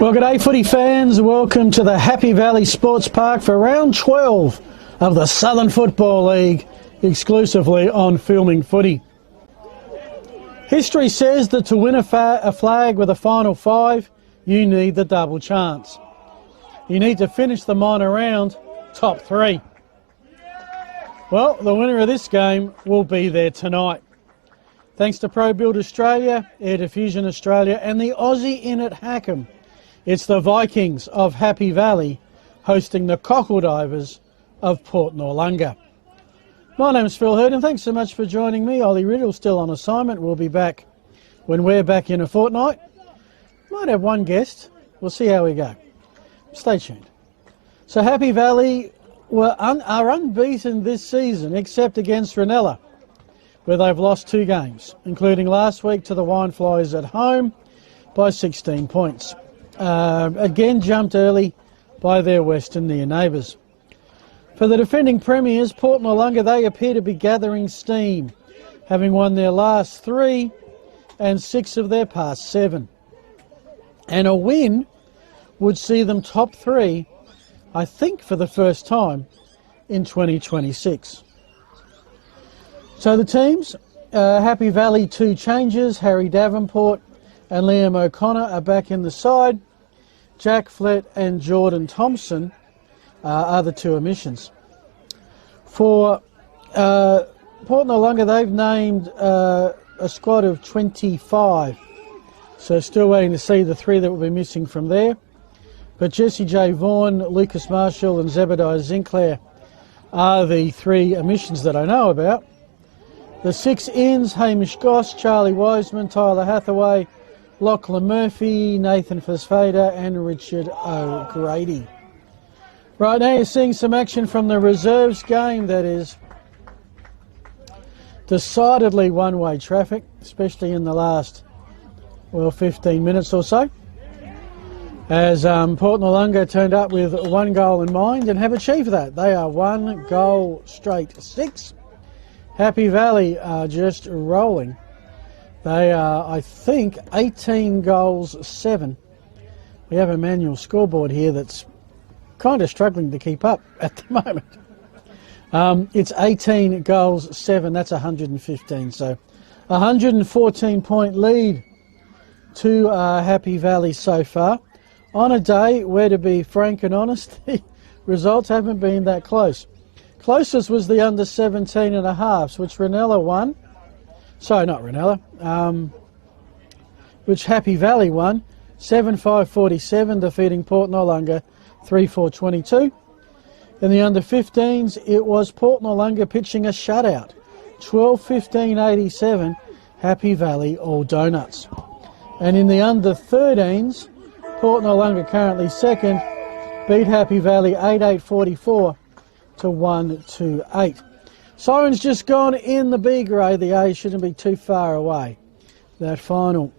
Well, g'day footy fans. Welcome to the Happy Valley Sports Park for round 12 of the Southern Football League, exclusively on Filming Footy. History says that to win a flag with a final five, you need the double chance. You need to finish the minor round top three. Well, the winner of this game will be there tonight. Thanks to Pro Build Australia, Air Diffusion Australia and the Aussie Inn at Hackham, it's the Vikings of Happy Valley hosting the Cockle Divers of Port Noarlunga. My name's Phil Hurd and thanks so much for joining me. Ollie Riddle still on assignment. We'll be back when we're back in a fortnight. Might have one guest. We'll see how we go. Stay tuned. So Happy Valley are unbeaten this season except against Ranella, where they've lost two games, including last week to the Wineflies at home by 16 points. Again jumped early by their western near neighbours. For the defending premiers, Port Noarlunga, they appear to be gathering steam, having won their last three and 6 of their past 7. And a win would see them top 3, I think for the first time in 2026. So the teams, Happy Valley 2 changes, Harry Davenport and Liam O'Connor are back in the side. Jack Flett and Jordan Thompson are the 2 omissions. For Port Noarlunga, they've named a squad of 25. So still waiting to see the 3 that will be missing from there. But Jesse J. Vaughan, Lucas Marshall and Zebediah Zinclair are the 3 omissions that I know about. The 6 ins, Hamish Goss, Charlie Wiseman, Tyler Hathaway, Lachlan Murphy, Nathan Fasfada and Richard O'Grady. Right now you're seeing some action from the reserves game that is decidedly one-way traffic, especially in the last, 15 minutes or so. As Port Noarlunga turned up with 1 goal in mind and have achieved that. They are 1 goal straight 6. Happy Valley are just rolling. They are, I think, 18 goals 7. We have a manual scoreboard here that's kind of struggling to keep up at the moment. It's 18 goals 7. That's 115. So 114-point lead to Happy Valley so far. On a day where, to be frank and honest, the results haven't been that close. Closest was the under 17 and a halves, which Ranella won. Sorry, not Ranella. Which Happy Valley won 7-5-47, defeating Port Noarlunga 3-4-22. In the under 15s, it was Port Noarlunga pitching a shutout 12-15-87, Happy Valley all donuts. And in the under 13s, Port Noarlunga currently second, beat Happy Valley 8-8-44 to 1-2-8. Siren's just gone in the B grade. The A shouldn't be too far away. That final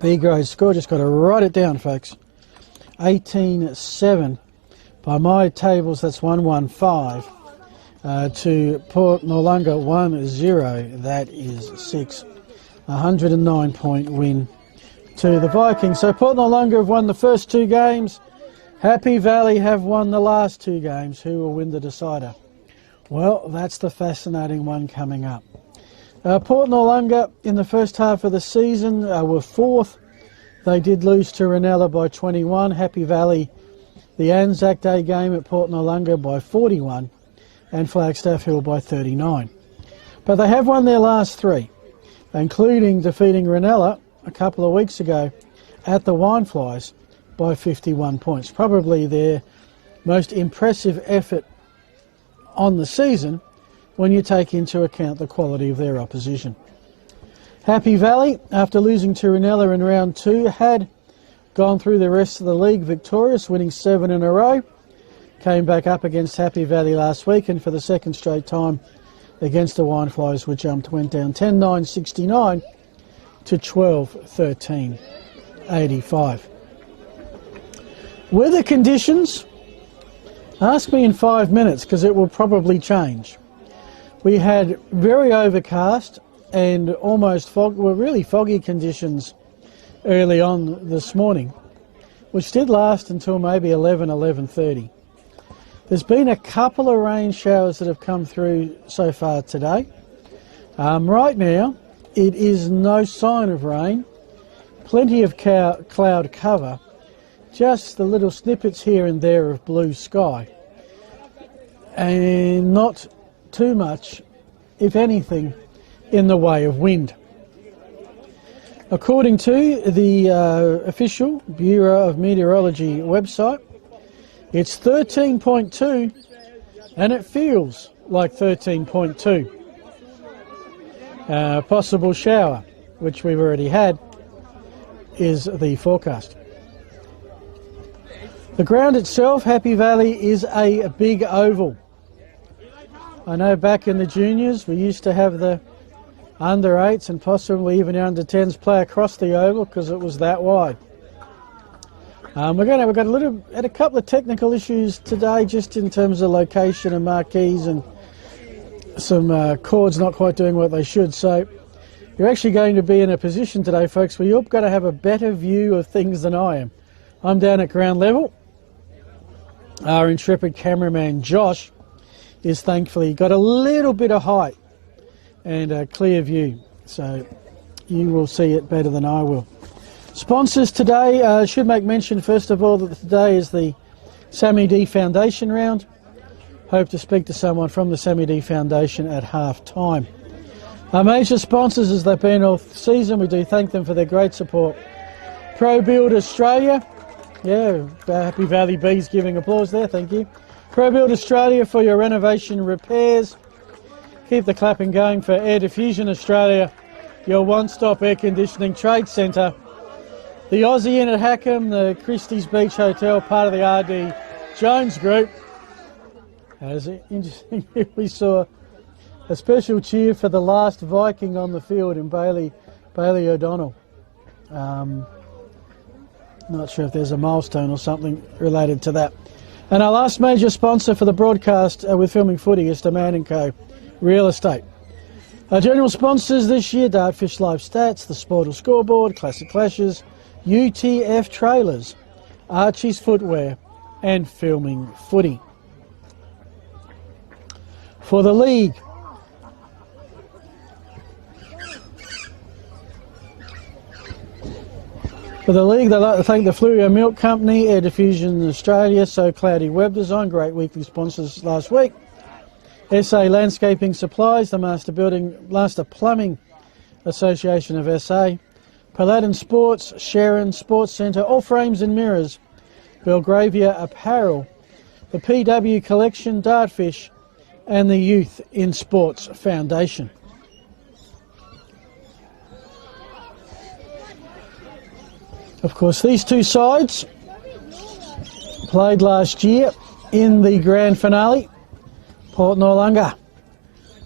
B grade score, just got to write it down, folks. 18-7. By my tables, that's 115. To Port Noarlunga 1-0. That is 6. 109-point win to the Vikings. So Port Noarlunga have won the first 2 games. Happy Valley have won the last 2 games. Who will win the decider? Well, that's the fascinating one coming up. Port Noarlunga in the first half of the season were 4th. They did lose to Ranella by 21. Happy Valley, the Anzac Day game at Port Noarlunga by 41 and Flagstaff Hill by 39. But they have won their last 3, including defeating Ranella a couple of weeks ago at the Wineflies by 51 points. Probably their most impressive effort on the season when you take into account the quality of their opposition. Happy Valley, after losing to Ranella in round 2, had gone through the rest of the league victorious, winning 7 in a row. Came back up against Happy Valley last week and for the second straight time against the Wineflies went down 10-9-69 to 12-13-85. Weather conditions, ask me in 5 minutes because it will probably change. We had very overcast and almost really foggy conditions early on this morning, which did last until maybe 11:30. There's been a couple of rain showers that have come through so far today. Right now, it is no sign of rain. Plenty of cloud cover. Just the little snippets here and there of blue sky. And not too much, if anything, in the way of wind. According to the official Bureau of Meteorology website, it's 13.2 and it feels like 13.2. Possible shower, which we've already had, is the forecast. The ground itself, Happy Valley, is a big oval. I know back in the juniors we used to have the under 8s and possibly even the under 10s play across the oval because it was that wide. We've got a couple of technical issues today, just in terms of location and marquees and some cords not quite doing what they should. So you're actually going to be in a position today, folks, where you're going to have a better view of things than I am. I'm down at ground level. Our intrepid cameraman Josh is thankfully got a little bit of height and a clear view, so you will see it better than I will. Sponsors today, should make mention first of all that today is the Sammy D Foundation round. Hope to speak to someone from the Sammy D Foundation at half time. Our major sponsors, as they've been all season, we do thank them for their great support. Pro Build Australia, yeah, Happy Valley Bees giving applause there, thank you. Pro Build Australia for your renovation repairs. Keep the clapping going for Air Diffusion Australia, your one-stop air conditioning trade centre. The Aussie Inn at Hackham, the Christie's Beach Hotel, part of the RD Jones Group. As interesting, we saw a special cheer for the last Viking on the field in Bailey O'Donnell. Not sure if there's a milestone or something related to that. And our last major sponsor for the broadcast with Filming Footy is Demand & Co. Real Estate. Our general sponsors this year, Dartfish Live Stats, the Sportal Scoreboard, Classic Clashes, UTF Trailers, Archie's Footwear and Filming Footy. For the league, they'd like to thank the Fluio Milk Company, Air Diffusion Australia, So Cloudy Web Design, great weekly sponsors last week. SA Landscaping Supplies, the Master Plumbing Association of SA, Paladin Sports, Sharon Sports Centre, All Frames and Mirrors, Belgravia Apparel, the PW Collection, Dartfish, and the Youth in Sports Foundation. Of course, these two sides played last year in the grand finale. Port Noarlunga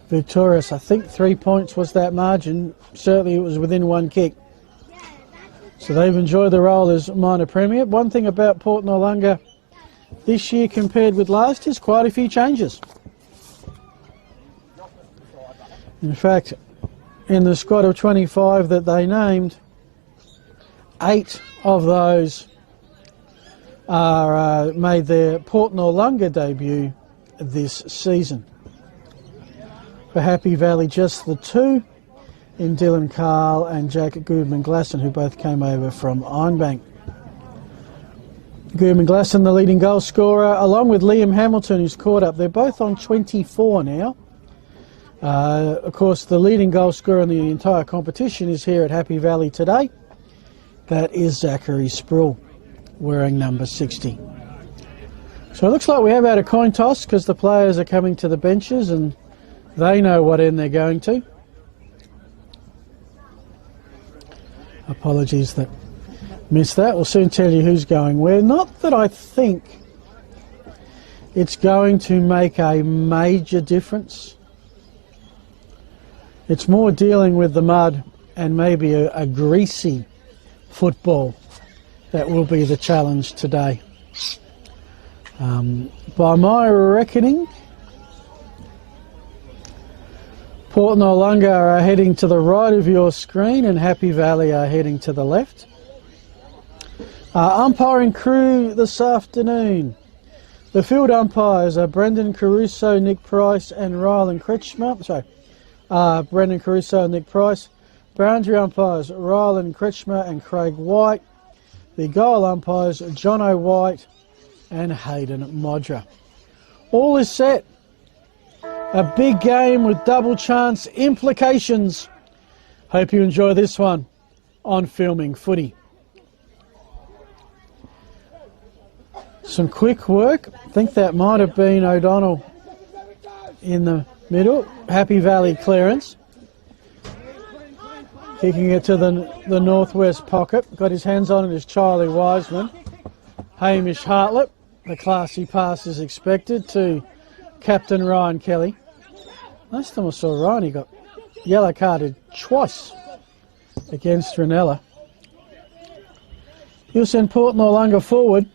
victorious. I think 3 points was that margin. Certainly it was within one kick. So they've enjoyed the role as minor premier. One thing about Port Noarlunga this year compared with last is quite a few changes. In fact, in the squad of 25 that they named, 8 of those are made their Port Noarlunga debut this season. For Happy Valley, just the 2 in Dylan Carl and Jack Goodman-Glasson, who both came over from Ironbank. Goodman-Glasson, the leading goal scorer, along with Liam Hamilton, who's caught up. They're both on 24 now. Of course, the leading goal scorer in the entire competition is here at Happy Valley today. That is Zachary Sproul, wearing number 60. So it looks like we have had a coin toss because the players are coming to the benches and they know what end they're going to. Apologies that missed that. We'll soon tell you who's going where. Not that I think it's going to make a major difference. It's more dealing with the mud and maybe a greasy football that will be the challenge today. By my reckoning, Port Noarlunga are heading to the right of your screen and Happy Valley are heading to the left. Umpiring crew this afternoon. The field umpires are Brendan Caruso, Nick Price and Rylan Kretschmer. Brendan Caruso and Nick Price. Boundary umpires Rylan Kretschmer and Craig White. The goal umpires Jono White and Hayden Modra. All is set. A big game with double chance implications. Hope you enjoy this one on Filming Footy. Some quick work. I think that might have been O'Donnell in the middle. Happy Valley clearance. Kicking it to the northwest pocket. Got his hands on it is Charlie Wiseman. Hamish Hartlett. The classy pass is expected to Captain Ryan Kelly. Last time I saw Ryan, he got yellow carded twice against Ranella. He'll send Port Noarlunga forward.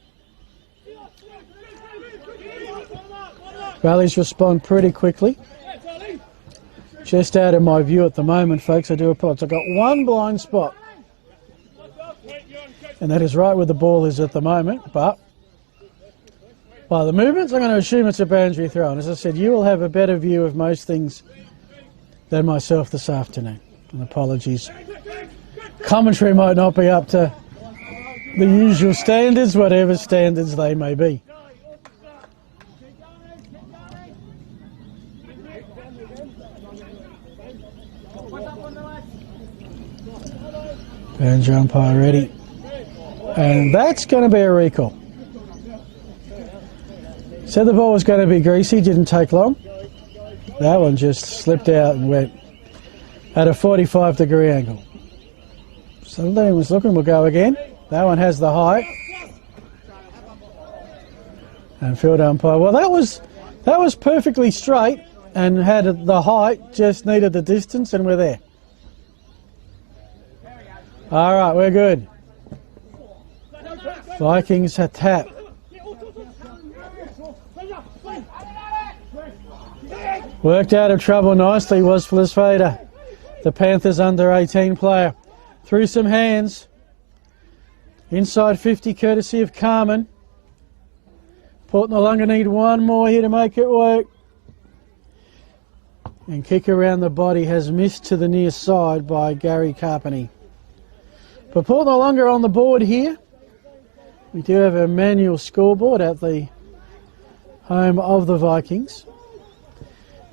Valleys respond pretty quickly. Just out of my view at the moment, folks, I do apologise. I've got one blind spot. And that is right where the ball is at the moment. But by the movements, I'm going to assume it's a boundary throw. And as I said, you will have a better view of most things than myself this afternoon. And apologies. Commentary might not be up to the usual standards, whatever standards they may be. Boundary umpire ready. And that's going to be a recall. Said the ball was going to be greasy, didn't take long. That one just slipped out and went at a 45-degree angle. Somebody was looking, we'll go again. That one has the height. And field umpire, well that was perfectly straight and had the height, just needed the distance and we're there. All right, we're good. Vikings a tap. Worked out of trouble nicely was Flisvader, the Panthers under 18 player. Through some hands. Inside 50 courtesy of Carmen. Port Noarlunga need one more here to make it work. And kick around the body has missed to the near side by Gary Carpeney. But Port Noarlunga on the board here. We do have a manual scoreboard at the home of the Vikings.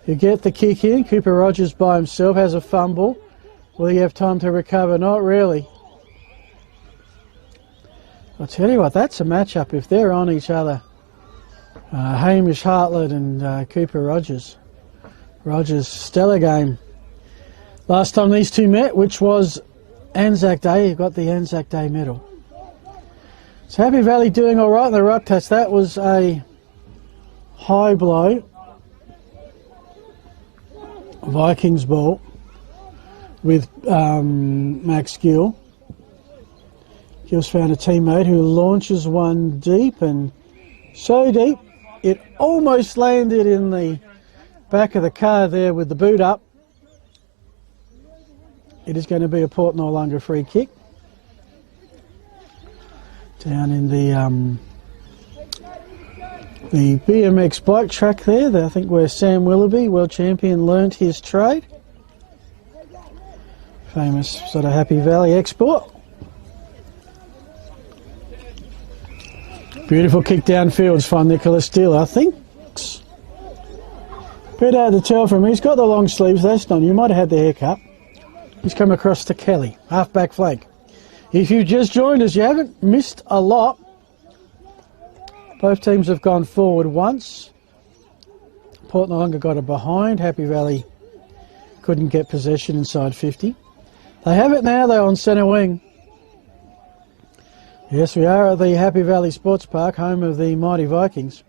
You get the kick in. Cooper Rogers by himself has a fumble. Will he have time to recover? Not really. I'll tell you what, that's a matchup if they're on each other. Hamish Hartlett and Cooper Rogers. Rogers, stellar game. Last time these two met, which was Anzac Day, you got the Anzac Day medal. So Happy Valley doing all right in the ruck touch. That was a high blow. Vikings ball with Max Gill. Gill's found a teammate who launches one deep, and so deep it almost landed in the back of the car there with the boot up. It is going to be a Port Noarlunga free kick. Down in the BMX bike track there, I think where Sam Willoughby, world champion, learnt his trade. Famous sort of Happy Valley export. Beautiful kick downfield from Nicholas Steele, I think. Bit hard to tell from him. He's got the long sleeves, that's not. You might have had the haircut. He's come across to Kelly, half-back flank. If you just joined us, you haven't missed a lot. Both teams have gone forward once. Port Noarlunga got it behind. Happy Valley couldn't get possession inside 50. They have it now, though, on centre wing. Yes, we are at the Happy Valley Sports Park, home of the mighty Vikings.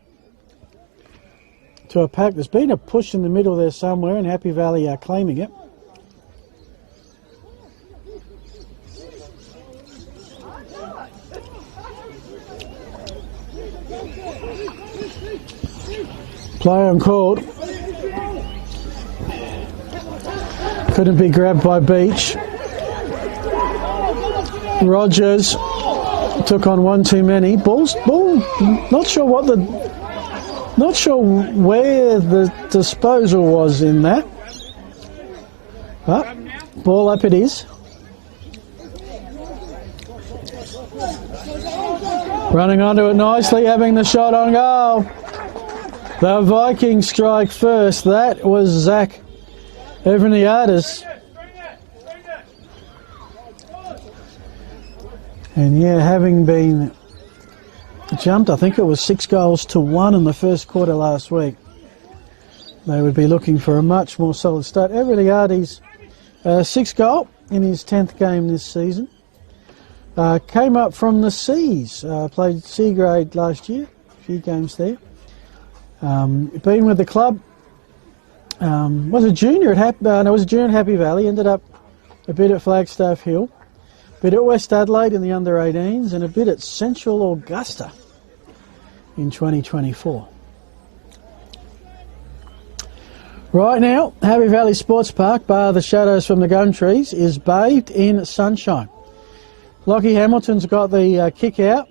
To a pack. There's been a push in the middle there somewhere, and Happy Valley are claiming it. Play uncalled. Couldn't be grabbed by Beach. Rogers took on one too many. Ball, not sure where the disposal was in that. But ball up it is. Running onto it nicely, having the shot on goal. The Vikings strike first. That was Zach Evriniadis. And yeah, having been jumped, I think it was 6-1 in the first quarter last week. They would be looking for a much more solid start. Evriniadis, 6 goal in his 10th game this season. Came up from the Seas, played C grade last year, a few games there. Been with the club, was a junior at Happy Valley, ended up a bit at Flagstaff Hill, a bit at West Adelaide in the under-18s, and a bit at Central Augusta in 2024. Right now, Happy Valley Sports Park, bar the shadows from the gum trees, is bathed in sunshine. Lockie Hamilton's got the kick out.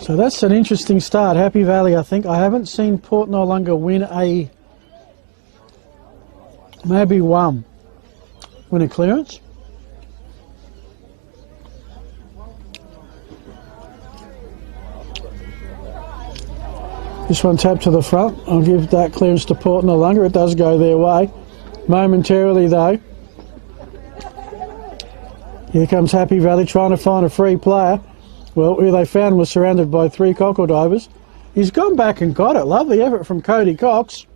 So that's an interesting start. Happy Valley, I think. I haven't seen Port Noarlunga win a clearance. This one tapped to the front. I'll give that clearance to Port Noarlunga. It does go their way. Momentarily though. Here comes Happy Valley trying to find a free player. Well, who they found was surrounded by 3 cockle divers. He's gone back and got it. Lovely effort from Cody Cox.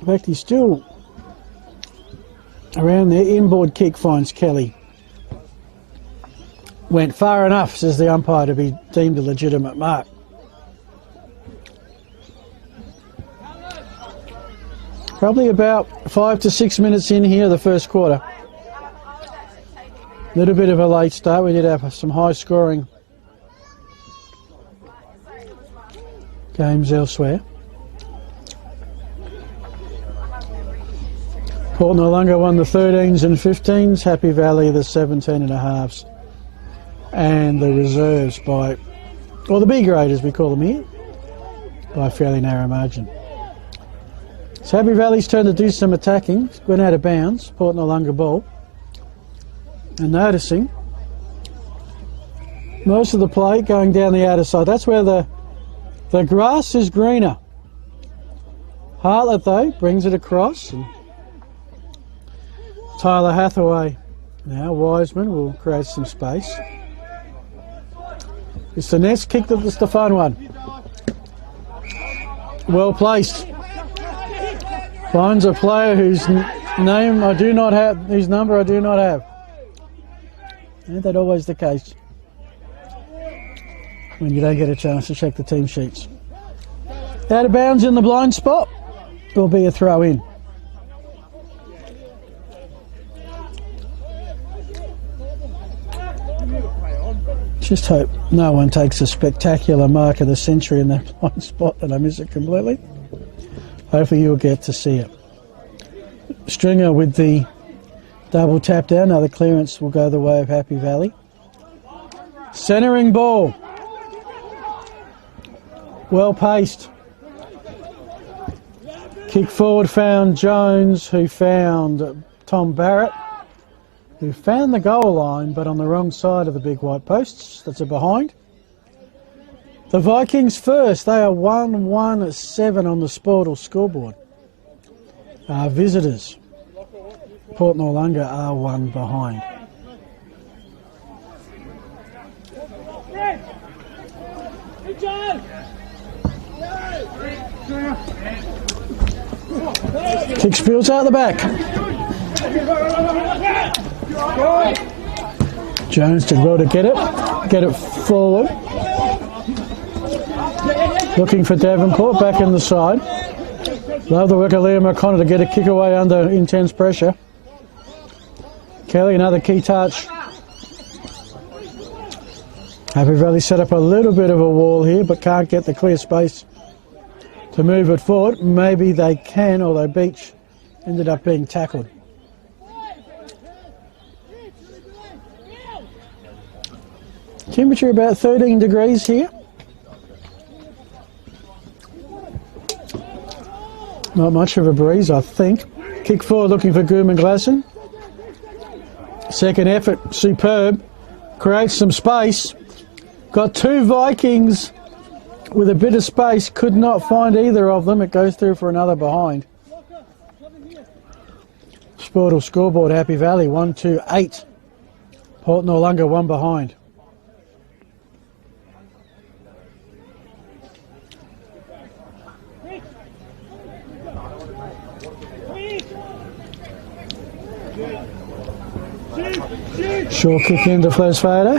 In fact, he's still around there. Inboard kick finds Kelly. Went far enough, says the umpire, to be deemed a legitimate mark. Probably about 5 to 6 minutes in here, the first quarter. Little bit of a late start. We did have some high scoring games elsewhere. Port Noarlunga won the 13s and 15s, Happy Valley the 17.5s, and the reserves by, or the B grade as we call them here, by a fairly narrow margin. So Happy Valley's turn to do some attacking. Went out of bounds, Port Noarlunga ball. And noticing most of the play going down the outer side. That's where the grass is greener. Hartlett though brings it across. And Tyler Hathaway now. Wiseman will create some space. It's the next kick that the Stefan one. Well placed. Finds a player whose name I do not have, whose number I do not have. Isn't that always the case when you don't get a chance to check the team sheets? Out of bounds in the blind spot. Will be a throw in. Just hope no one takes a spectacular mark of the century in that blind spot and I miss it completely. Hopefully you'll get to see it. Stringer with the double tap down. Now the clearance will go the way of Happy Valley. Centering ball. Well paced. Kick forward found Jones, who found Tom Barrett, who found the goal line but on the wrong side of the big white posts. That's a behind. The Vikings first. They are 1-1-7 on the Sportal scoreboard. Visitors. Port Noarlunga are 1 behind. Kick spills out the back. Jones did well to get it forward. Looking for Davenport back in the side. Love the work of Liam O'Connor to get a kick away under intense pressure. Kelly, another key touch. Happy Valley set up a little bit of a wall here, but can't get the clear space to move it forward. Maybe they can, although Beach ended up being tackled. Temperature about 13 degrees here. Not much of a breeze, I think. Kick forward looking for Gudmundsson. Second effort, superb. Creates some space. Got two Vikings with a bit of space. Could not find either of them. It goes through for another behind. Sportal scoreboard, Happy Valley, 1-2-8. Port Noarlunga, one behind. Short kick into Flash Fader.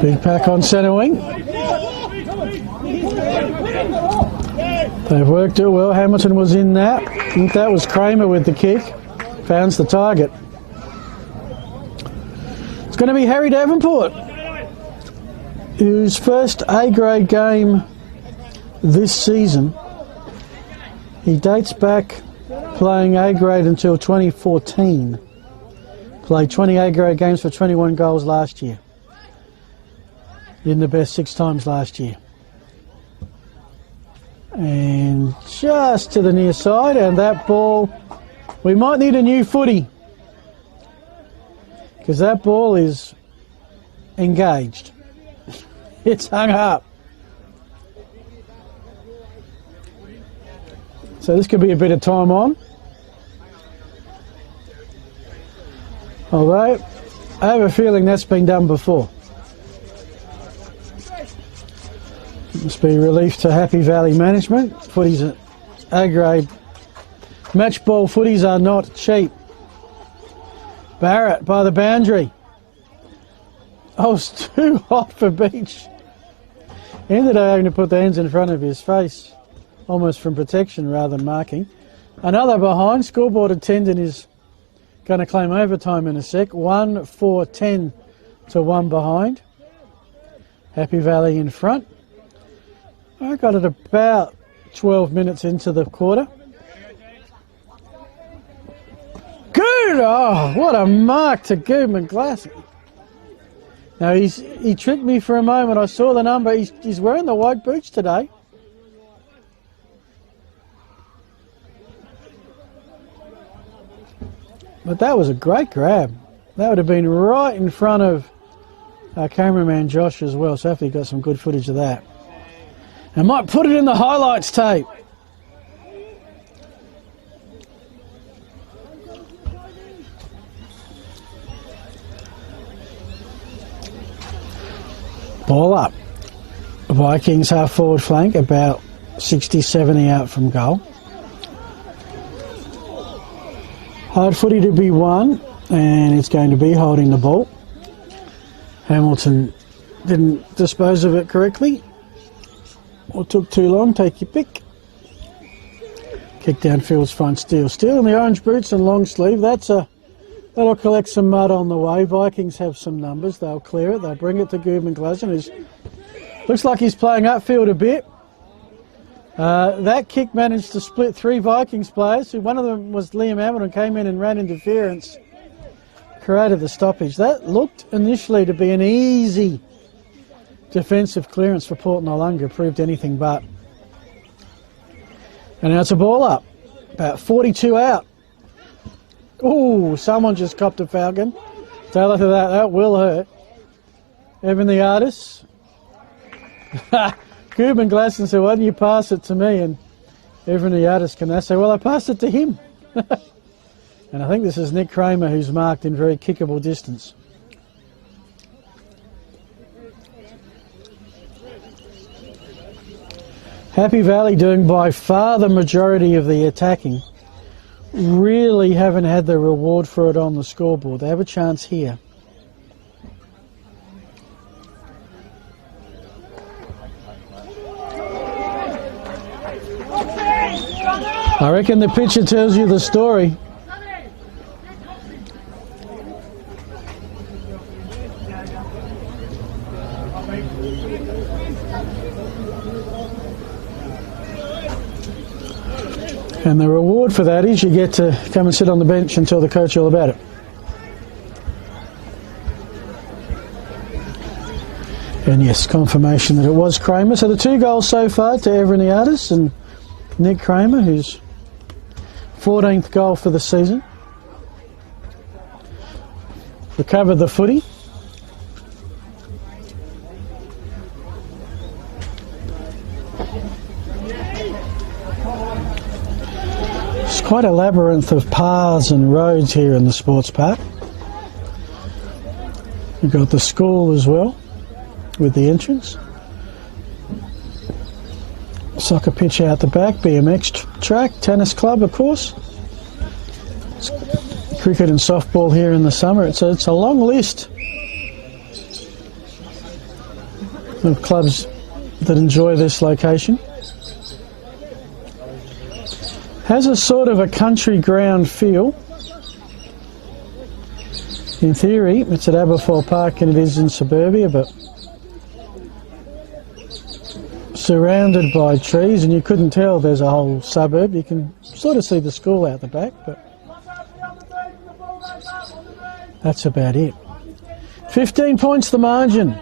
Big pack on centre wing. They've worked it well. Hamilton was in that. I think that was Kramer with the kick. Founds the target. It's going to be Harry Davenport, whose first A-grade game this season. He dates back playing A-grade until 2014. Played 20 A-grade games for 21 goals last year. In the best 6 times last year. And just to the near side, and that ball, we might need a new footy, because that ball is engaged. It's hung up. So this could be a bit of time on. Although, I have a feeling that's been done before. Must be relief to Happy Valley management. Footies, A-grade match ball footies are not cheap. Barrett by the boundary. Oh, it's too hot for Beach. Ended up having to put the hands in front of his face, almost from protection rather than marking. Another behind. Scoreboard attendant is going to claim overtime in a sec. 1-4-10 to one behind. Happy Valley in front. I got it about 12 minutes into the quarter. Good! Oh, what a mark to Gudmundsson. Now, he tricked me for a moment. I saw the number. He's wearing the white boots today. But that was a great grab. That would have been right in front of our cameraman Josh as well. So hopefully he got some good footage of that. I might put it in the highlights tape. Ball up. Vikings half forward flank, about 60-70 out from goal. Hard footy to be won, and it's going to be holding the ball. Hamilton didn't dispose of it correctly, or took too long. Take your pick. Kick downfield's front steal. Still in the orange boots and long sleeve. That'll collect some mud on the way. Vikings have some numbers. They'll clear it. They'll bring it to Gudmundsson, who looks like he's playing upfield a bit. That kick managed to split 3 Vikings players. One of them was Liam Hamilton, came in and ran interference, created the stoppage. That looked initially to be an easy defensive clearance for Port Noarlunga, proved anything but. And now it's a ball up, about 42 out. Ooh, someone just copped a falcon. Tell her that will hurt. Evan the artist. Gudmundsson said, why don't you pass it to me? And Evan the artist can say, well, I passed it to him. And I think this is Nick Kramer, who's marked in very kickable distance. Happy Valley doing by far the majority of the attacking. Really haven't had the reward for it on the scoreboard. They have a chance here. I reckon the picture tells you the story. And the reward for that is you get to come and sit on the bench and tell the coach all about it. And yes, confirmation that it was Kramer. So the 2 goals so far to Everin Iadis and Nick Kramer, whose 14th goal for the season. Recovered the footy. It's quite a labyrinth of paths and roads here in the sports park. We've got the school as well, with the entrance. Soccer pitch out the back, BMX track, tennis club of course. It's cricket and softball here in the summer. It's a long list of clubs that enjoy this location. Has a sort of a country ground feel. In theory, it's at Aberfoyle Park and it is in suburbia, but surrounded by trees, and you couldn't tell there's a whole suburb. You can sort of see the school out the back, but that's about it. 15 points the margin.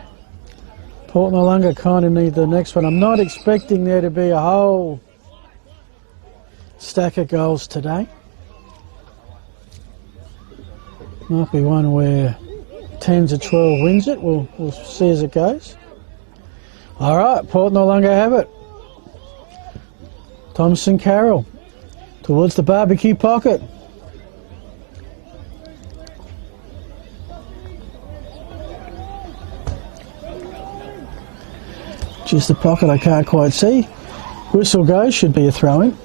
Port Noarlunga kind of need the next one. I'm not expecting there to be a whole stack of goals today. Might be one where 10 to 12 wins it. We'll see as it goes. All right, Port Noarlunga have it. Thompson Carroll towards the barbecue pocket. Just the pocket I can't quite see. Whistle goes, should be a throw-in.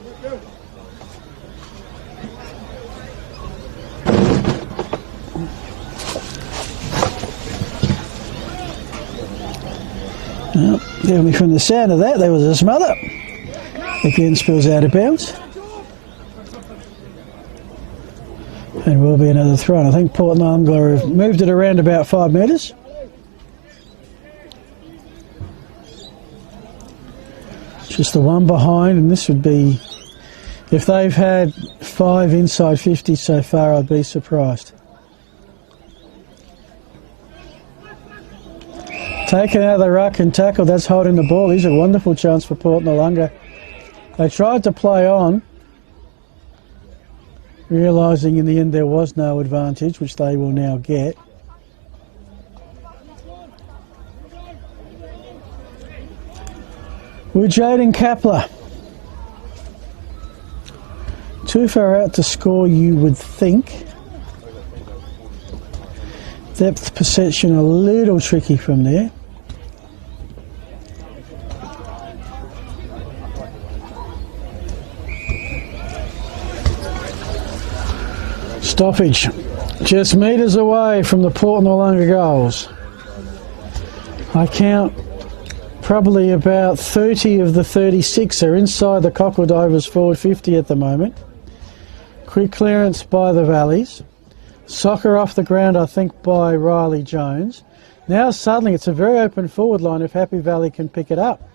Well, definitely from the sound of that, there was a smother. Again, spills out of bounds. And will be another throw-in. I think Port Noarlunga have moved it around about 5 metres. Just the one behind, and this would be, if they've had 5 inside 50 so far, I'd be surprised. Taken out of the ruck and tackled, that's holding the ball. Here's a wonderful chance for Port Noarlunga. They tried to play on, realising in the end there was no advantage, which they will now get. With Jaden Kapler. Too far out to score, you would think. Depth perception a little tricky from there. Stoppage. Just metres away from the Port Noarlunga goals. I count probably about 30 of the 36 are inside the Cockledovers forward 50 at the moment. Quick clearance by the Valleys. Soccer off the ground, I think, by Riley Jones. Now suddenly it's a very open forward line if Happy Valley can pick it up.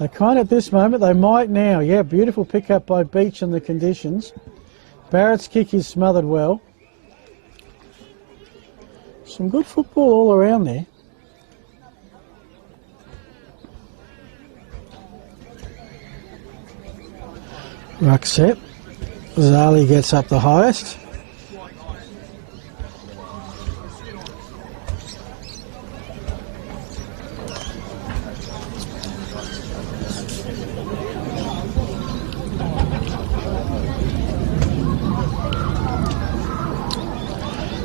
They can't at this moment, they might now. Yeah, beautiful pick up by Beach in the conditions. Barrett's kick is smothered well. Some good football all around there. Ruck set. Zali gets up the highest.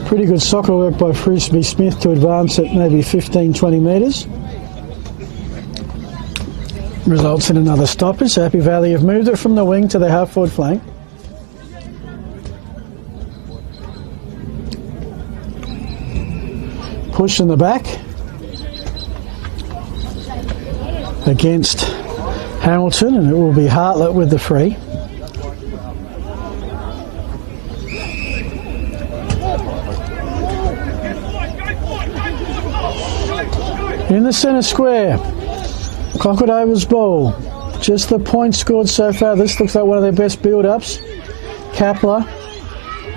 Pretty good soccer work by Frisbee Smith to advance it maybe 15-20 metres. Results in another stoppage. Happy Valley have moved it from the wing to the half-forward flank. Push in the back against Hamilton, and it will be Hartlett with the free. In the centre square, Cockledovers ball. Just the points scored so far. This looks like one of their best build-ups. Kapler,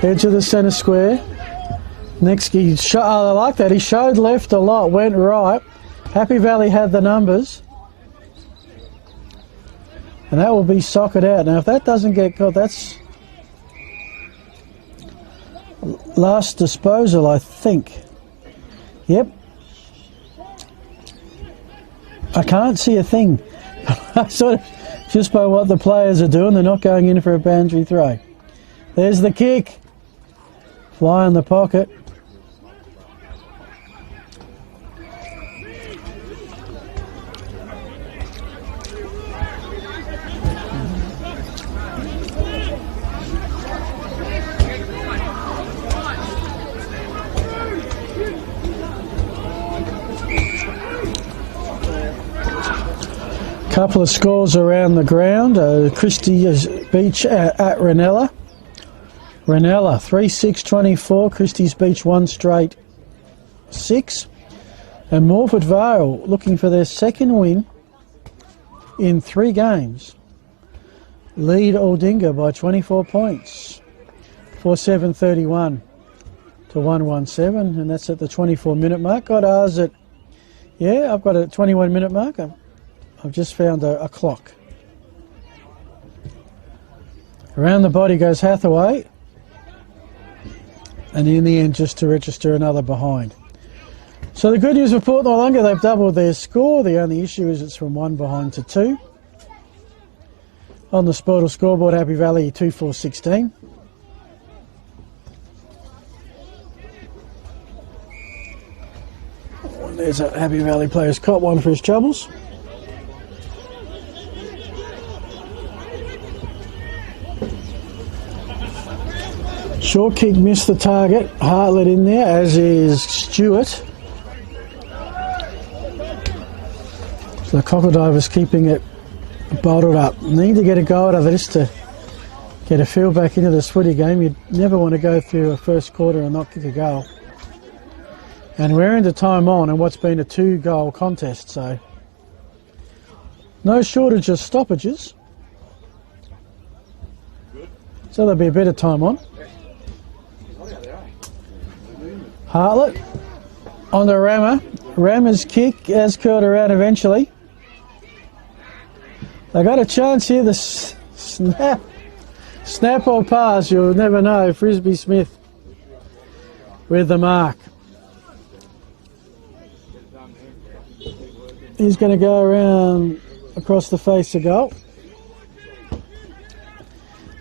edge of the centre square. Next, I like that. He showed left a lot, went right. Happy Valley had the numbers. And that will be socket out. Now, if that doesn't get caught, that's last disposal, I think. Yep. I can't see a thing. Sort of, just by what the players are doing, they're not going in for a boundary throw. There's the kick. Fly in the pocket. Couple of scores around the ground. Christie's Beach at Ranella. Ranella 3-6-24. Christie's Beach 1 straight 6. And Morford Vale looking for their second win in 3 games. Lead Aldinga by 24 points. 4-7-31 to 1-1-7, and that's at the 24-minute mark. Got ours at, yeah, I've got a 21-minute mark. I've just found a clock. Around the body goes Hathaway. And in the end, just to register another behind. So the good news for Port Noarlunga, they've doubled their score. The only issue is it's from 1 behind to 2. On the Sportal scoreboard, Happy Valley 2-4-16. There's a Happy Valley player's caught one for his troubles. Short kick missed the target. Hartlett in there, as is Stewart. So the Cockledivers keeping it bottled up. Need to get a go out of this to get a feel back into this footy game. You'd never want to go through a first quarter and not kick a goal. And we're into time on and what's been a 2-goal contest, so no shortage of stoppages. So there'll be a bit of time on. Hartlett on the Rammer. Rammer's kick has curled around eventually. They got a chance here. The snap or pass, you'll never know. Frisbee Smith with the mark. He's going to go around across the face of goal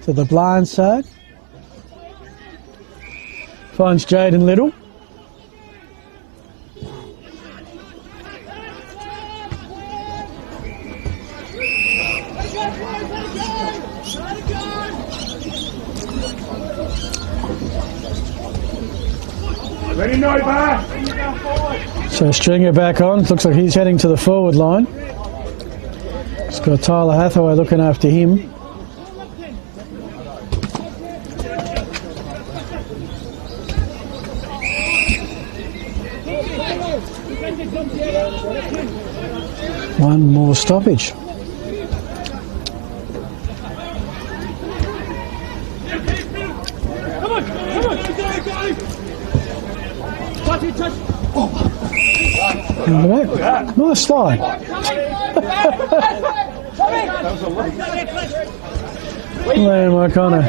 to the blind side. Finds Jaden Little. So Stringer back on. Looks like he's heading to the forward line. It's got Tyler Hathaway looking after him. One more stoppage. Nice slide. Liam O'Connor.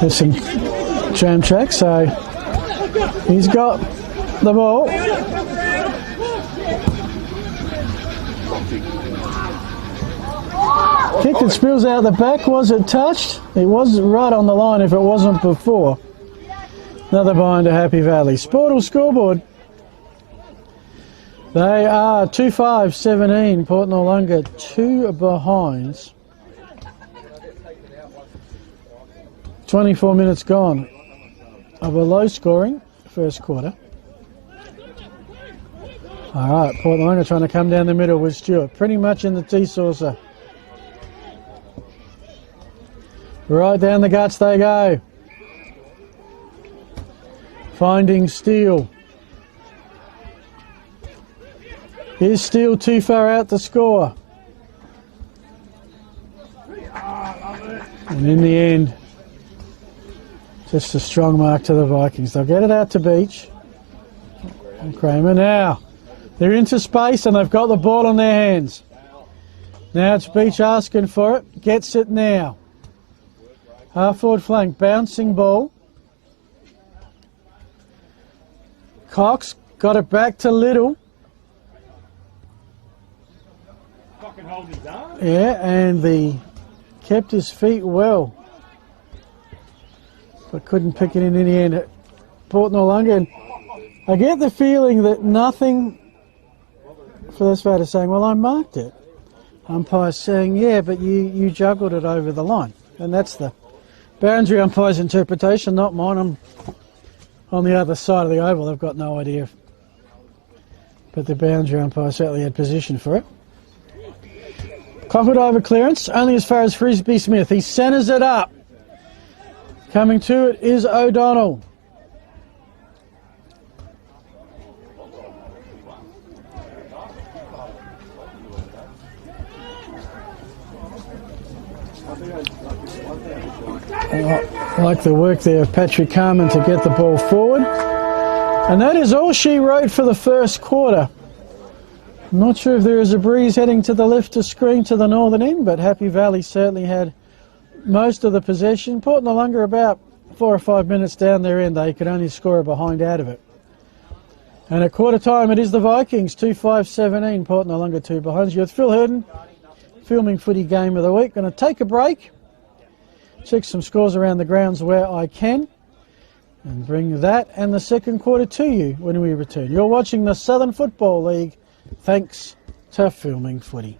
There's some jam track, so he's got the ball. Kick that spills out the back. Was it touched? It was right on the line if it wasn't before. Another behind to Happy Valley. Sportal scoreboard. They are 2-5-17. Port Noarlunga 2 behinds. 24 minutes gone of a low scoring first quarter. All right, Port Noarlunga trying to come down the middle with Stewart. Pretty much in the tea saucer. Right down the guts they go. Finding Steele. Is Steele too far out to score? And in the end, just a strong mark to the Vikings. They'll get it out to Beach. And Kramer now. They're into space and they've got the ball in their hands. Now it's Beach asking for it. Gets it now. Half forward flank, bouncing ball. Cox got it back to Little. Yeah, and kept his feet well, but couldn't pick it in the end. Port Noarlunga, and I get the feeling that nothing for this batter saying, well, I marked it. Umpire's saying, yeah, but you juggled it over the line. And that's the boundary umpire's interpretation, not mine. I'm on the other side of the oval. They've got no idea. But the boundary umpire certainly had position for it. Cockwood over clearance, only as far as Frisbee Smith. He centres it up. Coming to it is O'Donnell. I like the work there of Patrick Carman to get the ball forward. And that is all she wrote for the first quarter. I'm not sure if there is a breeze heading to the left to screen to the northern end, but Happy Valley certainly had most of the possession. Port Noarlunga about 4 or 5 minutes down their end, they could only score a behind out of it. And at quarter time, it is the Vikings, 2-5-17, Port Noarlunga 2 behinds. You're with Phil Herden, filming footy game of the week. Going to take a break, check some scores around the grounds where I can, and bring that and the second quarter to you when we return. You're watching the Southern Football League, thanks to Filming Footy.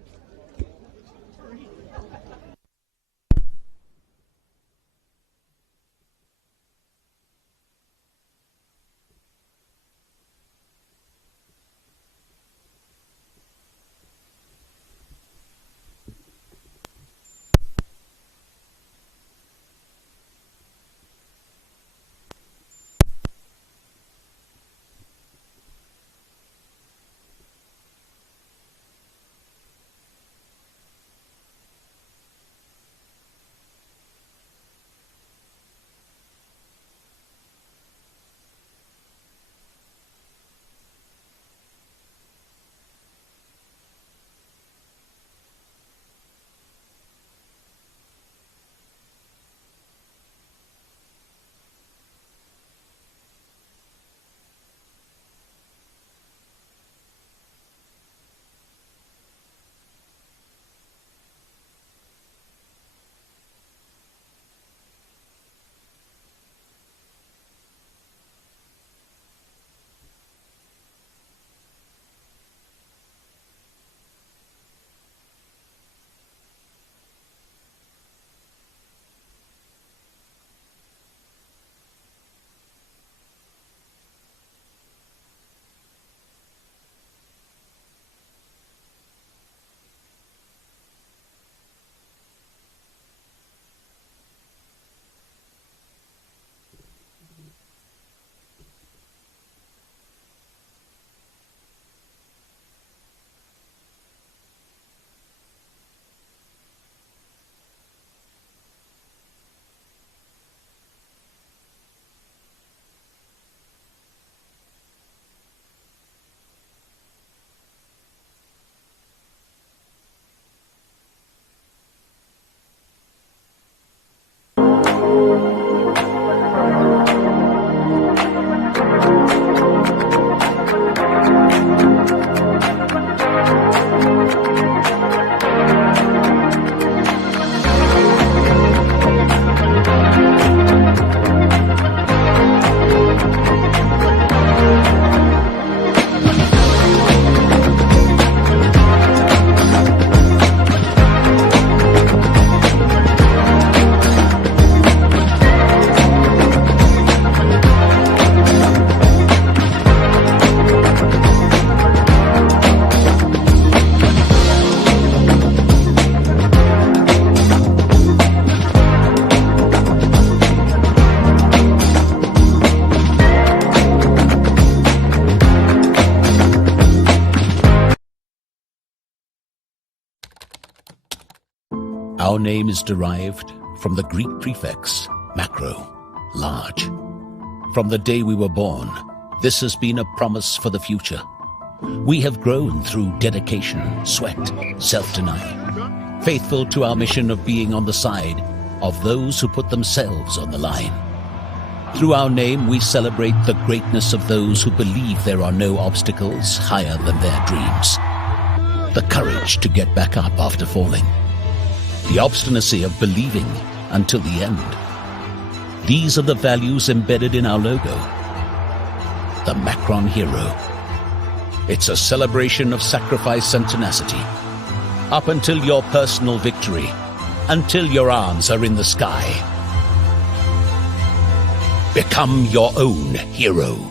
Our name is derived from the Greek prefix, macro, large. From the day we were born, this has been a promise for the future. We have grown through dedication, sweat, self-denial, faithful to our mission of being on the side of those who put themselves on the line. Through our name, we celebrate the greatness of those who believe there are no obstacles higher than their dreams. The courage to get back up after falling. The obstinacy of believing until the end. These are the values embedded in our logo. The Macron Hero. It's a celebration of sacrifice and tenacity. Up until your personal victory. Until your arms are in the sky. Become your own hero.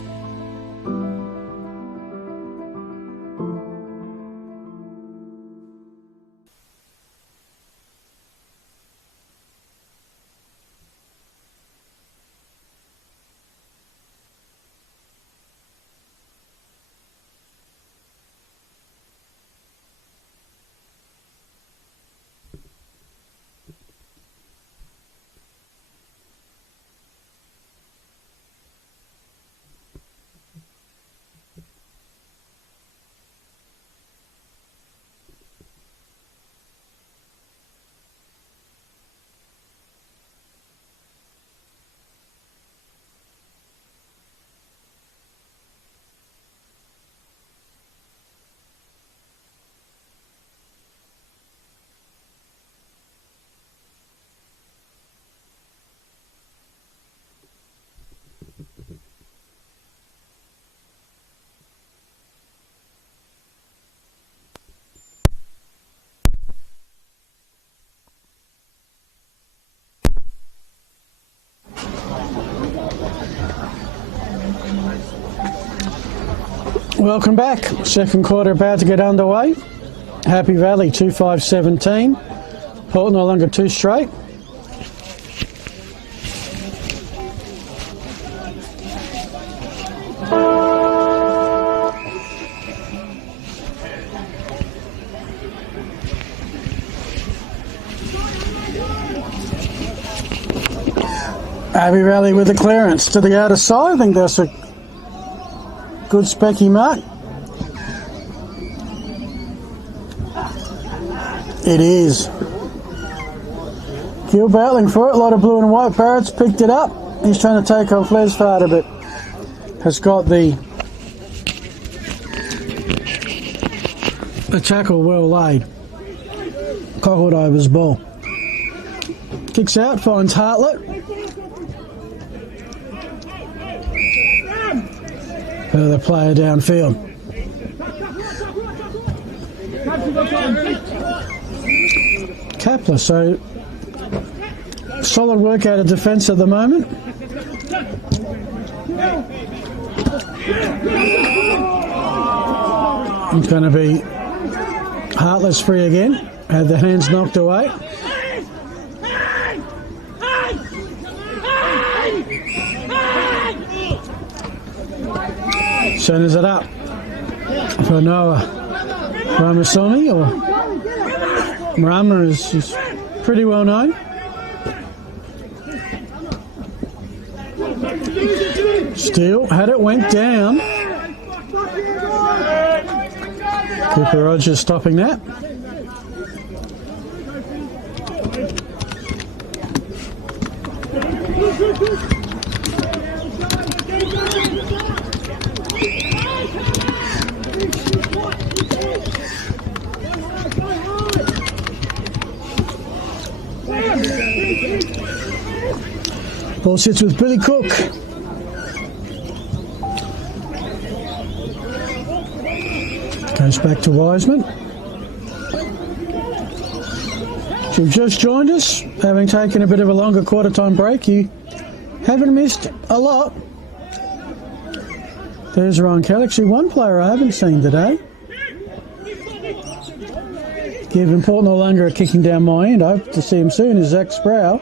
Welcome back. Second quarter about to get underway. Happy Valley 2-5-17. Port Noarlunga 2 straight. Happy Valley with the clearance to the outer side. I think that's a good specky mark. It is. Gill battling for it. A lot of blue and white parrots picked it up. He's trying to take off Les Farter, but has got the tackle well laid. Cocklediver's ball. Kicks out, finds Hartlett. Further player downfield. Kapler, so solid work out of defence at the moment. It's going to be Hartlett's free again. Had the hands knocked away. Centres it up for Noah Ramasoni, or Rama is pretty well known. Still had it, went down. Cooper Rogers stopping that. Ball sits with Billy Cook. Goes back to Wiseman. If you've just joined us, having taken a bit of a longer quarter time break, you haven't missed a lot. There's Ryan Kell. Actually, one player I haven't seen today. Giving Port Noarlunga a kicking down my end. I hope to see him soon, is Zach Sproul.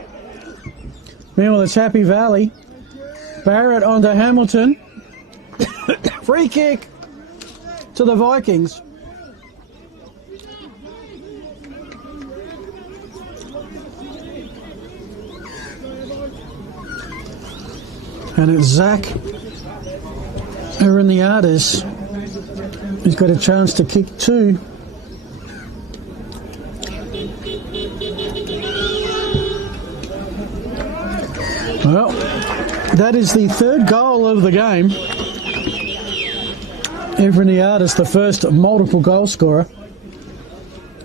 Meanwhile, it's Happy Valley. Barrett onto Hamilton. Free kick to the Vikings. And it's Zach Ariniades. He's got a chance to kick 2. Well, that is the 3rd goal of the game. Ariniades, the first multiple goal scorer.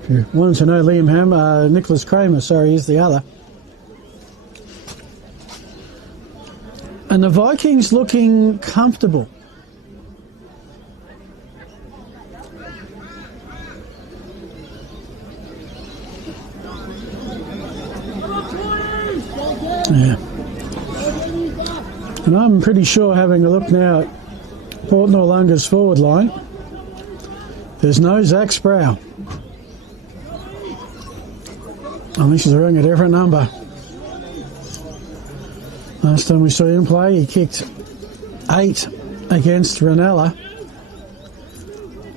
If you wanted to know, Nicholas Kramer, is the other. And the Vikings looking comfortable. Yeah. And I'm pretty sure, having a look now at Port Noarlunga's forward line, there's no Zach Sproul. I think he's wearing a different number. Last time we saw him play, he kicked 8 against Ranella.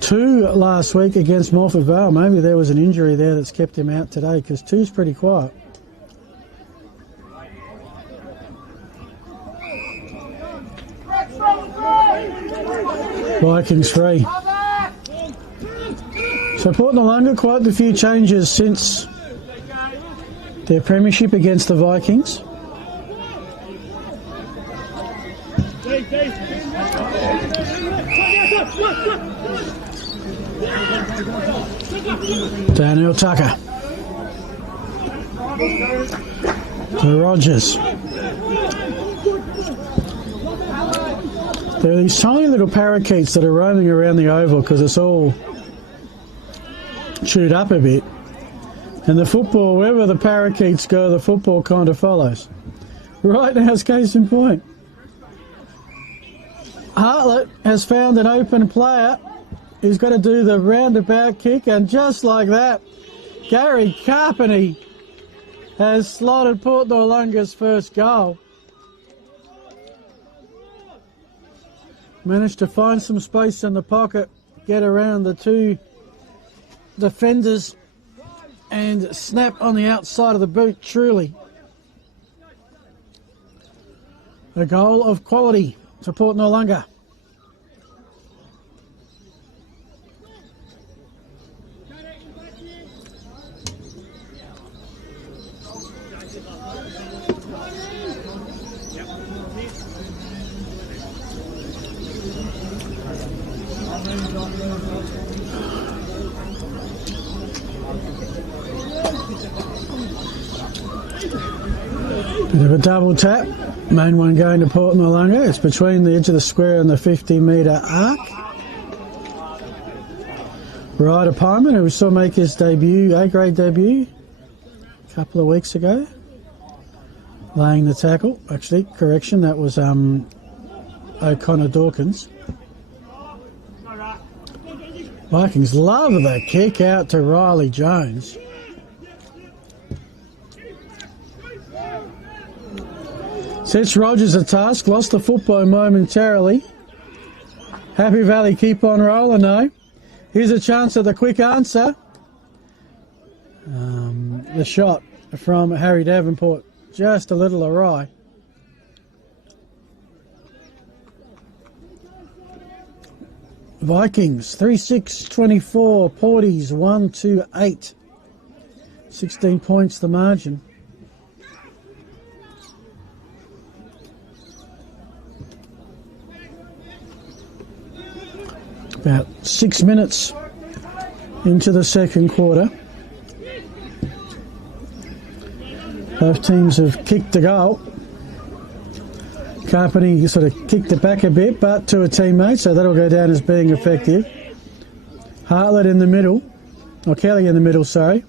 2 last week against Morford Vale. Maybe there was an injury there that's kept him out today, because 2's pretty quiet. Vikings 3. So Port Noarlunga, quite a few changes since their premiership against the Vikings. Daniel Tucker to Rogers. There are these tiny little parakeets that are roaming around the oval because it's all chewed up a bit. And the football, wherever the parakeets go, the football kind of follows. Right now, it's case in point. Hartlett has found an open player. He's got to do the roundabout kick, and just like that, Gary Carpeny has slotted Port Noarlunga's first goal. Managed to find some space in the pocket, get around the 2 defenders, and snap on the outside of the boot. Truly a goal of quality to Port Noarlunga. Bit of a double tap. Main one going to Port Noarlunga. It's between the edge of the square and the 50-metre arc. Ryder Pyman, who we saw make his debut, A-grade debut, a couple of weeks ago. Laying the tackle. Actually, correction, that was O'Connor Dawkins. Vikings love the kick out to Riley Jones. Sets Rogers a task, lost the football momentarily. Happy Valley keep on rolling though. Here's a chance at the quick answer. The shot from Harry Davenport, just a little awry. Vikings 3-6-24, Porties 1-8. 16 points the margin. About 6 minutes into the second quarter. Both teams have kicked a goal. Carpeny sort of kicked it back a bit, but to a teammate, so that'll go down as being effective. Hartlett in the middle, or Kelly in the middle, sorry.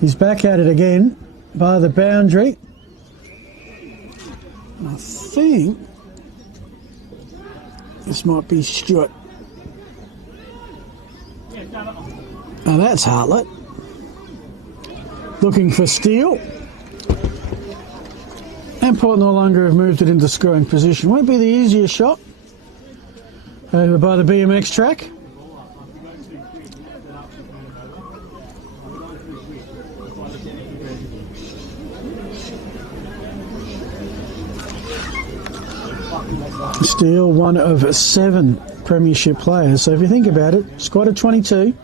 He's back at it again by the boundary. I think this might be Stewart. Now that's Hartlett. Looking for Steele. And Port Noarlunga have moved it into scoring position. Won't be the easiest shot. Over by the BMX track. Still one of 7 premiership players. So if you think about it, squad of 22,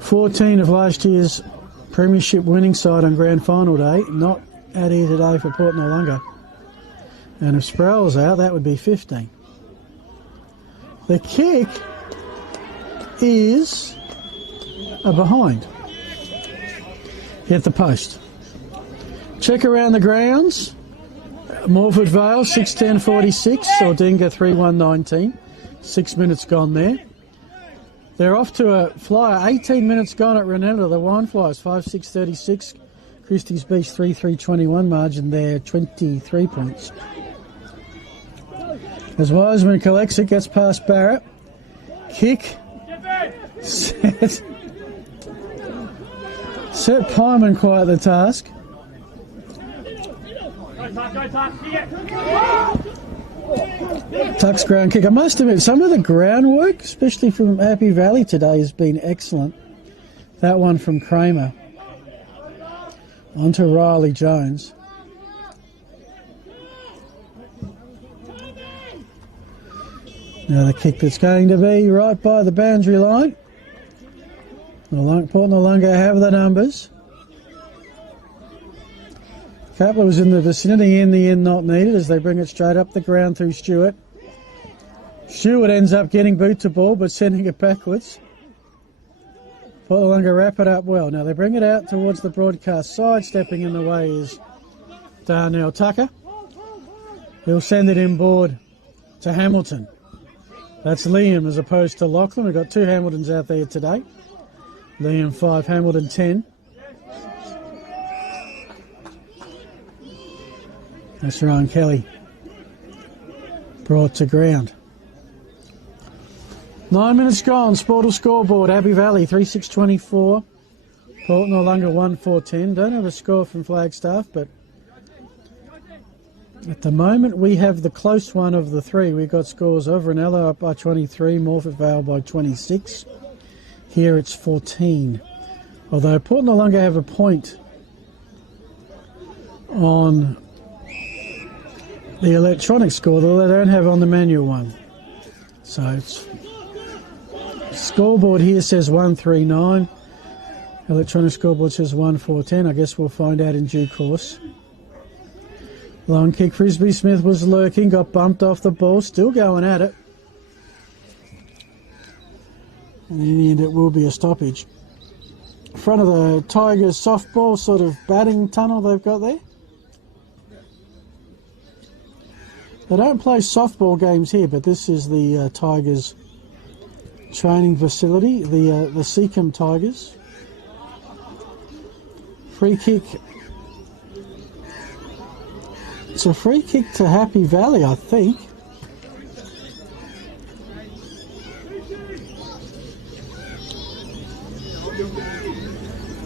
14 of last year's premiership winning side on grand final day, not out here today for Port Noarlunga. And if Sproul's out, that would be 15. The kick is a behind. Hit the post. Check around the grounds. Morford Vale 6:10:46, Aldinga 3:1:19. 6 minutes gone there. They're off to a flyer. 18 minutes gone at Renetta. The Wine Flyers 5:6:36. Christie's Beach 3:3:21 margin there, 23 points. As Wiseman collects it, gets past Barrett. Kick. Set Pyman quite the task. Tuck's ground kick. I must admit, some of the groundwork, especially from Happy Valley today, has been excellent. That one from Kramer. Onto Riley Jones. Now the kick that's going to be right by the boundary line. Port Noarlunga have the numbers. Kapler was in the vicinity, in the end not needed as they bring it straight up the ground through Stewart. Stewart ends up getting boot to ball but sending it backwards. Port Noarlunga wrap it up well. Now they bring it out towards the broadcast side. Stepping in the way is Darnell Tucker. He'll send it inboard to Hamilton. That's Liam as opposed to Lachlan. We've got 2 Hamiltons out there today. Liam 5, Hamilton 10. That's Ryan Kelly. Brought to ground. 9 minutes gone. Sportal scoreboard. Abbey Valley 3-6-24. Port Noarlunga 1-4-10. Don't have a score from Flagstaff, but at the moment we have the close one of the 3. We've got scores of Ranello up by 23, Morford Vale by 26. Here it's 14. Although Port Noarlunga have a point on the electronic score that they don't have on the manual one. So it's scoreboard here says 139. Electronic scoreboard says 1-4-10. I guess we'll find out in due course. Long kick. Frisbee Smith was lurking, got bumped off the ball, still going at it. And in the end it will be a stoppage. Front of the Tigers softball sort of batting tunnel they've got there. They don't play softball games here, but this is the Tigers training facility, the Seacombe Tigers. Free kick. It's a free kick to Happy Valley, I think.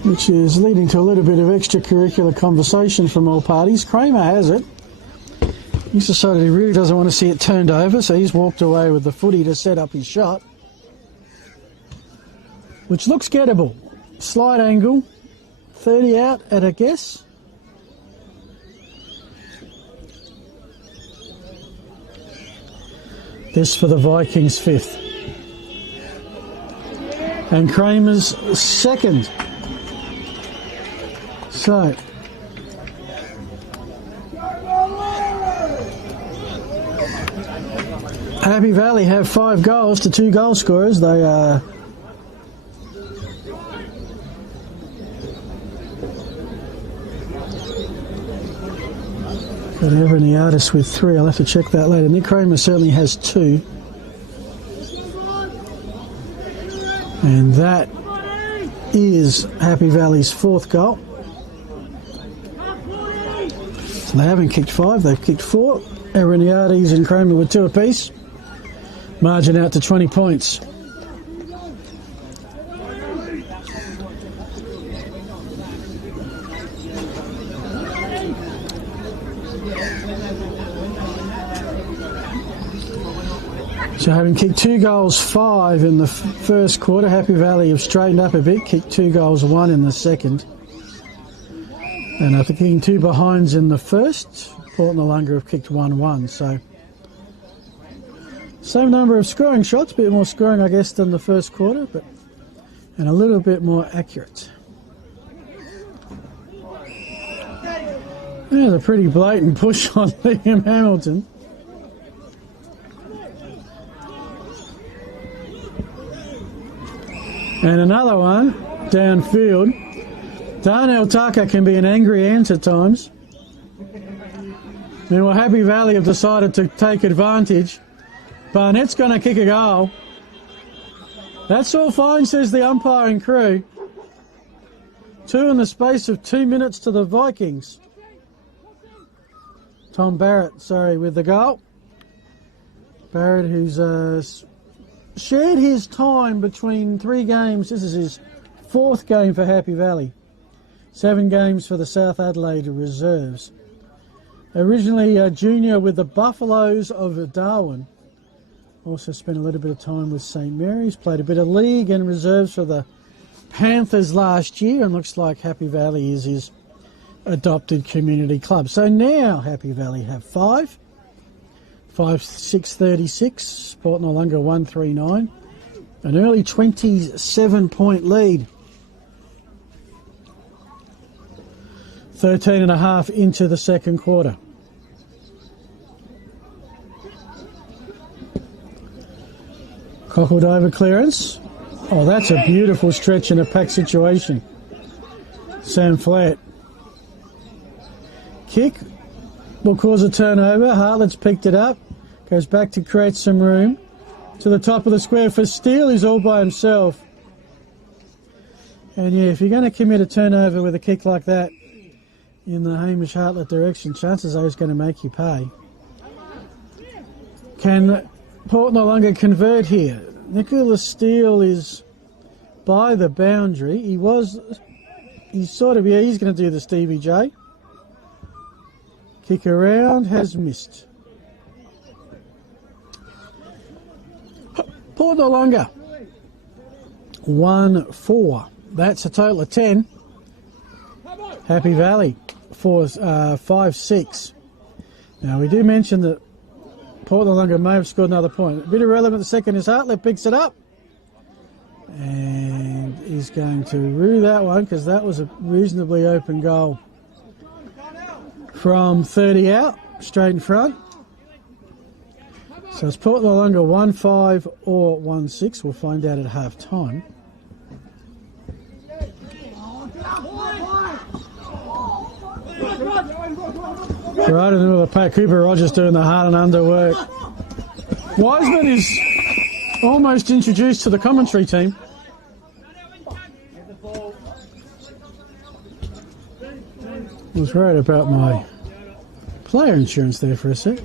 Which is leading to a little bit of extracurricular conversation from all parties. Kramer has it. He's decided he really doesn't want to see it turned over, so he's walked away with the footy to set up his shot. Which looks gettable. Slight angle. 30 out at a guess. This for the Vikings' 5th. And Kramer's 2nd. So, Happy Valley have 5 goals to 2 goal scorers. They are got Ebony Artis with 3. I'll have to check that later. Nick Kramer certainly has 2. And that is Happy Valley's 4th goal. So they haven't kicked 5, they've kicked 4. Eriniades and Kramer with 2 apiece. Margin out to 20 points. So having kicked 2 goals, 5 in the first quarter, Happy Valley have straightened up a bit, kicked 2 goals, 1 in the second. And after kicking 2 behinds in the first, Port Noarlunga have kicked 1-1. So Same number of scoring shots, a bit more scoring, I guess, than the first quarter, but and a little bit more accurate. There's a pretty blatant push on Liam Hamilton. And another one downfield. Darnell Tucker can be an angry ant at times. Meanwhile, Happy Valley have decided to take advantage. Barnett's going to kick a goal. That's all fine, says the umpiring crew. 2 in the space of 2 minutes to the Vikings. Tom Barrett, with the goal. Barrett, who's shared his time between 3 games. This is his 4th game for Happy Valley. 7 games for the South Adelaide Reserves. Originally a junior with the Buffaloes of Darwin. Also spent a little bit of time with St Mary's. Played a bit of league and reserves for the Panthers last year. And looks like Happy Valley is his adopted community club. So now Happy Valley have 5. 5-6-36. Port Noarlunga 1-3-9. An early 27-point lead. 13.5 into the second quarter. Cockled over clearance. Oh, that's a beautiful stretch in a pack situation. Sam Flatt. Kick will cause a turnover. Hartlett's picked it up. Goes back to create some room. To the top of the square for Steele. He's all by himself. And yeah, if you're going to commit a turnover with a kick like that in the Hamish Hartlett direction, chances are he's going to make you pay. Can Port Noarlunga convert here? Nicholas Steele is by the boundary. He's going to do the Stevie J. Kick around, has missed. Port Noarlunga 1-4. That's a total of 10. Happy Valley 5-6. Now we do mention that Port Noarlunga may have scored another point. A bit irrelevant. The second is Hartlett picks it up. And he's going to rue that one because that was a reasonably open goal. From 30 out, straight in front. So it's Port Noarlunga 1-5 or 1-6. We'll find out at half time. Right in the middle of the pack, Cooper Rogers doing the hard and under work. Wiseman is almost introduced to the commentary team. I was worried about my player insurance there for a sec.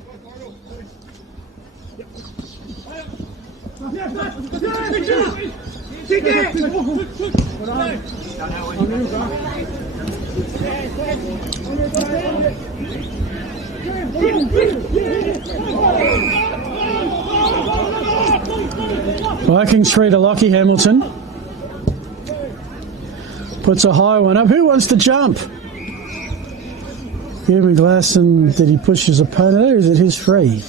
Vikings free to Lockie Hamilton. Puts a high one up. Who wants to jump? Kevin Glasson, did he push his opponent or is it his free?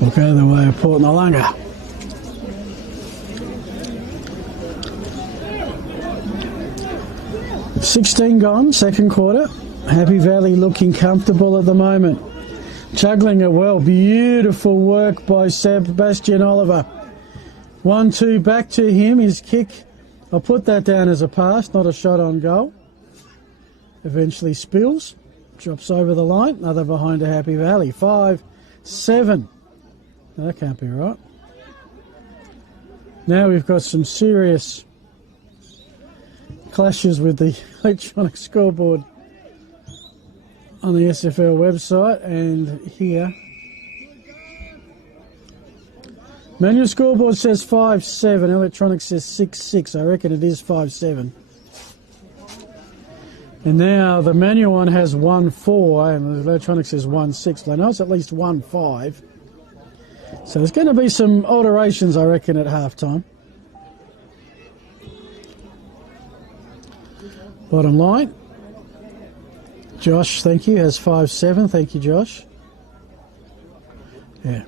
We'll go the way of Port Noarlunga. $16 gone, second quarter. Happy Valley looking comfortable at the moment. Juggling it well. Beautiful work by Sebastian Oliver. 1-2 back to him. His kick, I'll put that down as a pass, not a shot on goal. Eventually spills. Drops over the line. Another behind to Happy Valley. 5-7. No, that can't be right. Now we've got some serious clashes with the electronic scoreboard on the SFL website and here. Manual scoreboard says 5-7, electronic says 6-6. I reckon it is 5-7. And now the manual one has 1-4 and the electronic says 1-6. But I know it's at least 1-5. So there's going to be some alterations, I reckon, at halftime. Bottom line, Josh, thank you, has 5-7. Thank you, Josh. Yeah.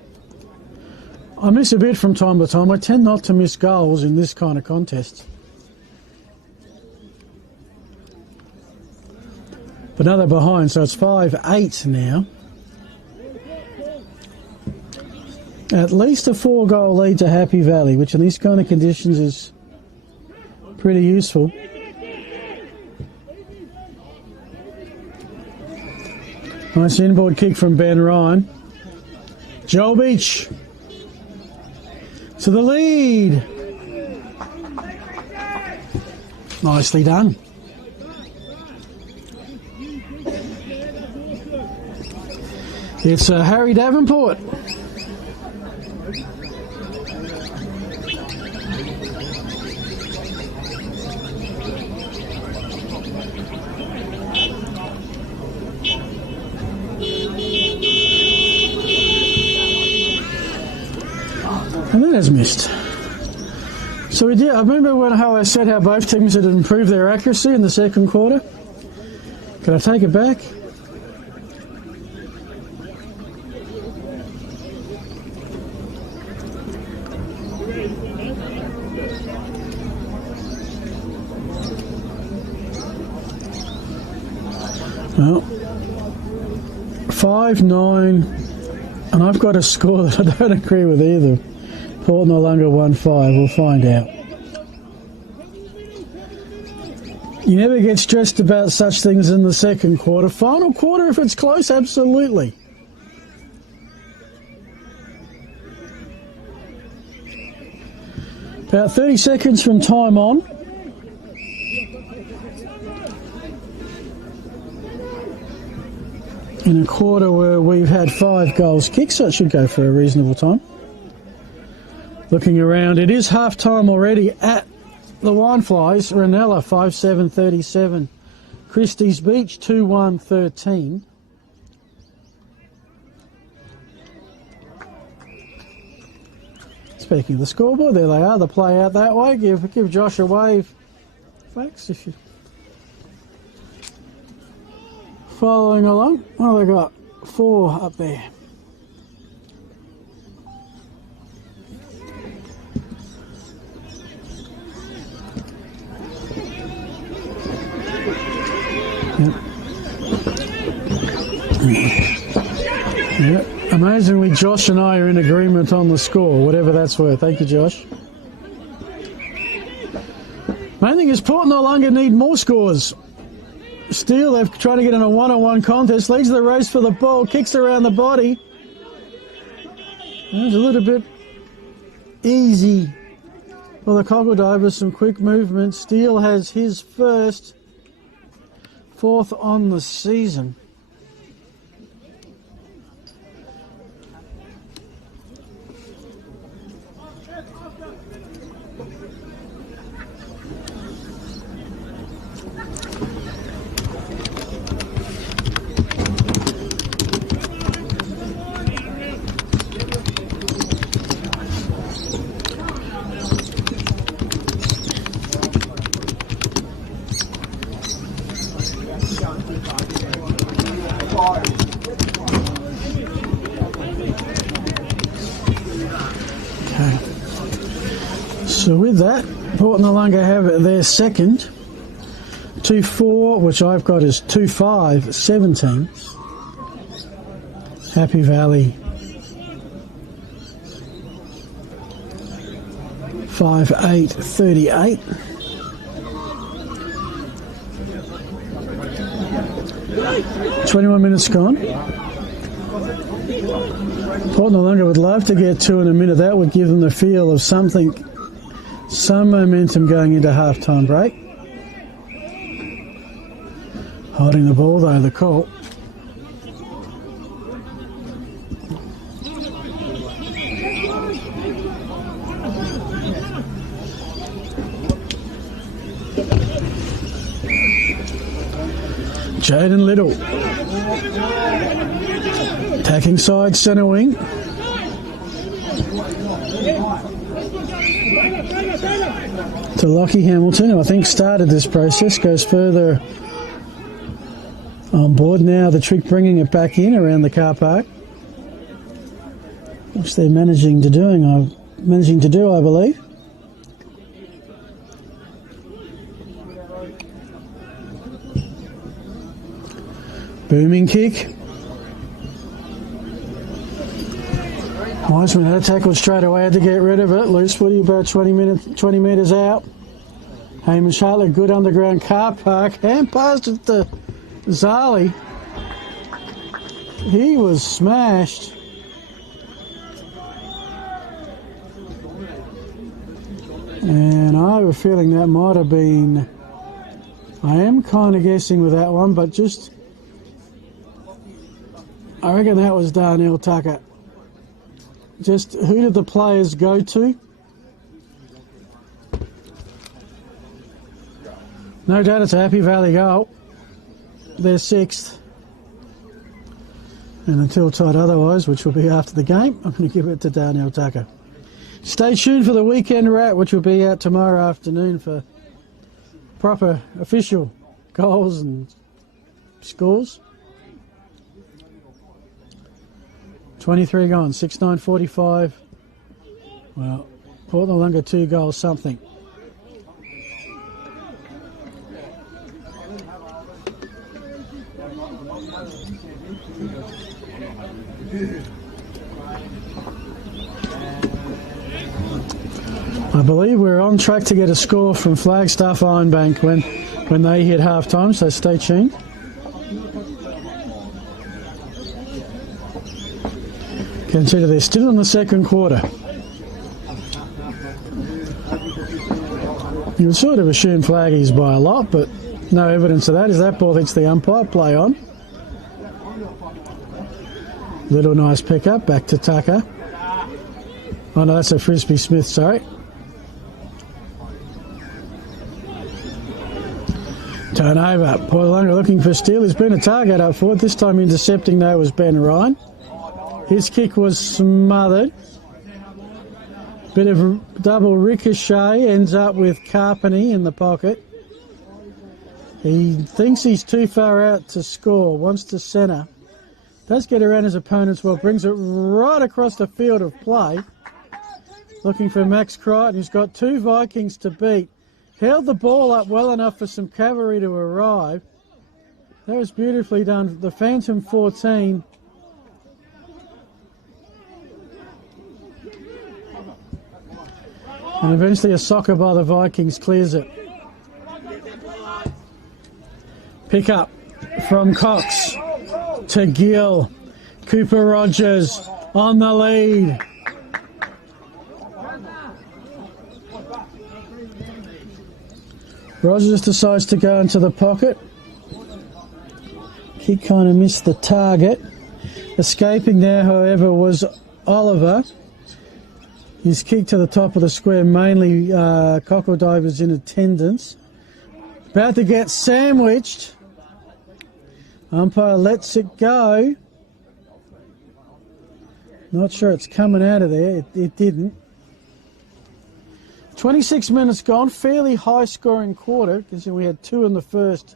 I miss a bit from time to time. I tend not to miss goals in this kind of contest. But now they're behind, so it's 5-8 now. At least a 4-goal lead to Happy Valley, which in these kind of conditions is pretty useful. Nice inboard kick from Ben Ryan. Joel Beach to the lead. Nicely done. It's Harry Davenport. And that has missed. So we did. I remember how I said how both teams had improved their accuracy in the second quarter. Can I take it back? Well, 5-9, and I've got a score that I don't agree with either. Port Noarlunga 1-5, we'll find out. You never get stressed about such things in the second quarter. Final quarter, if it's close, absolutely. About 30 seconds from time on. In a quarter where we've had 5 goals kicked, so it should go for a reasonable time. Looking around, it is half time already at the Wineflies. Ranella 5-7-37. Christie's Beach 2-1-13. Speaking of the scoreboard, there they are. The play out that way. Give Josh a wave, folks, if you following along. Oh, they got 4 up there. Yep. Amazingly, Josh and I are in agreement on the score, whatever that's worth. Thank you, Josh. Main thing is Port Noarlunga need more scores. Steele, they're trying to get in a one-on-one contest. Leads the race for the ball, kicks around the body. It's a little bit easy for the Cockle Divers, some quick movement. Steele has his first, 4th on the season. So with that, Port Noarlunga have their second, 2-4, which I've got is 2-5-17. Happy Valley 5-8-38. Minutes gone. Port Noarlunga would love to get 2 in a minute. That would give them the feel of something, some momentum going into half-time break. Holding the ball though, the call. Jaden Little. Attacking side centre wing. To Lockie Hamilton, who I think started this process, goes further On board now, the trick bringing it back in around the car park, which they're managing to do, I believe. Booming kick. Wiseman had a tackle straight away, had to get rid of it. Loose footy about 20 metres out. Hamish Hartley, good underground car park. Hand passed it to Zali. He was smashed. And I have a feeling that might have been... I am kind of guessing with that one, but just... I reckon that was Darnell Tucker. Just who did the players go to? No doubt it's a Happy Valley goal. They're sixth. And until told otherwise, which will be after the game, I'm going to give it to Darnell Tucker. Stay tuned for the weekend wrap, which will be out tomorrow afternoon for proper official goals and scores. 23 gone, 6-9-45. Well, Port Noarlunga 2 goals something. I believe we're on track to get a score from Flagstaff Ironbank when they hit half time, so stay tuned. Consider they're still in the second quarter. You would sort of assume Flaggies by a lot, but no evidence of that as that ball hits the umpire. Play on. Little nice pickup, back to Tucker. Oh no, that's a Frisbee Smith, sorry. Turnover. Port Noarlunga looking for steal. There's been a target up forward. This time intercepting though was Ben Ryan. His kick was smothered. Bit of double ricochet, ends up with Carpeney in the pocket. He thinks he's too far out to score, wants to centre. Does get around his opponents well, brings it right across the field of play. Looking for Max Crichton, who's got two Vikings to beat. Held the ball up well enough for some cavalry to arrive. That was beautifully done. The Phantom 14. And eventually a soccer by the Vikings clears it. Pick up from Cox to Gill. Cooper Rogers on the lead. Rogers decides to go into the pocket. Kick kind of missed the target. Escaping there, however, was Oliver. His kick to the top of the square, mainly cockle divers in attendance. About to get sandwiched. Umpire lets it go. Not sure it's coming out of there. It didn't. 26 minutes gone, fairly high-scoring quarter, considering we had 2 in the first.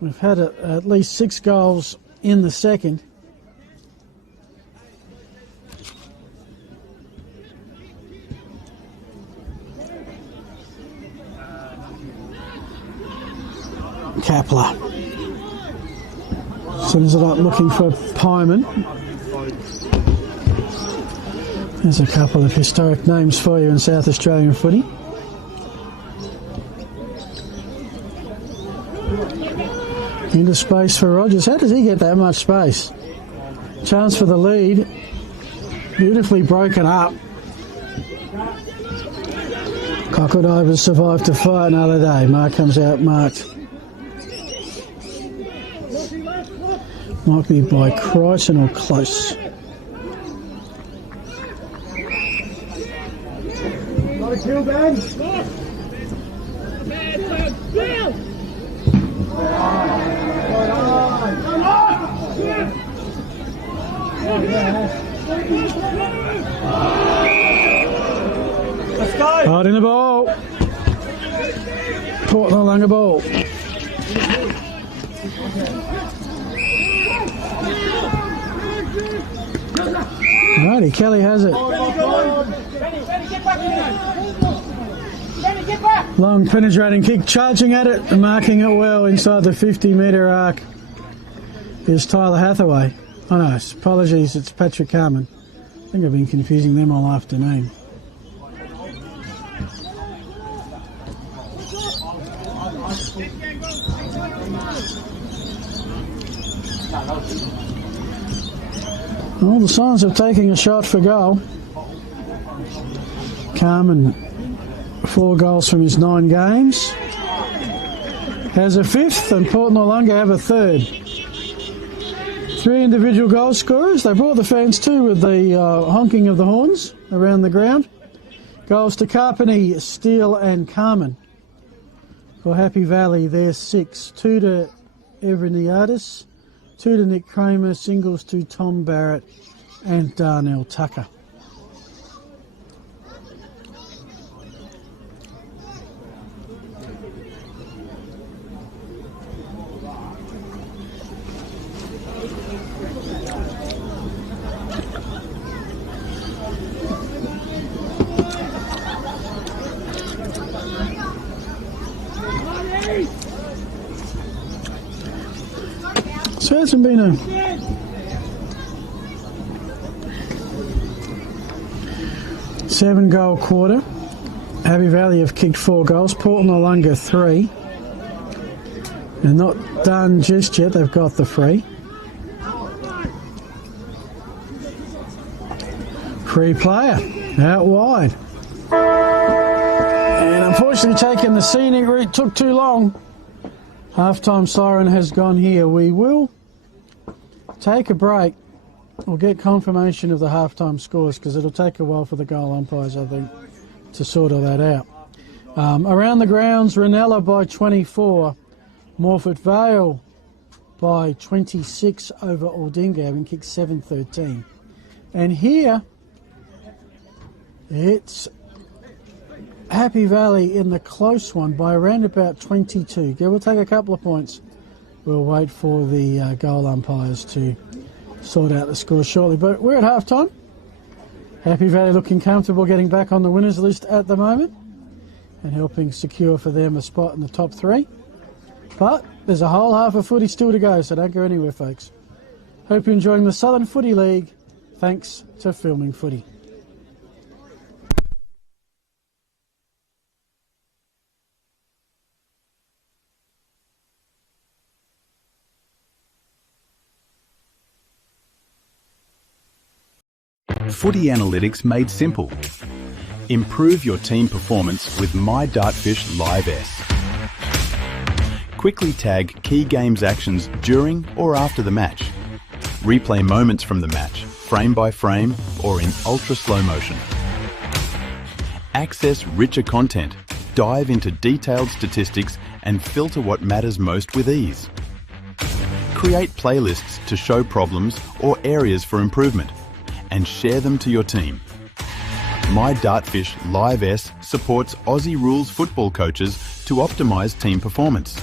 We've had at least 6 goals in the second. Kapler. Sends it up looking for Pyman. There's a couple of historic names for you in South Australian footy. Into space for Rogers. How does he get that much space? Chance for the lead. Beautifully broken up. Cockledivers survive to fight another day. Mark comes out marked. Might be by Crichton or close. Not a kill, Ben. Let's go. Hard in the ball. Port Noarlunga ball. Righty, Kelly has it. Long penetrating kick, charging at it and marking it well inside the 50-metre arc is Tyler Hathaway. Oh no, apologies, it's Patrick Carman. I think I've been confusing them all afternoon. All the signs of taking a shot for goal. Carman, 4 goals from his 9 games. Has a 5th, and Port Noarlunga have a 3rd. 3 individual goal scorers. They brought the fans too with the honking of the horns around the ground. Goals to Carpeny, Steele and Carman. For Happy Valley, there's 6. 2 to Evriniadis, 2 to Nick Kramer, singles to Tom Barrett and Darnell Tucker. So it hasn't been a seven-goal quarter. Happy Valley have kicked 4 goals. Port Noarlunga 3. They're not done just yet. They've got the free. Free player out wide. And unfortunately taking the scenic route took too long. Half-time siren has gone here. We will take a break. We'll get confirmation of the half-time scores because it'll take a while for the goal umpires, I think, to sort all that out. Around the grounds, Ranella by 24. Morford Vale by 26 over Aldinga, having kicked 7-13. And here, it's Happy Valley in the close one by around about 22. Yeah, we'll take a couple of points. We'll wait for the goal umpires to sort out the score shortly. But we're at half-time. Happy Valley looking comfortable getting back on the winners list at the moment and helping secure for them a spot in the top 3. But there's a whole half of footy still to go, so don't go anywhere, folks. Hope you're enjoying the Southern Footy League. Thanks to Filming Footy. Footy analytics made simple. Improve your team performance with My Dartfish Live S. Quickly tag key games actions during or after the match. Replay moments from the match, frame by frame or in ultra slow motion. Access richer content, dive into detailed statistics and filter what matters most with ease. Create playlists to show problems or areas for improvement and share them to your team. My Dartfish Live S supports Aussie rules football coaches to optimise team performance.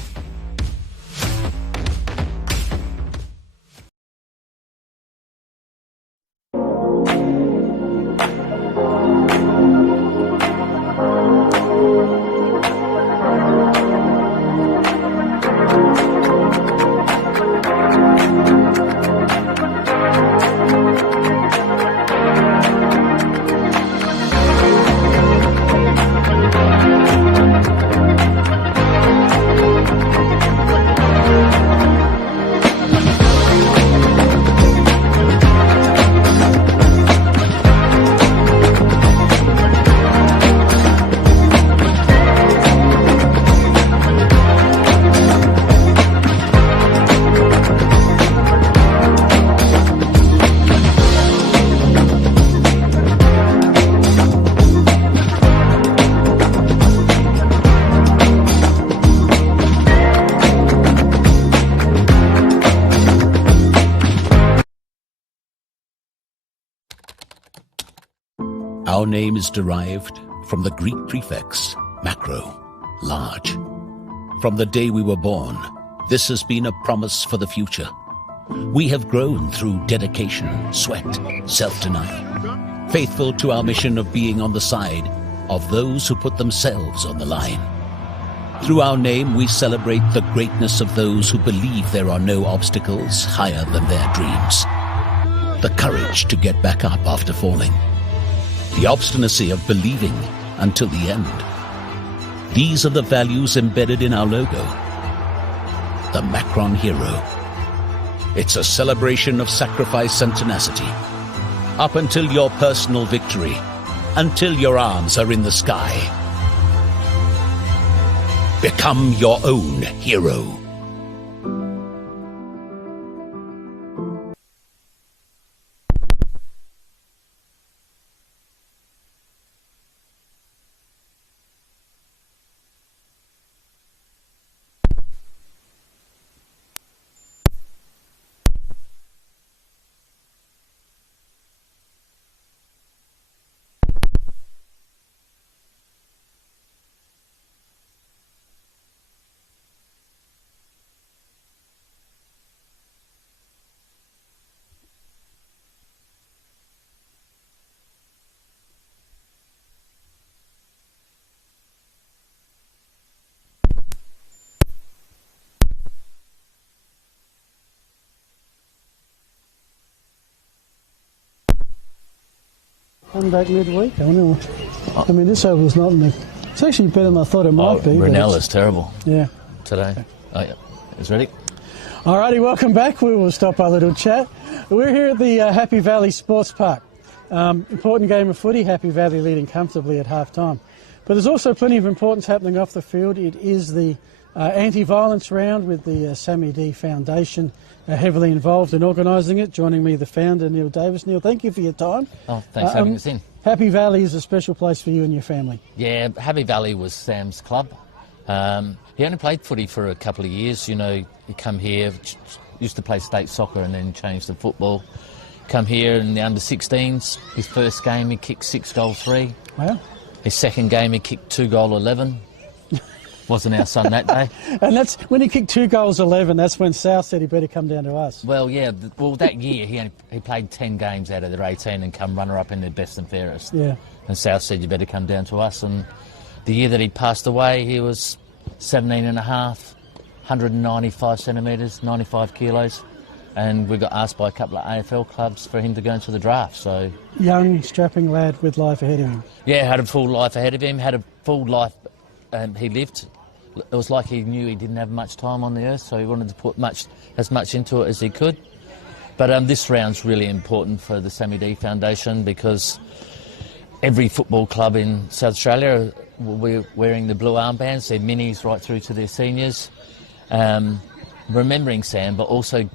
Our name is derived from the Greek prefix macro, large. From the day we were born, This has been a promise for the future. We have grown through dedication, sweat, self-denial, faithful to our mission of being on the side of those who put themselves on the line. Through our name, we celebrate the greatness of those who believe there are no obstacles higher than their dreams. The courage to get back up after falling. The obstinacy of believing until the end. These are the values embedded in our logo. The Macron Hero. It's a celebration of sacrifice and tenacity. Up until your personal victory. Until your arms are in the sky. Become your own hero. Come back midweek. I mean, this over's not in the... It's actually better than I thought it might be. Brunel is terrible. Yeah. Today. Oh, yeah. It's ready? Alrighty, welcome back. We will stop our little chat. We're here at the Happy Valley Sports Park. Important game of footy, Happy Valley leading comfortably at half-time. But there's also plenty of importance happening off the field. It is the anti-violence round with the Sammy D Foundation heavily involved in organising it. Joining me, the founder, Neil Davis. Neil, thank you for your time. Oh, thanks for having us in. Happy Valley is a special place for you and your family. Yeah, Happy Valley was Sam's club. He only played footy for a couple of years. You know, he come here, used to play state soccer and then changed to football. Come here in the under-16s. His first game, he kicked 6-3. Wow. His second game, he kicked 2-11. Wasn't our son that day. And that's when he kicked 2-11. That's when South said he better come down to us. Well, yeah. Well, that year he played 10 games out of their 18 and come runner-up in their best and fairest. Yeah. And South said you better come down to us. And the year that he passed away, he was 17 and a half, 195 centimetres, 95 kilos. And we got asked by a couple of AFL clubs for him to go into the draft. So young, strapping lad with life ahead of him. Yeah, had a full life ahead of him. Had a full life he lived. It was like he knew he didn't have much time on the earth, so he wanted to put as much into it as he could. But this round's really important for the Sammy D Foundation because every football club in South Australia we're wearing the blue armbands, their minis right through to their seniors. Remembering Sam, but also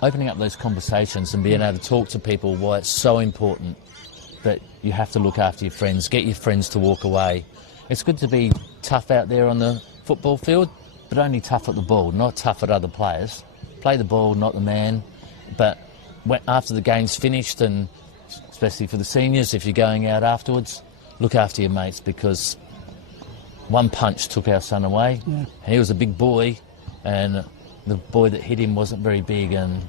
opening up those conversations and being able to talk to people why it's so important that you have to look after your friends, get your friends to walk away. It's good to be tough out there on the football field, but only tough at the ball, not tough at other players. Play the ball, not the man. But after the game's finished, and especially for the seniors, if you're going out afterwards, look after your mates because one punch took our son away. Yeah. He was a big boy, and the boy that hit him wasn't very big, and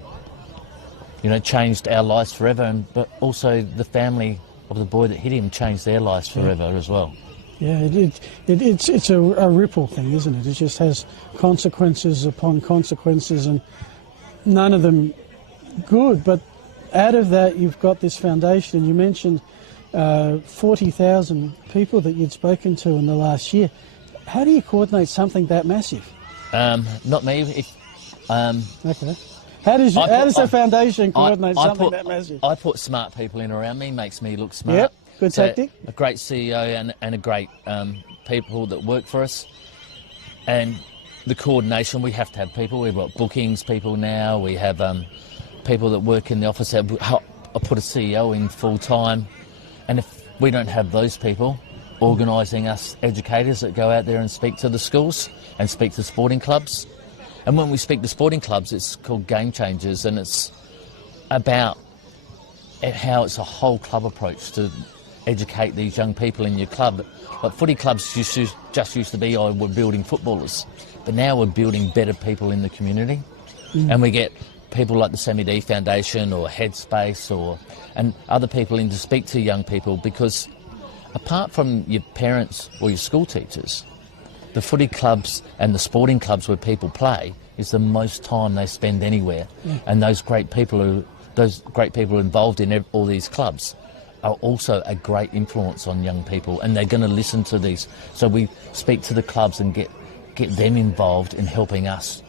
changed our lives forever. But also the family of the boy that hit him changed their lives forever as well. Yeah, it's a ripple thing, isn't it? It just has consequences upon consequences, and none of them good. But out of that, you've got this foundation, and you mentioned 40,000 people that you'd spoken to in the last year. How do you coordinate something that massive? Not me. Okay. How does the foundation coordinate something that massive? I put smart people in around me, makes me look smart. Yep. Good tactic. A great CEO and a great people that work for us. And the coordination, we have to have people. We've got bookings people now. We have people that work in the office. I put a CEO in full time. And if we don't have those people organising us educators that go out there and speak to the schools and speak to sporting clubs. And when we speak to sporting clubs, it's called Game Changers, and it's about how it's a whole club approach to educate these young people in your club. But footy clubs just used to be, oh, we're building footballers. But now we're building better people in the community. And we get people like the Sammy D Foundation or Headspace and other people in to speak to young people, because apart from your parents or your school teachers, the footy clubs and the sporting clubs where people play is the most time they spend anywhere. And those great people involved in all these clubs are also a great influence on young people, and they're going to listen to these. So we speak to the clubs and get them involved in helping us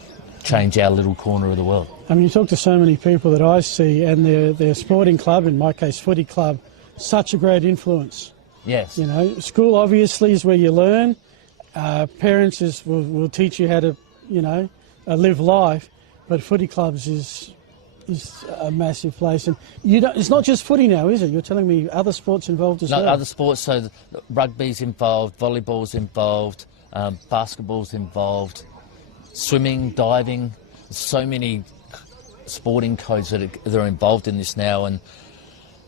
change our little corner of the world. I mean, you talk to so many people that I see, and their sporting club, in my case footy club, such a great influence. Yes. You know, school obviously is where you learn. Parents will teach you how to, live life, but footy clubs is a massive place. And it's not just footy now, is it? You're telling me other sports involved as well? No, other sports, so rugby's involved, volleyball's involved, basketball's involved, swimming, diving, so many sporting codes that are involved in this now. And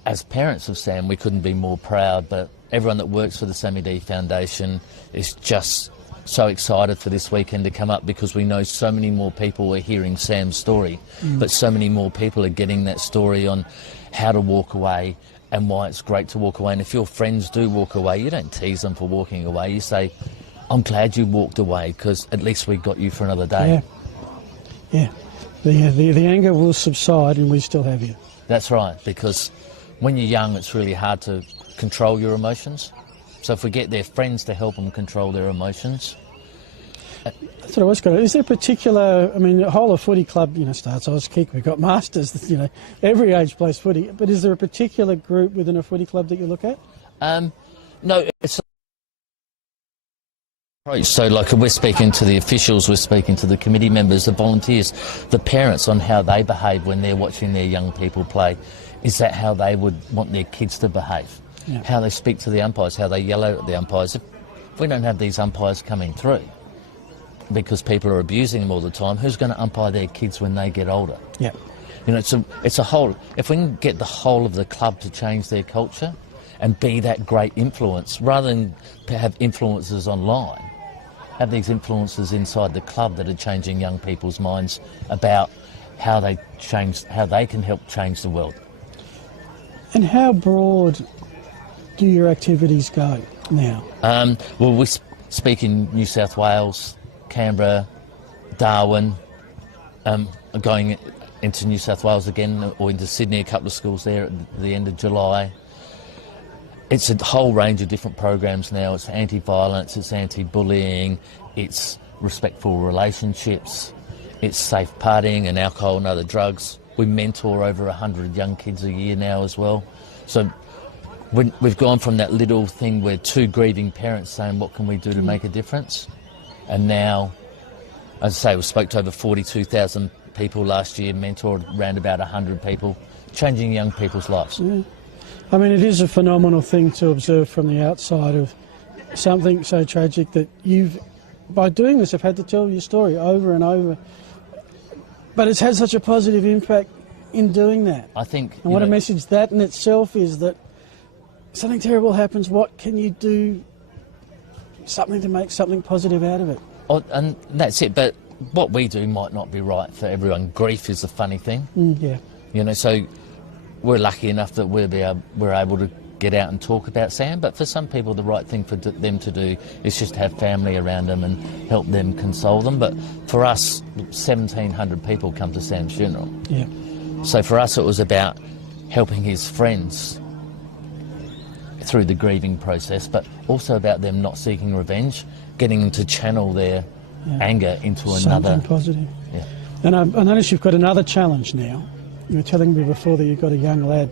as parents of Sam, we couldn't be more proud, but everyone that works for the Sammy D Foundation is just so excited for this weekend to come up, because we know so many more people are hearing Sam's story, but so many more people are getting that story on how to walk away and why it's great to walk away. And if your friends do walk away, you don't tease them for walking away. You say, I'm glad you walked away, because at least we got you for another day. Yeah. The anger will subside and we still have you. That's right, because when you're young, it's really hard to control your emotions. So if we get their friends to help them control their emotions. That's what I was going to. Is there a particular, the whole of footy club, starts Oz Kick, we've got masters, every age plays footy, but is there a particular group within a footy club that you look at? No, it's so like we're speaking to the officials, we're speaking to the committee members, the volunteers, the parents on how they behave when they're watching their young people play. Is that how they would want their kids to behave? Yeah. How they speak to the umpires, how they yell out at the umpires. If we don't have these umpires coming through because people are abusing them all the time, who's going to umpire their kids when they get older? Yeah. It's a whole. If we can get the whole of the club to change their culture and be that great influence, rather than have influences online, have these influences inside the club that are changing young people's minds about how they can help change the world. And how broad do your activities go now? Well, we speak in New South Wales, Canberra, Darwin, going into New South Wales again, or into Sydney, a couple of schools there at the end of July. It's a whole range of different programs now. It's anti-violence, it's anti-bullying, it's respectful relationships, it's safe partying and alcohol and other drugs. We mentor over 100 young kids a year now as well. So we've gone from that little thing where two grieving parents saying, what can we do to make a difference? And now, as I say, we spoke to over 42,000 people last year, mentored around about 100 people, changing young people's lives. Yeah. It is a phenomenal thing to observe from the outside of something so tragic that you've, by doing this, have had to tell your story over and over. But it's had such a positive impact in doing that. I think. And what a message that in itself is, that something terrible happens, what can you do something to make something positive out of it? Oh, and that's it, but what we do might not be right for everyone. Grief is a funny thing. Yeah. So we're lucky enough that we're able to get out and talk about Sam, but for some people the right thing for them to do is just have family around them and help them console them. But for us, 1,700 people come to Sam's funeral. Yeah. So for us it was about helping his friends through the grieving process, but also about them not seeking revenge, getting them to channel their anger into another... Something positive. Yeah. And I notice you've got another challenge now. You were telling me before that you've got a young lad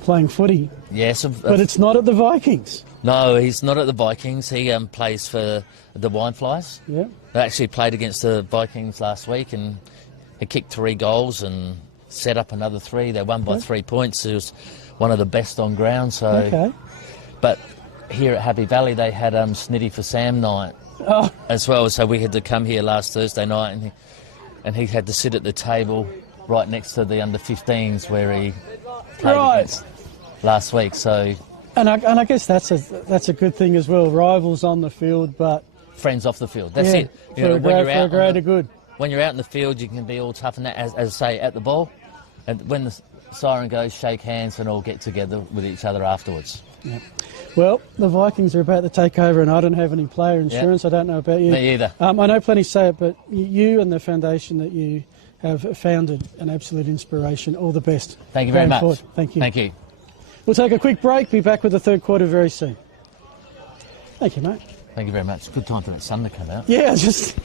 playing footy. Yes. But it's not at the Vikings. No, he's not at the Vikings. He plays for the Wineflies. Yeah. They actually played against the Vikings last week, and he kicked 3 goals and set up another 3. They won by 3 points. He was one of the best on ground. So. Okay. But here at Happy Valley, they had Snitty for Sam night as well. So we had to come here last Thursday night, and he had to sit at the table right next to the under-15s where he played against last week. So And I guess that's a good thing as well. Rivals on the field, but friends off the field. That's it. For a greater good. When you're out in the field, you can be all tough and that, as I say, at the ball. And when the siren goes, shake hands and all get together with each other afterwards. Yeah. Well, the Vikings are about to take over, and I don't have any player insurance. Yep. I don't know about you. Me either. I know plenty say it, but you and the foundation that you have founded, an absolute inspiration. All the best. Thank you very much. Forward. Thank you. Thank you. We'll take a quick break. Be back with the third quarter very soon. Thank you, mate. Thank you very much. Good time for that sun to come out. Yeah, just...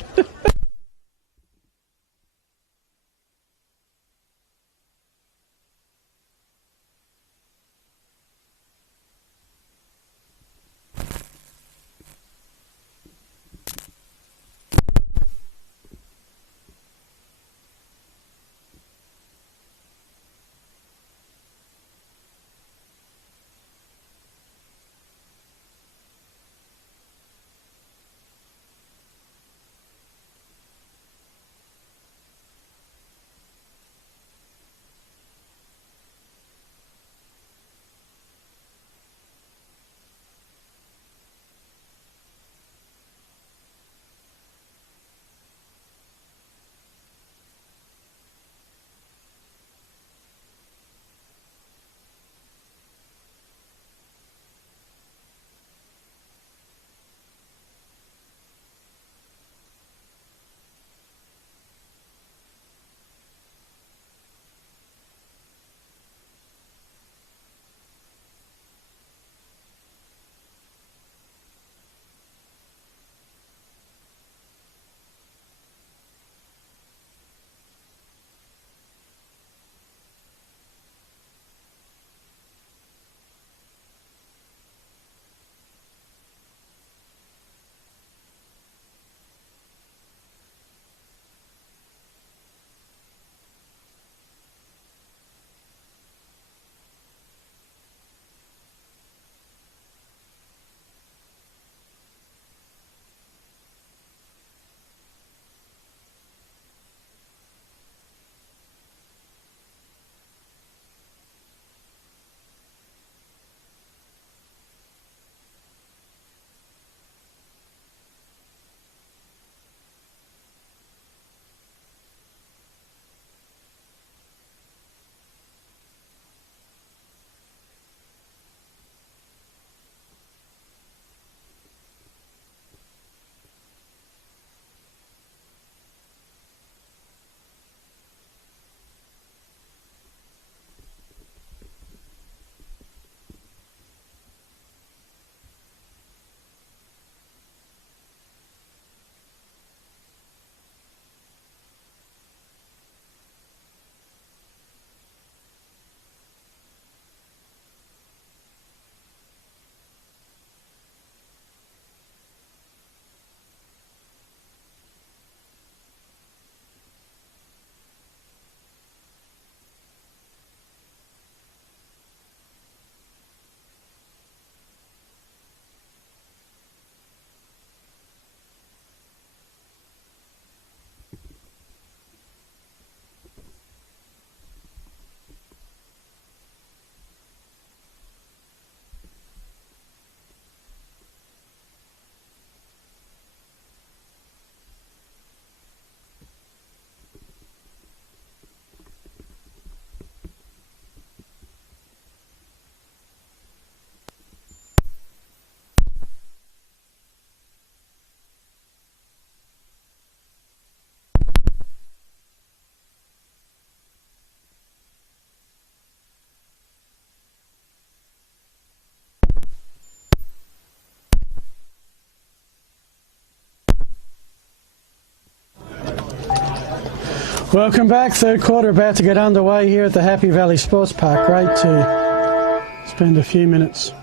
Welcome back. Third quarter about to get underway here at the Happy Valley Sports Park. Great to spend a few minutes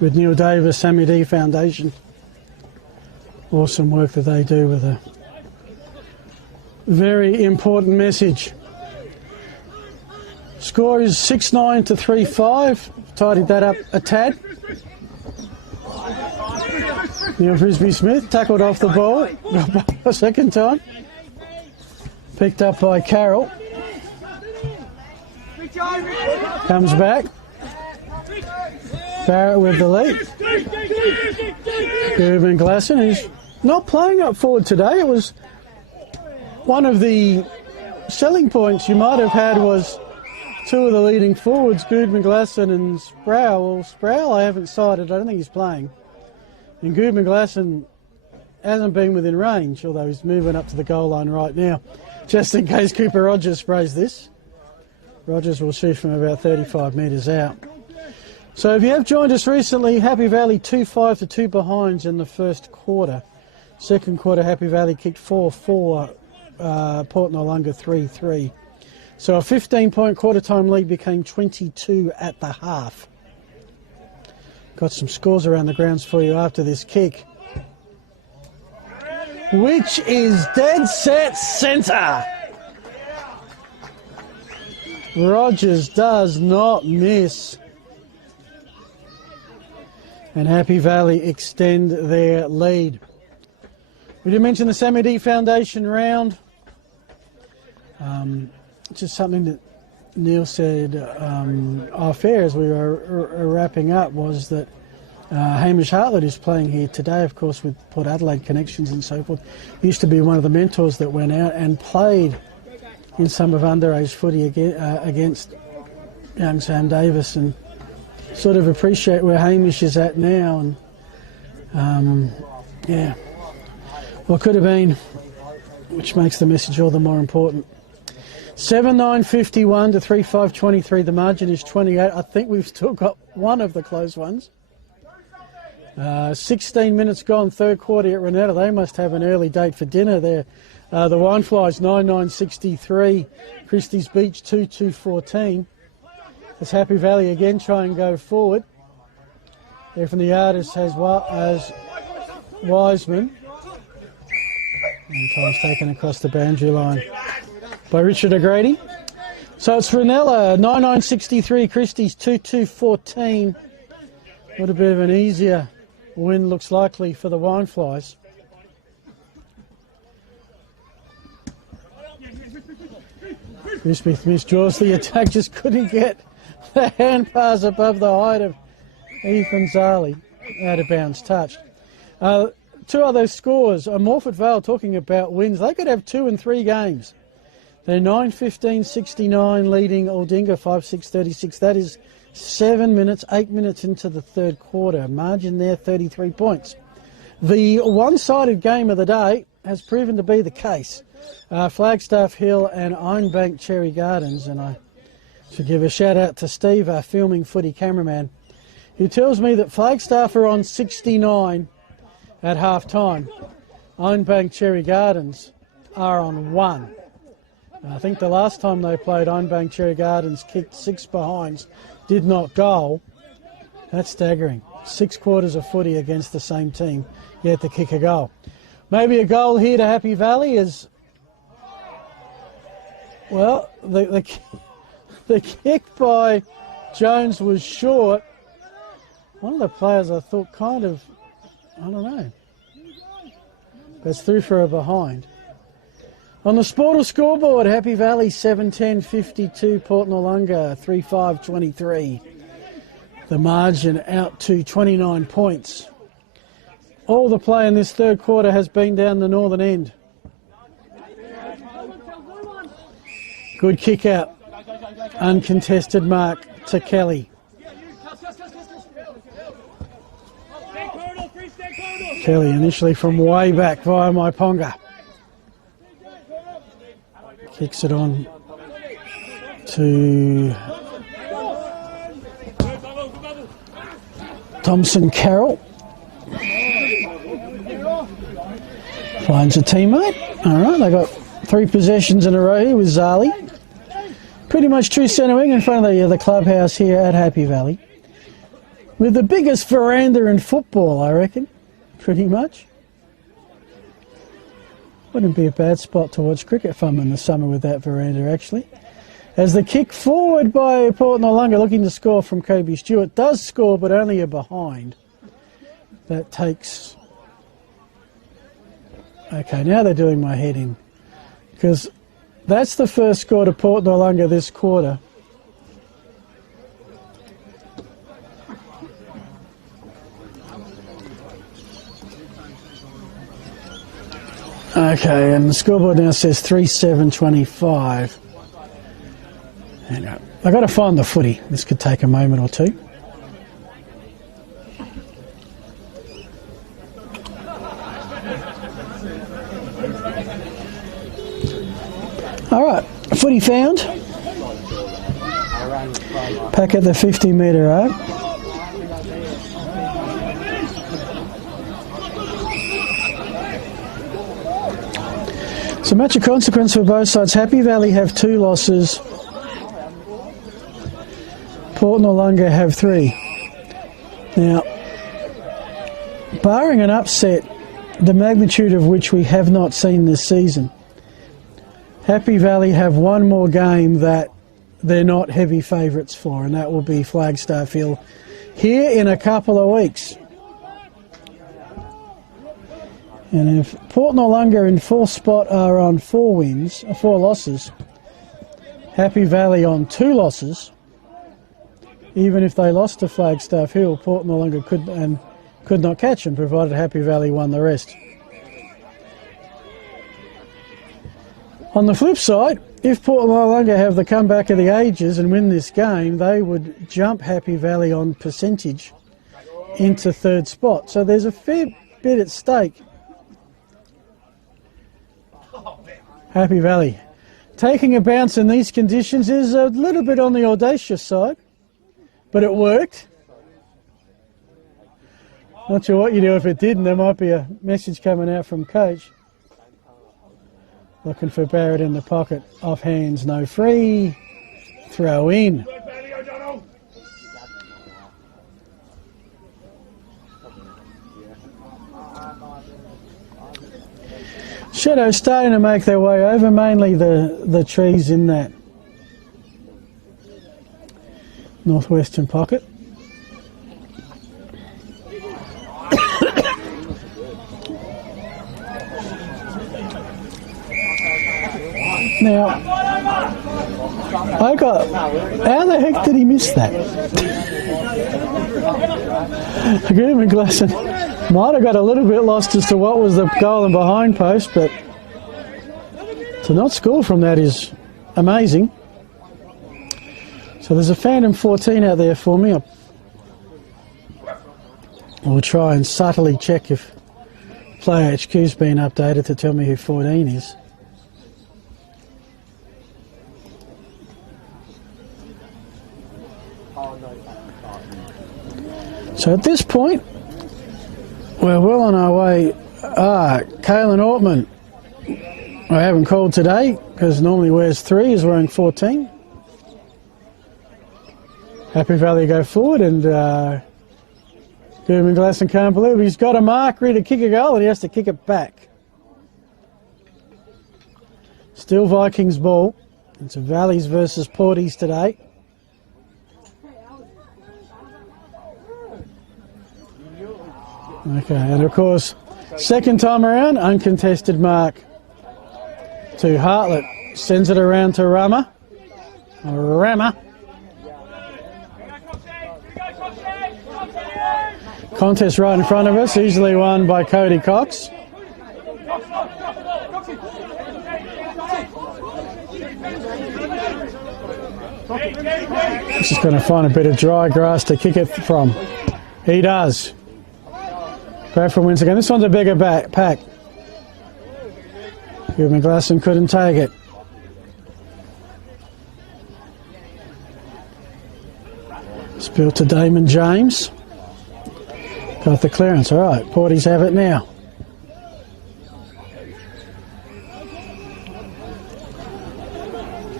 with Neil Davis, Sammy D Foundation. Awesome work that they do with a very important message. Score is 6-9 to 3-5. Tidied that up a tad. Neil Frisbee-Smith tackled off the ball a second time. Picked up by Carroll. Comes back. Barrett with the lead. Ruben Glasson, who's not playing up forward today. It was one of the selling points you might have had was two of the leading forwards, Goodman Glasson and Sproul. Well, Sproul I haven't sighted. I don't think he's playing. And Goodman Glasson hasn't been within range, although he's moving up to the goal line right now. Just in case Cooper Rogers sprays this. Rogers will shoot from about 35 metres out. So if you have joined us recently, Happy Valley 2-5 to 2 behinds in the first quarter. Second quarter, Happy Valley kicked 4-4, Port Noarlunga 3-3. So a 15-point quarter-time lead became 22 at the half. Got some scores around the grounds for you after this kick, which is dead set centre. Rogers does not miss. And Happy Valley extend their lead. We did mention the Sammy D Foundation round. Just something that Neil said off air as we were wrapping up was that Hamish Hartlett is playing here today, of course, with Port Adelaide connections and so forth. He used to be one of the mentors that went out and played in some of underage footy against young Sam Davis, and sort of appreciate where Hamish is at now. And yeah, what could have been, which makes the message all the more important. 7-9-51 to 3-5-23. The margin is 28. I think we've still got one of the close ones. 16 minutes gone, third quarter at Renetta. They must have an early date for dinner there. The Wineflies 9-9-63. Christie's Beach 2-2-14. As Happy Valley again try and go forward. There from the artist as Wiseman. And time's taken across the boundary line by Richard O'Grady. So it's Renella 9-9-63, Christie's 2-2-14. What a bit of an easier win looks likely for the Wineflies. Smith misdraws the attack, just couldn't get the hand pass above the height of Ethan Zali. Out of bounds touched. Two other scores. Morford Vale talking about wins. They could have 2 and 3 games. They're 9-15-69 leading Aldinga 5-6-36. That is 8 minutes into the third quarter. Margin there 33 points. The one-sided game of the day has proven to be the case. Flagstaff Hill and Ironbank Cherry Gardens, and I should give a shout out to Steve, our filming footy cameraman, who tells me that Flagstaff are on 69 at half time. Ironbank Cherry Gardens are on 1. I think the last time they played, Ironbank Cherry Gardens kicked 6 behinds, did not goal. That's staggering. 6 quarters of footy against the same team, yet to kick a goal. Maybe a goal here to Happy Valley is, well, the kick by Jones was short. One of the players I thought kind of, I don't know, but it's through for a behind. On the Sportal scoreboard, Happy Valley 7-10-52, Port Noarlunga 3-5-23. The margin out to 29 points. All the play in this third quarter has been down the northern end. Good kick out. Uncontested mark to Kelly. Kelly initially from way back via Maiponga. Kicks it on to Thompson Carroll. Finds a teammate. All right, they got 3 possessions in a row here with Zali. Pretty much true centre wing in front of the clubhouse here at Happy Valley. With the biggest veranda in football, I reckon. Pretty much. Wouldn't be a bad spot to watch cricket from in the summer with that veranda, actually. As the kick forward by Port Noarlunga, looking to score from Kobe Stewart, does score, but only a behind. That takes... Okay, now they're doing my head in. Because that's the first score to Port Noarlunga this quarter. Okay, and the scoreboard now says 3-7-25. Hang on. I've got to find the footy. This could take a moment or two. All right, footy found. Pack at the 50-metre arc. So match of consequence for both sides. Happy Valley have 2 losses. Port Noarlunga have 3. Now, barring an upset, the magnitude of which we have not seen this season, Happy Valley have one more game that they're not heavy favourites for, and that will be Flagstaff Hill here in a couple of weeks. And if Port Noarlunga in 4th spot are on 4 wins, 4 losses, Happy Valley on 2 losses, even if they lost to Flagstaff Hill, Port Noarlunga could not catch them, provided Happy Valley won the rest. On the flip side, if Port Noarlunga have the comeback of the ages and win this game, they would jump Happy Valley on percentage into 3rd spot. So there's a fair bit at stake. Happy Valley taking a bounce in these conditions is a little bit on the audacious side, but it worked. Not sure what you do if it didn't. There might be a message coming out from coach. Looking for Barrett in the pocket. Off hands, no free. Throw in. Shadows starting to make their way over, mainly the trees in that northwestern pocket. Now, how the heck did he miss that? Goodman Glasson might have got a little bit lost as to what was the goal and behind post, but to not score from that is amazing. So there's a Phantom 14 out there for me. I'll try and subtly check if Player HQ's been updated to tell me who 14 is. So at this point, we're well on our way. Caelan Ortman, I haven't called today because normally wears 3, is wearing 14. Happy Valley go forward, and Goodman Glasson can't believe he's got a mark ready to kick a goal and he has to kick it back. Still Vikings ball. It's Valleys versus Porties today. Okay, and of course, second time around, uncontested mark to Hartlett. Sends it around to Rammer. Contest right in front of us, easily won by Cody Cox. He's just going to find a bit of dry grass to kick it from. He does. Bradford wins again. This one's a bigger pack. Goodman Glasson couldn't take it. Spill to Damon James. Got the clearance. All right, Porties have it now.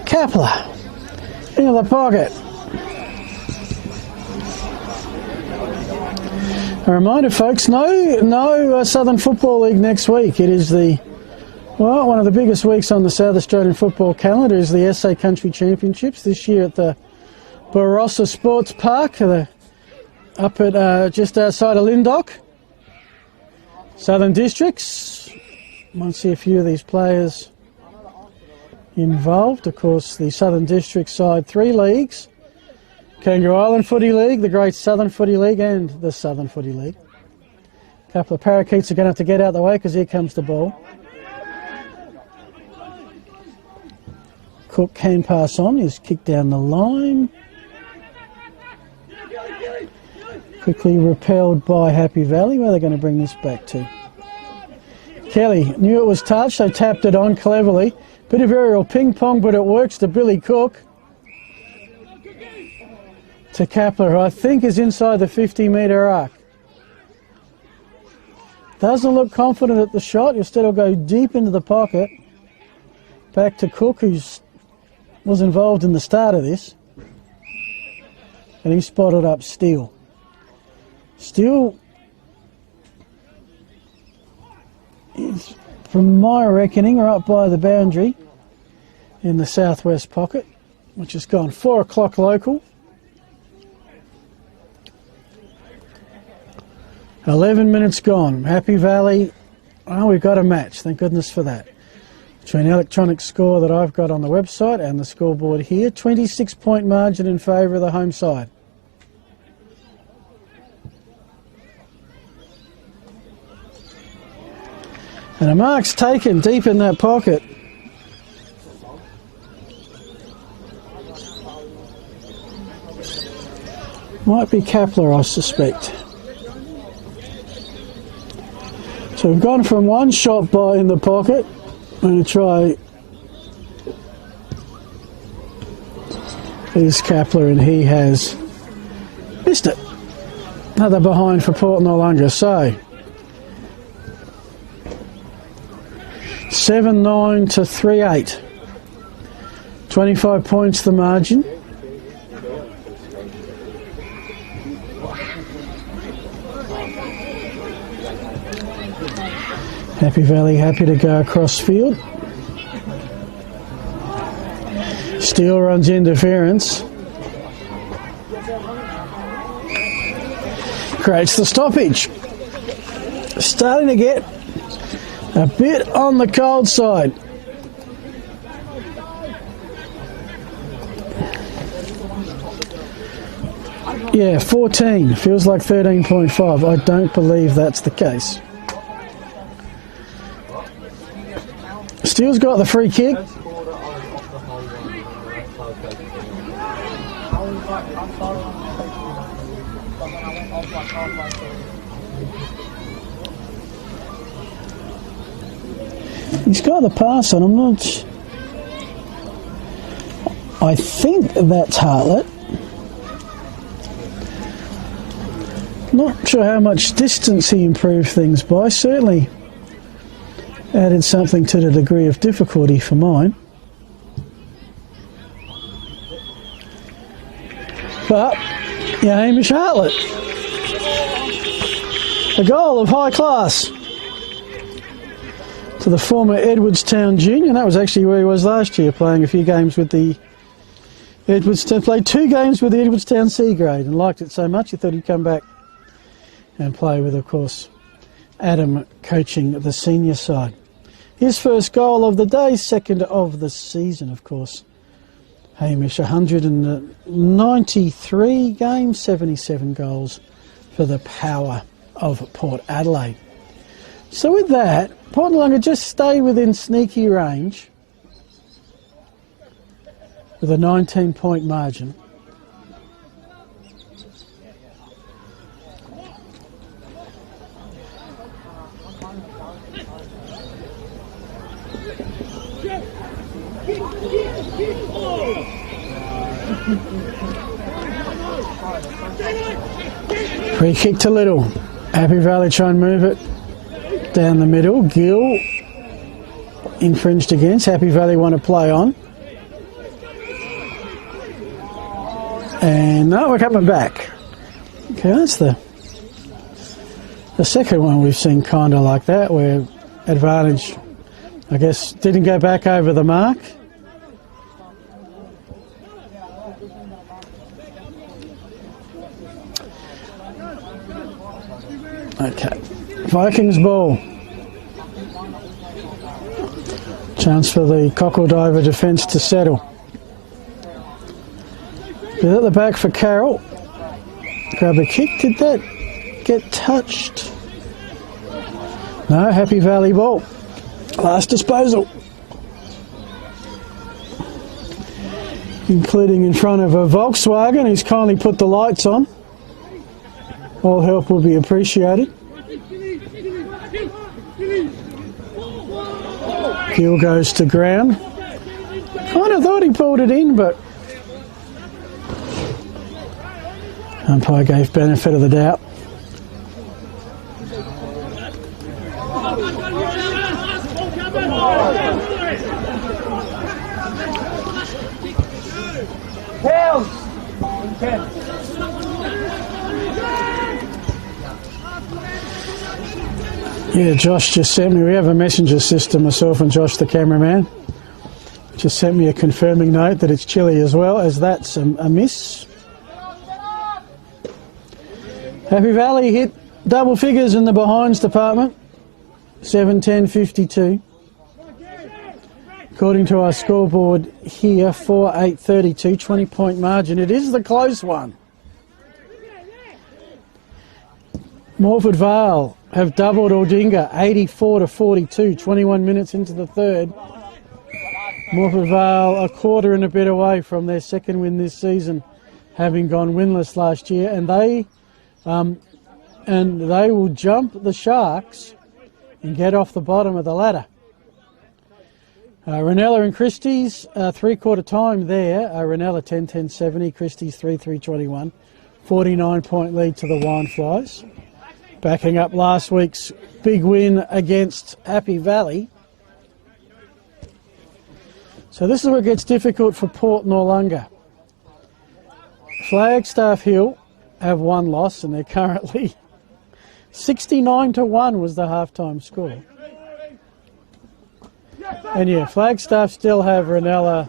Kepler into the pocket. A reminder, folks, no Southern Football League next week. It is one of the biggest weeks on the South Australian football calendar is the SA Country Championships this year at the Barossa Sports Park, up at just outside of Lindock. Southern Districts, might see a few of these players involved. Of course, the Southern District side, 3 leagues. Kangaroo Island Footy League, the Great Southern Footy League, and the Southern Footy League. A couple of parakeets are going to have to get out of the way because here comes the ball. Cook can pass on. He's kicked down the line. Quickly repelled by Happy Valley. Where are they going to bring this back to? Kelly knew it was touched, so tapped it on cleverly. Bit of aerial ping pong, but it works to Billy Cook. To Kapler, who I think is inside the 50-metre arc. Doesn't look confident at the shot. Instead, will go deep into the pocket. Back to Cook, who was involved in the start of this. And he spotted up Steele. Steele is, from my reckoning, right by the boundary in the southwest pocket, which has gone 4 o'clock local. 11 minutes gone. Happy Valley, oh, we've got a match. Thank goodness for that. Between the electronic score that I've got on the website and the scoreboard here, 26-point margin in favour of the home side. And a mark's taken deep in that pocket. Might be Kapler, I suspect. So we've gone from one shot by in the pocket. I'm going to try. Here's Kapler, and he has missed it. Another behind for Port Noarlunga. So 7-9 to 3-8. 25 points the margin. Happy Valley happy to go across field. Steele runs interference. Creates the stoppage. Starting to get a bit on the cold side. Yeah, 14. Feels like 13.5. I don't believe that's the case. Steele's got the free kick. He's got the pass on. I'm not. I think that's Hartlett. Not sure how much distance he improved things by. Certainly added something to the degree of difficulty for mine. But, yeah, Hamish Hartlett. A goal of high class to the former Edwardstown Junior. That was actually where he was last year, playing a few games with the Edwardstown. Played 2 games with the Edwardstown C grade and liked it so much he thought he'd come back and play with, of course, Adam coaching the senior side. His first goal of the day, second of the season, of course. Hamish, 193 games, 77 goals for the power of Port Adelaide. So with that, Port Noarlunga just stay within sneaky range with a 19-point margin. Free kick to Little. Happy Valley try and move it down the middle. Gill infringed against. Happy Valley want to play on. And no, we're coming back. Okay, that's the second one we've seen kind of like that, where advantage, I guess, didn't go back over the mark. Okay, Vikings ball. Chance for the cockle diver defence to settle. Bit at the back for Carroll. Grab a kick. Did that get touched? No, Happy Valley ball. Last disposal. including in front of a Volkswagen who's kindly put the lights on. All help will be appreciated. Gill goes to ground. Kind of thought he pulled it in, but umpire gave benefit of the doubt. Yeah, Josh just sent me, we have a messenger system, myself and Josh the cameraman, just sent me a confirming note that it's chilly as well, as that's a miss. Happy Valley hit double figures in the behinds department, 7-10-52. According to our scoreboard here, 4-8-32, 20-point margin. It is the close one. Morford Vale have doubled Aldinga, 84-42, 21 minutes into the third. Morford Vale a quarter and a bit away from their second win this season, having gone winless last year, and they will jump the Sharks and get off the bottom of the ladder. Ranella and Christie's, three-quarter time there. Ranella 10-10-70, Christie's 3-3-21. 49-point lead to the Wineflies. Backing up last week's big win against Happy Valley. So this is where it gets difficult for Port Noarlunga. Flagstaff Hill have one loss and they're currently 69-1 was the halftime score. And yeah, Flagstaff still have Ranella,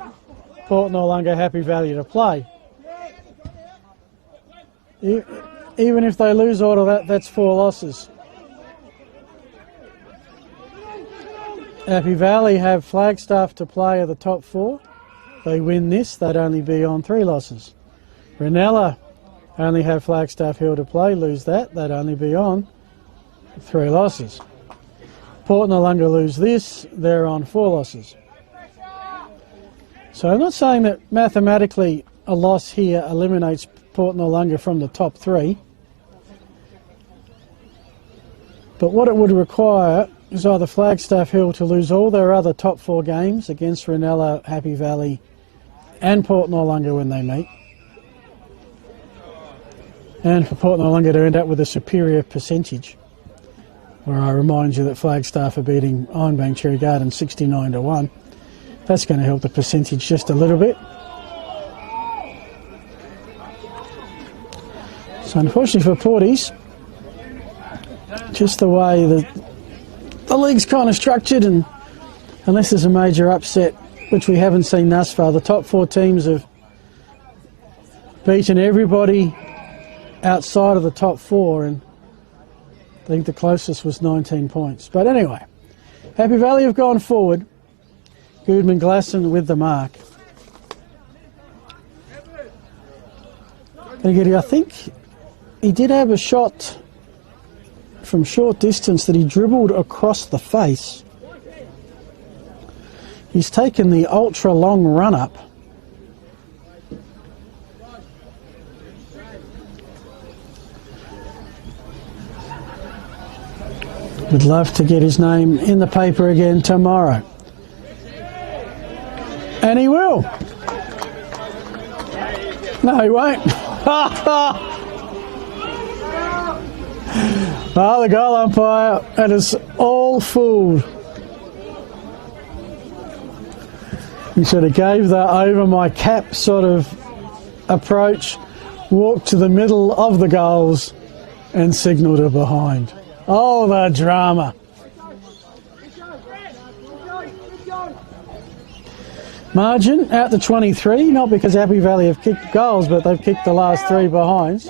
Port Noarlunga, Happy Valley to play. Even if they lose all of that, that's 4 losses. Happy Valley have Flagstaff to play at the top 4. They win this, they'd only be on 3 losses. Ranella only have Flagstaff Hill to play, lose that, they'd only be on 3 losses. Port Noarlunga lose this, they're on 4 losses. So I'm not saying that mathematically a loss here eliminates Port Noarlunga from the top 3. But what it would require is either Flagstaff Hill to lose all their other top 4 games against Ranella, Happy Valley and Port Noarlunga when they meet. And for Port Noarlunga to end up with a superior percentage, where I remind you that Flagstaff are beating Ironbank Cherry Garden 69-1. That's going to help the percentage just a little bit. So unfortunately for Porties, just the way the league's kind of structured, and unless there's a major upset, which we haven't seen thus far, the top 4 teams have beaten everybody outside of the top 4, and I think the closest was 19 points. But anyway, Happy Valley have gone forward. Goodman Glasson with the mark. I think he did have a shot from short distance that he dribbled across the face. He's taken the ultra long run up. Would love to get his name in the paper again tomorrow. And he will. No, he won't. Oh, the goal umpire, and it's all fooled. He sort of gave the over my cap sort of approach, walked to the middle of the goals and signalled it behind. Oh, the drama. Margin out to 23, not because Happy Valley have kicked goals, but they've kicked the last 3 behinds.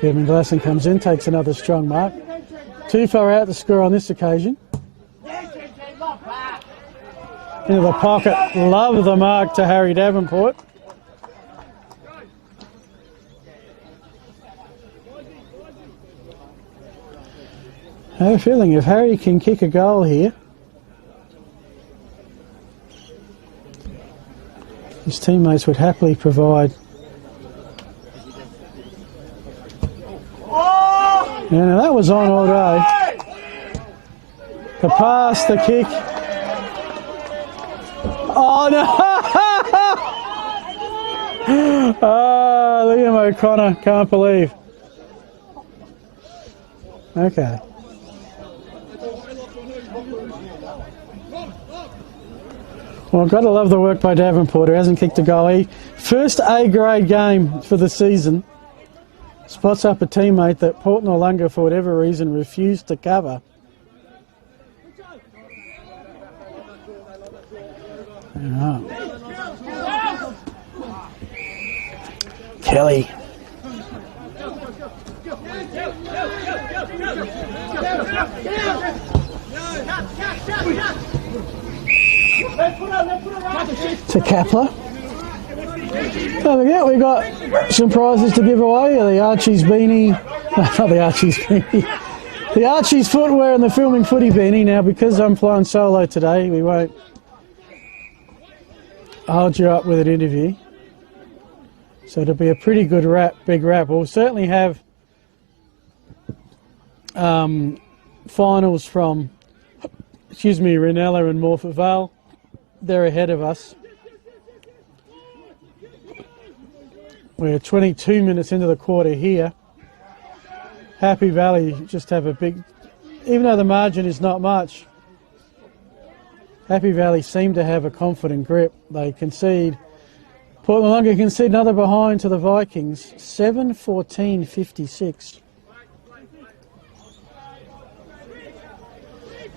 Kevin Glasson comes in, takes another strong mark. Too far out to score on this occasion. Into the pocket, love the mark to Harry Davenport. I have a feeling if Harry can kick a goal here, His teammates would happily provide. Yeah, that was on all day. The pass, the kick. Oh no! Liam O'Connor, can't believe. Okay. Well, I've got to love the work by Davenport, who hasn't kicked a goal. First A-grade game for the season. Spots up a teammate that Port Noarlunga, for whatever reason, refused to cover. Yeah. Kelly. To Kapler. Don't forget, we got some prizes to give away. The Archie's beanie, not the Archie's beanie, the Archie's footwear and the filming footy beanie. Now, because I'm flying solo today, we won't hold you up with an interview. So it'll be a pretty good big wrap. We'll certainly have finals from, Ranella and Morpeth Vale. They're ahead of us. We're 22 minutes into the quarter here. Happy Valley just have a big, even though the margin is not much, Happy Valley seem to have a confident grip. They concede, Port Noarlunga concede another behind to the Vikings, 7-14-56.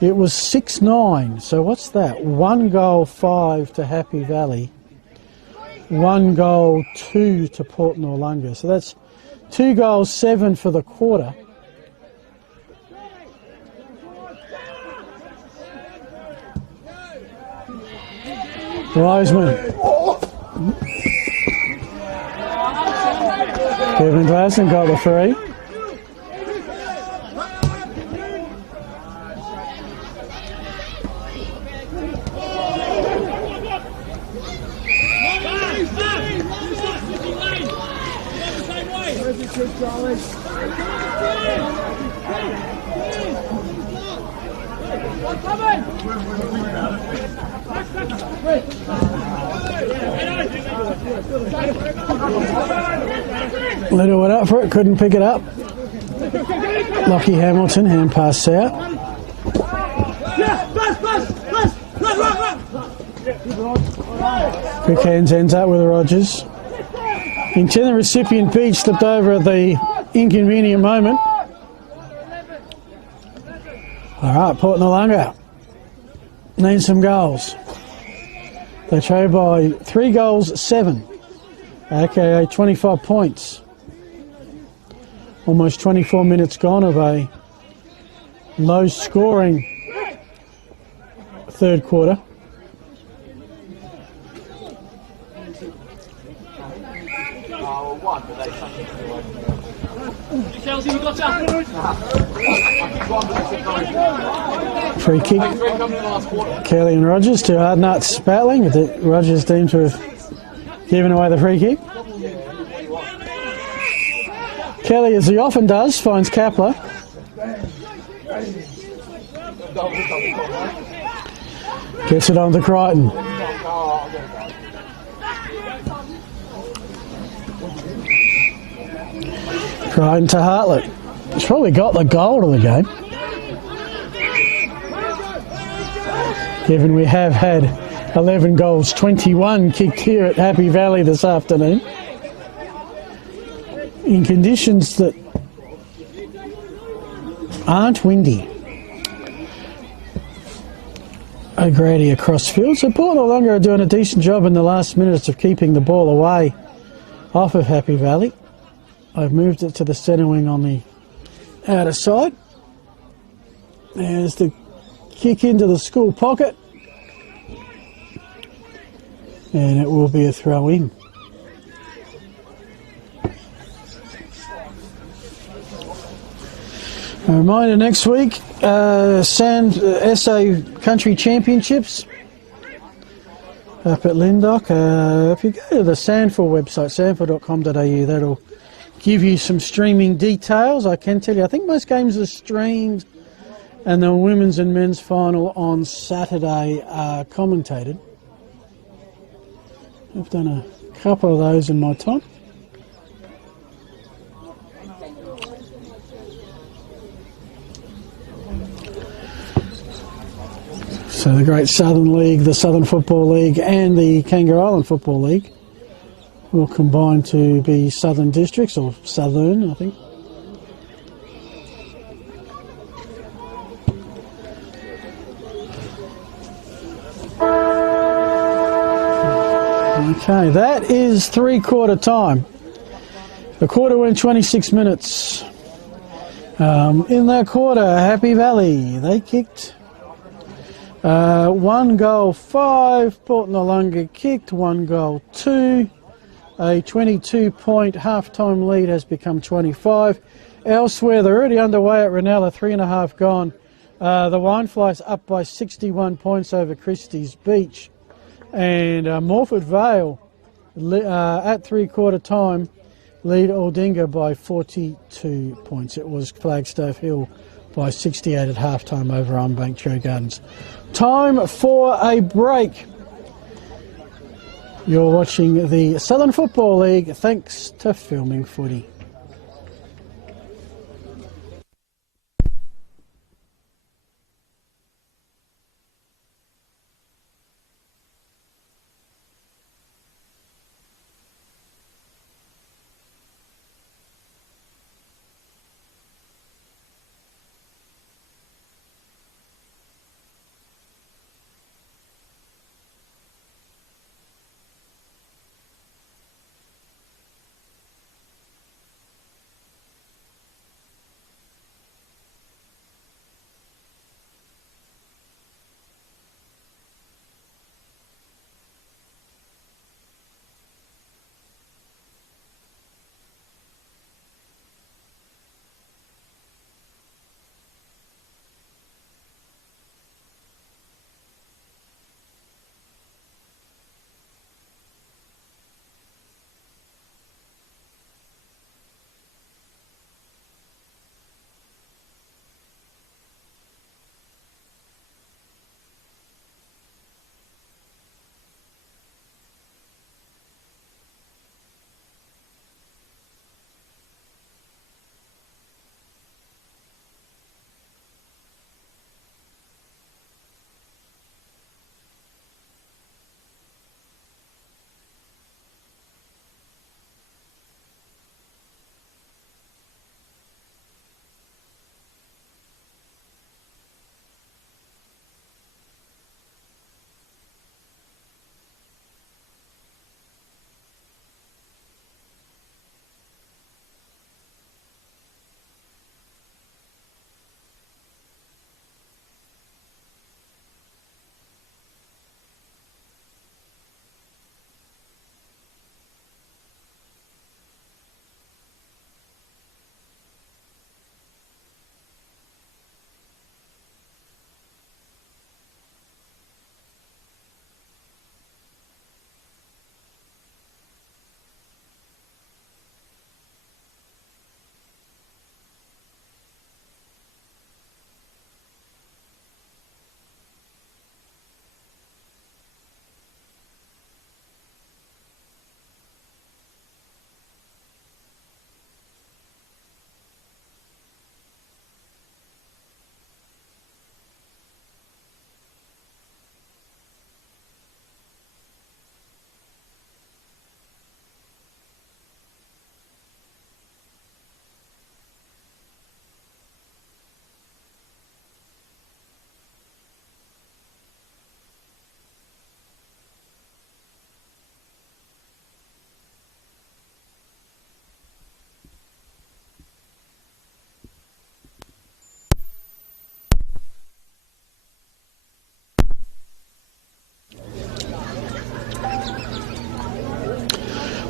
It was 6-9, so what's that? 1 goal 5 to Happy Valley. 1 goal 2 to Port Noarlunga. So that's 2 goals 7 for the quarter. Wiseman. Kevin Glasson got the free. Little went up for it, couldn't pick it up. Lockie Hamilton, hand pass out. Quick hands ends up with Rogers. Into the recipient beach, slipped over at the inconvenient moment. All right, Port Noarlunga need some goals. They trail by 3 goals 7, aka 25 points. Almost 24 minutes gone of a low-scoring third quarter. Free kick. Kelly and Rogers, two hard nuts battling. Rogers deemed to have given away the free kick. Kelly, as he often does, finds Kapler. Gets it on to Crichton. Crichton to Hartlett. He's probably got the goal of the game. Given we have had 11 goals, 21 kicked here at Happy Valley this afternoon. In conditions that aren't windy. O'Grady across field. So Port Noarlunga are doing a decent job in the last minutes of keeping the ball away off of Happy Valley. I've moved it to the centre wing on the outer side. There's the kick into the school pocket. And it will be a throw in. A reminder, next week, SA Country Championships. up at Lindock. If you go to the Sandford website, sandford.com.au, that'll give you some streaming details. I can tell you, I think most games are streamed, and the women's and men's final on Saturday are commentated. I've done a couple of those in my time. So the Great Southern League, the Southern Football League and the Kangaroo Island Football League will combine to be Southern Districts, or Southern, I think. Okay, that is three-quarter time. The quarter went 26 minutes. In that quarter, Happy Valley, they kicked 1 goal 5, Port Noarlunga kicked 1 goal 2. A 22-point half-time lead has become 25. Elsewhere, they're already underway at Ranella, 3.5 gone. The Wineflies up by 61 points over Christie's Beach. And Morford Vale at three-quarter time lead Aldinga by 42 points. It was Flagstaff Hill by 68 at half-time over Unbank Cherry Gardens. Time for a break. You're watching the Southern Football League thanks to Filming Footy.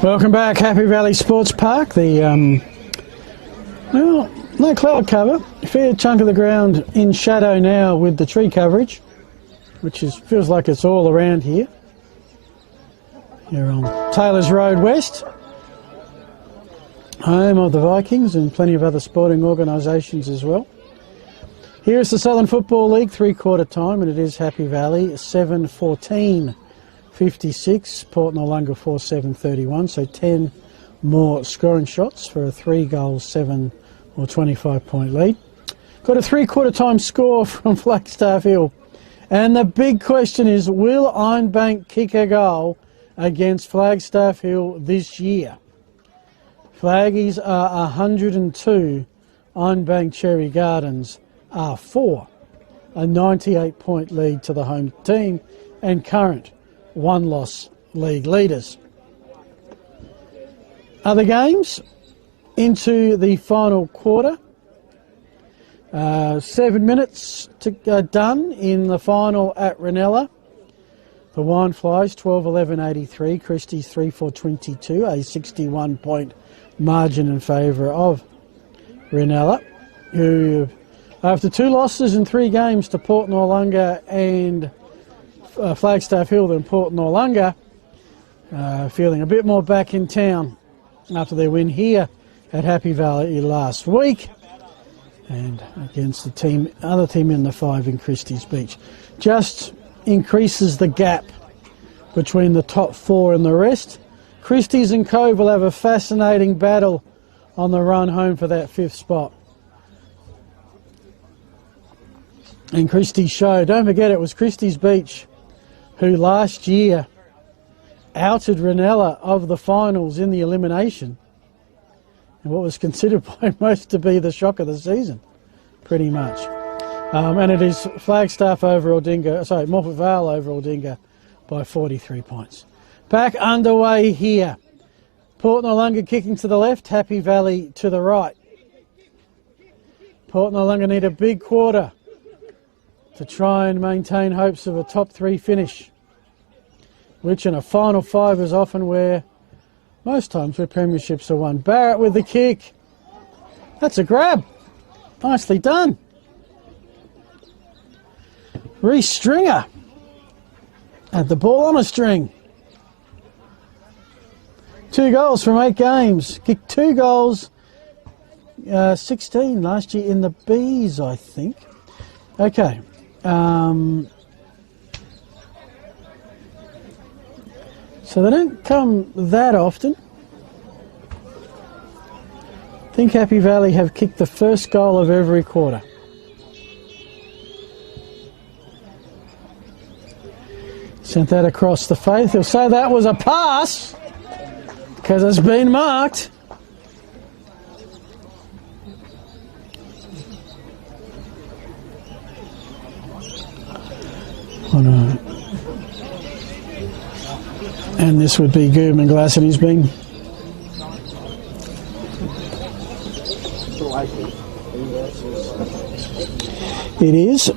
Welcome back, Happy Valley Sports Park. The well, no cloud cover, a fair chunk of the ground in shadow now with the tree coverage, which feels like it's all around here. You're on Taylor's Road West, home of the Vikings and plenty of other sporting organisations as well. Here is the Southern Football League three-quarter time, and it is Happy Valley 7-14-56, Port Noarlunga 4-7-31, so 10 more scoring shots for a 3-goal, 7 or 25-point lead. Got a three-quarter time score from Flagstaff Hill, and the big question is, will Ironbank kick a goal against Flagstaff Hill this year? Flaggies are 102, Ironbank Cherry Gardens are 4, a 98-point lead to the home team and current one-loss league leaders. Other games into the final quarter. 7 minutes done in the final at Ranella. The Wineflies 12-11-83, Christie's 3-4-22, a 61-point margin in favour of Ranella, who, after 2 losses in 3 games to Port Noarlunga and Flagstaff Hill than Port Noarlunga, feeling a bit more back in town after their win here at Happy Valley last week and against the other team in the 5 in Christie's Beach. Just increases the gap between the top 4 and the rest. Christie's and Cove will have a fascinating battle on the run home for that 5th spot. And Christie's show, don't forget it was Christie's Beach who last year outed Ranella of the finals in the elimination, and what was considered by most to be the shock of the season, pretty much. And it is Flagstaff over Aldinga, Morpeth Vale over Aldinga by 43 points. Back underway here. Port Noarlunga kicking to the left, Happy Valley to the right. Port Noarlunga need a big quarter to try and maintain hopes of a top 3 finish, which in a final 5 is often where, most times, where premierships are won. Barrett with the kick. That's a grab. Nicely done. Reece Stringer had the ball on a string. 2 goals from 8 games. Kicked 2 goals, 16 last year in the Bees, I think. Okay. So they don't come that often. I think Happy Valley have kicked the first goal of every quarter. Sent that across the face. They'll say that was a pass because it's been marked. Oh no. And this would be Goodman Glass, and he's been it is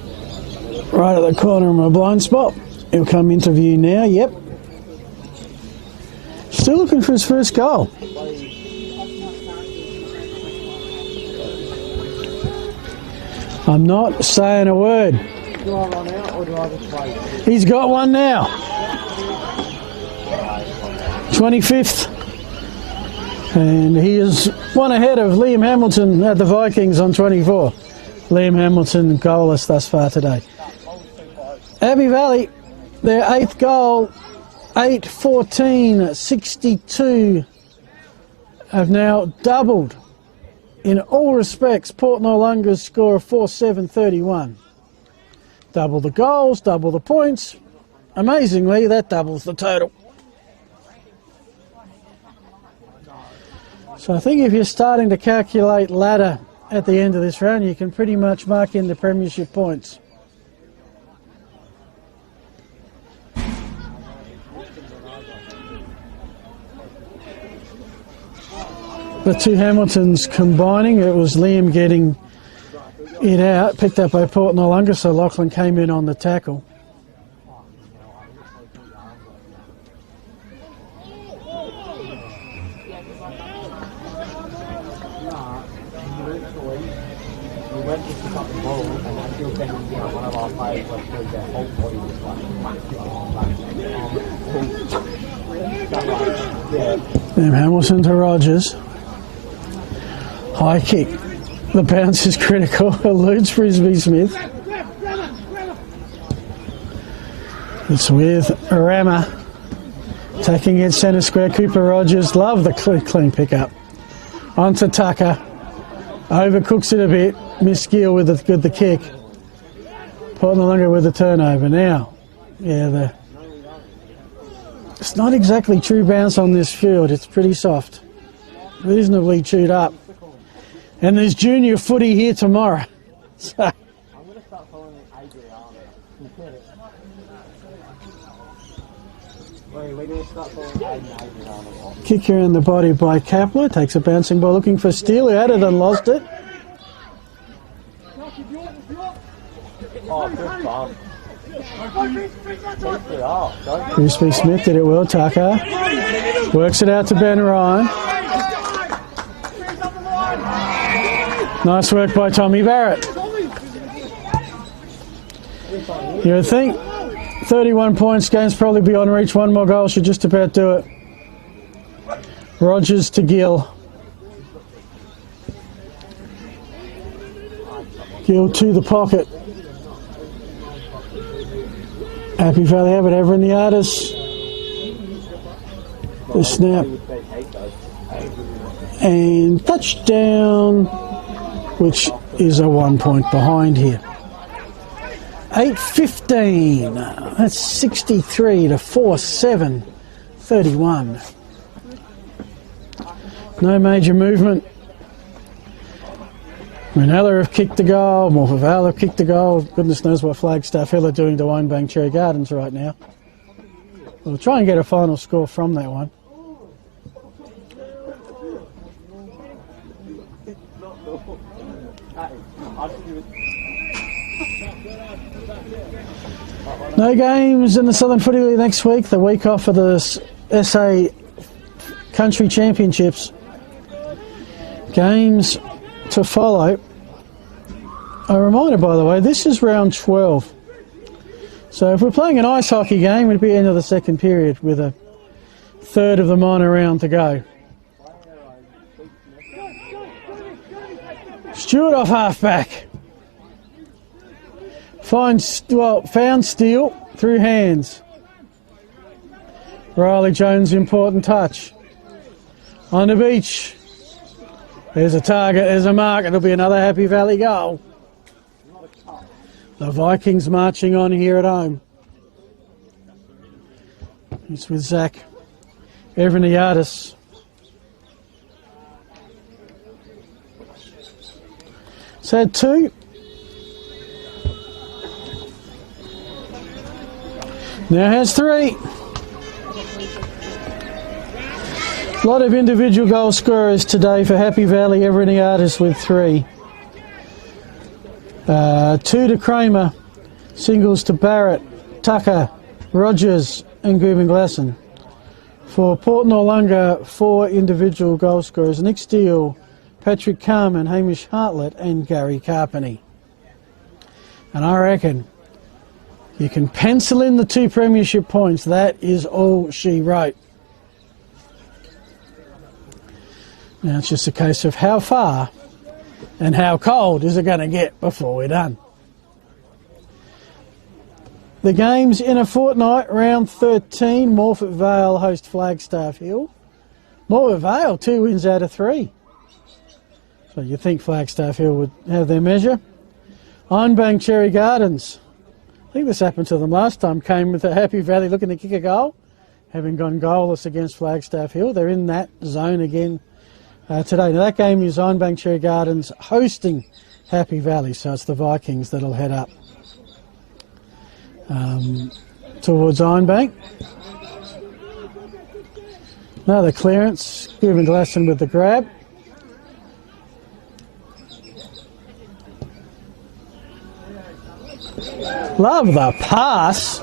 right at the corner of my blind spot. He'll come into view now. Yep, still looking for his first goal. I'm not saying a word. Do I run out or do I just wait? He's got one now. 25th. And he is one ahead of Liam Hamilton at the Vikings on 24. Liam Hamilton goalless thus far today. Happy Valley, their 8th goal, 8-14-62, have now doubled in all respects Port Noarlunga's score of 4-7-31. Double the goals, double the points. Amazingly, that doubles the total. So I think if you're starting to calculate ladder at the end of this round, you can pretty much mark in the premiership points. The 2 Hamiltons combining, it was Liam getting it out, picked up by Port Noarlunga, so Lachlan came in on the tackle. Then Hamilton to Rogers. High kick. The bounce is critical. Eludes Frisbee Smith. It's with Rama. Taking it centre square. Cooper Rogers. Love the clean pickup. On to Tucker. Overcooks it a bit. Misskill with the kick. Port Noarlunga with the turnover. Now, yeah, it's not exactly true bounce on this field. It's pretty soft. Reasonably chewed up. And there's junior footy here tomorrow. So, I'm going to start following AJ Armour. We're going to start following AJ Armour. kick around the body by Kapler. Takes a bouncing ball looking for Steele, who had it and lost it. Oh, good bump. Frisbee Smith did it well. Tucker works it out to Ben Ryan. Nice work by Tommy Barrett. You would think 31 points, game's probably beyond reach. One more goal should just about do it. Rogers to Gill. Gill to the pocket. Happy Valley have it over in the artist. The snap. And touchdown, which is a 1 point behind here. 8:15. That's 63 to 4-7, 31. No major movement. Manella have kicked the goal. Morphettvale have kicked the goal. Goodness knows what Flagstaff Hill are doing to Winebank Cherry Gardens right now. We'll try and get a final score from that one. No games in the Southern Footy League next week. The week off of the SA Country Championships. Games to follow. A reminder, by the way, this is round 12. So if we're playing an ice hockey game, it'd be end of the second period with a third of the minor round to go. Stewart off halfback. Found Steele through hands. Riley Jones, important touch. On the beach. There's a target, there's a mark, it'll be another Happy Valley goal. The Vikings marching on here at home. It's with Zach Evraniadis. It's had two. Now has three. A lot of individual goal scorers today for Happy Valley. Evraniadis with three. Two to Kramer. Singles to Barrett, Tucker, Rogers and Guben Glasson. For Port Noarlunga, four individual goal scorers. Nick Steele, Patrick Carman, Hamish Hartlett and Gary Carpeney. And I reckon you can pencil in the 2 premiership points. That is all she wrote. Now it's just a case of how far and how cold is it going to get before we're done. The games in a fortnight, round 13, Morphettvale host Flagstaff Hill. Morphettvale, 2 wins out of 3. So you think Flagstaff Hill would have their measure. Ironbank Cherry Gardens. I think this happened to them last time. Came with a Happy Valley looking to kick a goal, having gone goalless against Flagstaff Hill. They're in that zone again today. Now that game is Ironbank Cherry Gardens hosting Happy Valley, so it's the Vikings that'll head up towards Ironbank. Another clearance. Guben Glasson with the grab. Love the pass.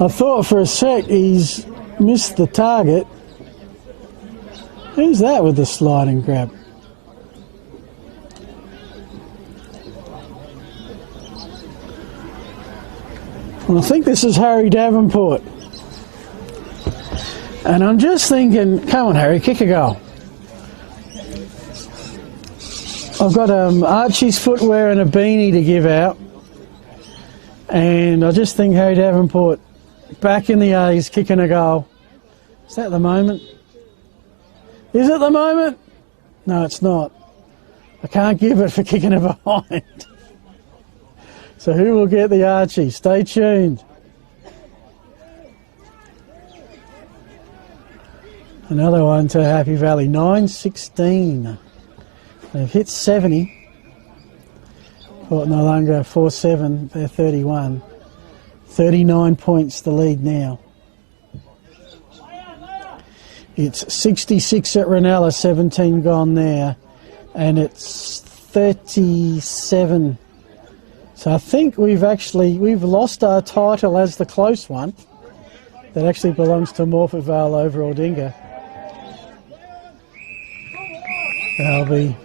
I thought for a sec he's missed the target. Who's that with the sliding grab? Well, I think this is Harry Davenport. And I'm just thinking, come on, Harry, kick a goal. I've got Archie's footwear and a beanie to give out. And I just think Harry Davenport back in the A's kicking a goal. Is that the moment? Is it the moment? No, it's not. I can't give it for kicking it behind. So who will get the Archie? Stay tuned. Another one to Happy Valley, 9-16. They've hit 70. Port Noarlunga 4-7, they're 31. 39 points the lead now. It's 66 at Ranella, 17 gone there. And it's 37. So I think we've lost our title as the close one. That actually belongs to Morford Vale over Aldinga. They'll be...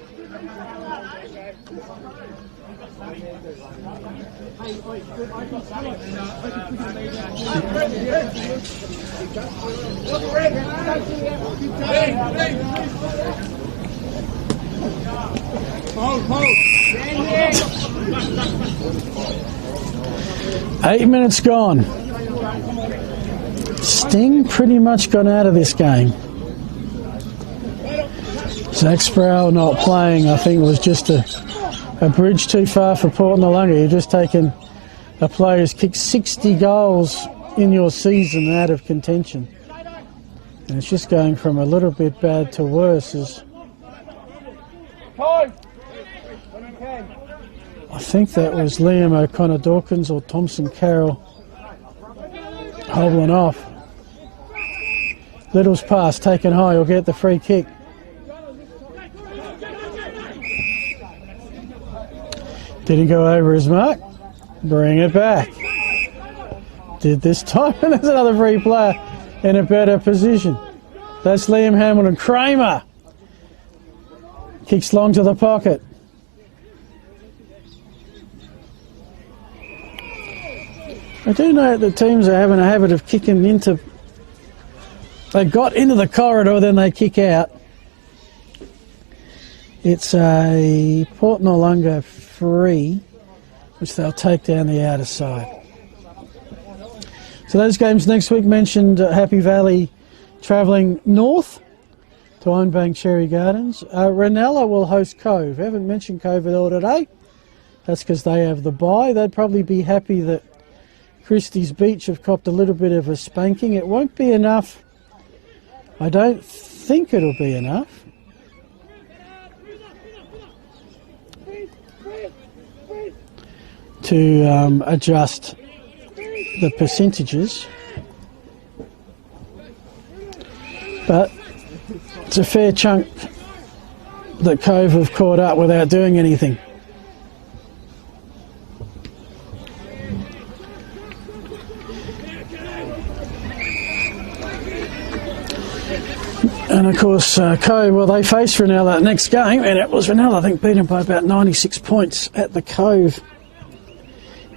Eight minutes gone. Sting pretty much got out of this game. Zach Sproul not playing, I think, was just a bridge too far for Port Noarlunga. You're just taking a player who's kicked 60 goals in your season out of contention. And it's just going from a little bit bad to worse. I think that was Liam O'Connor-Dawkins or Thompson Carroll hobbling off. Little's pass taken high, he'll get the free kick. Didn't go over his mark. Bring it back. Did this time, and there's another free player in a better position. That's Liam Hamilton. Kramer kicks long to the pocket. I do know that teams are having a habit of kicking into... They got into the corridor, then they kick out. It's a Port Noarlunga free, which they'll take down the outer side. So those games next week mentioned Happy Valley travelling north to Ironbank Cherry Gardens. Ranella will host Cove. I haven't mentioned Cove at all today. That's because they have the bye. They'd probably be happy that Christie's Beach have copped a little bit of a spanking. It won't be enough. I don't think it'll be enough. To adjust the percentages. But it's a fair chunk that Cove have caught up without doing anything. And of course, Cove, well, they faced Ranella next game, and it was Ranella, I think, beat them by about 96 points at the Cove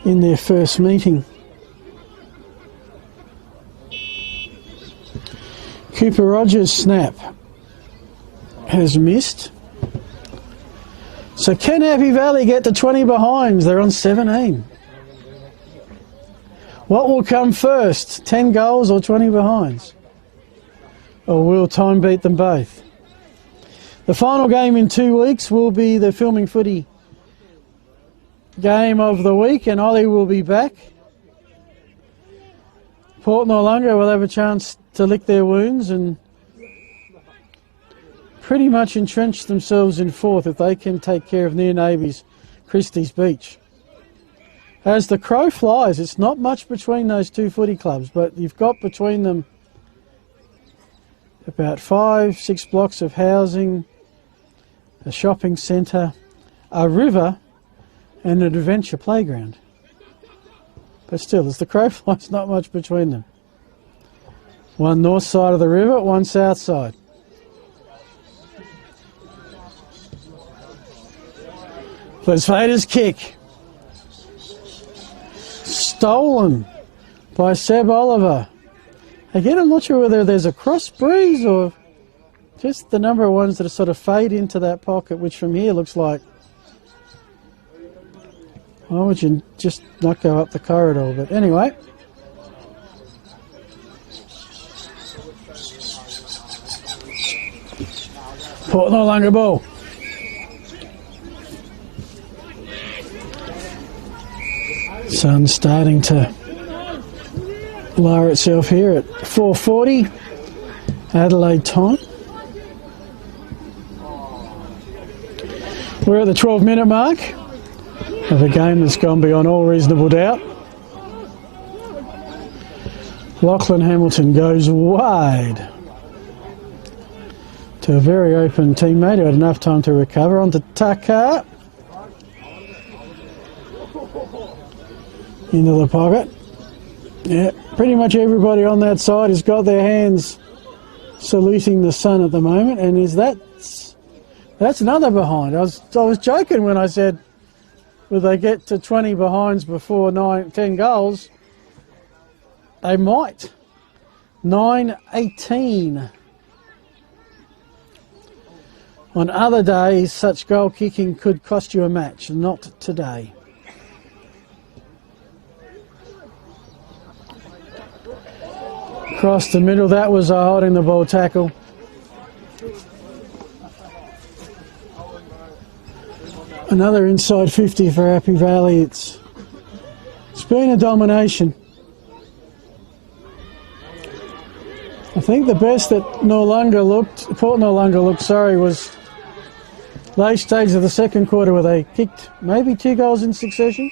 in their first meeting. Cooper Rogers' snap has missed. So can Happy Valley get to 20 behinds? They're on 17. What will come first, 10 goals or 20 behinds? Or will time beat them both? The final game in 2 weeks will be the Filming Footy game of the week, and Ollie will be back. Port Noarlunga will have a chance to lick their wounds and pretty much entrench themselves in fourth if they can take care of near neighbours Christie's Beach. As the crow flies, it's not much between those two footy clubs, but you've got between them about 5-6 blocks of housing, a shopping centre, a river and an adventure playground. But still, as the crow flies, not much between them. One north side of the river, one south side. Vader's kick. Stolen by Seb Oliver. Again, I'm not sure whether there's a cross breeze or just the number of ones that are sort of fade into that pocket, which from here looks like, why would you just not go up the corridor? But anyway. Port Noarlunga ball. Sun's starting to lower itself here at 4:40 Adelaide time. We're at the 12-minute mark of a game that's gone beyond all reasonable doubt. Lachlan Hamilton goes wide to a very open teammate who had enough time to recover. On to Tucker. Into the pocket. Yeah, pretty much everybody on that side has got their hands saluting the sun at the moment, and that's another behind. I was joking when I said, will they get to 20 behinds before 10 goals? They might. 9-18. On other days, such goal kicking could cost you a match. Not today. Across the middle, that was a holding the ball tackle. Another inside 50 for Happy Valley. It's been a domination. I think the best that Port Noarlunga looked, was late stage of the second quarter where they kicked maybe 2 goals in succession.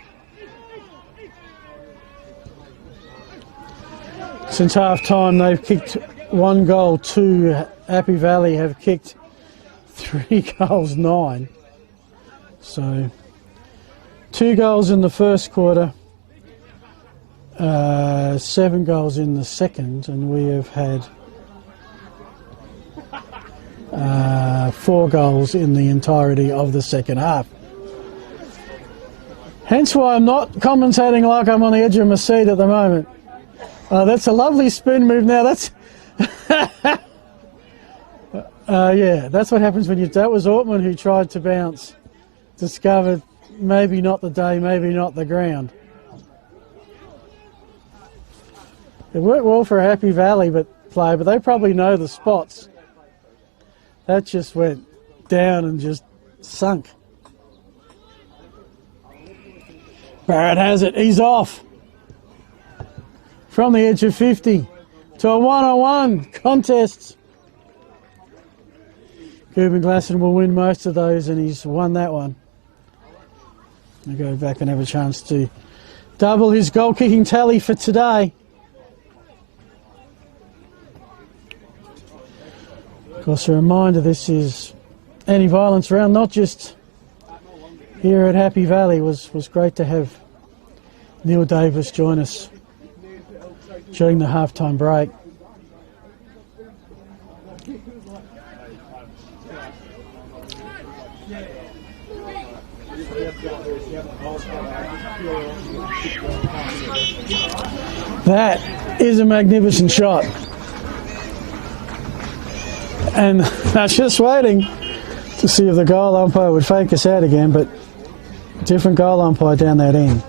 Since half-time, they've kicked 1 goal, 2. Happy Valley have kicked 3 goals, 9. So, 2 goals in the first quarter, 7 goals in the second, and we have had 4 goals in the entirety of the second half. Hence why I'm not commentating like I'm on the edge of my seat at the moment. That's a lovely spin move now. That's yeah, that's what happens when that was Ortman who tried to bounce. Discovered maybe not the day, maybe not the ground. It worked well for a Happy Valley play, but they probably know the spots. That just went down and just sunk. Barrett has it. He's off. From the edge of 50 to a 1-on-1 contest. Gubin Glasson will win most of those, and he's won that one. He'll go back and have a chance to double his goal-kicking tally for today. Of course, a reminder, this is anti-violence round, not just here at Happy Valley. Was great to have Neil Davis join us during the halftime break. That is a magnificent shot. And I was just waiting to see if the goal umpire would fake us out again, but different goal umpire down that end.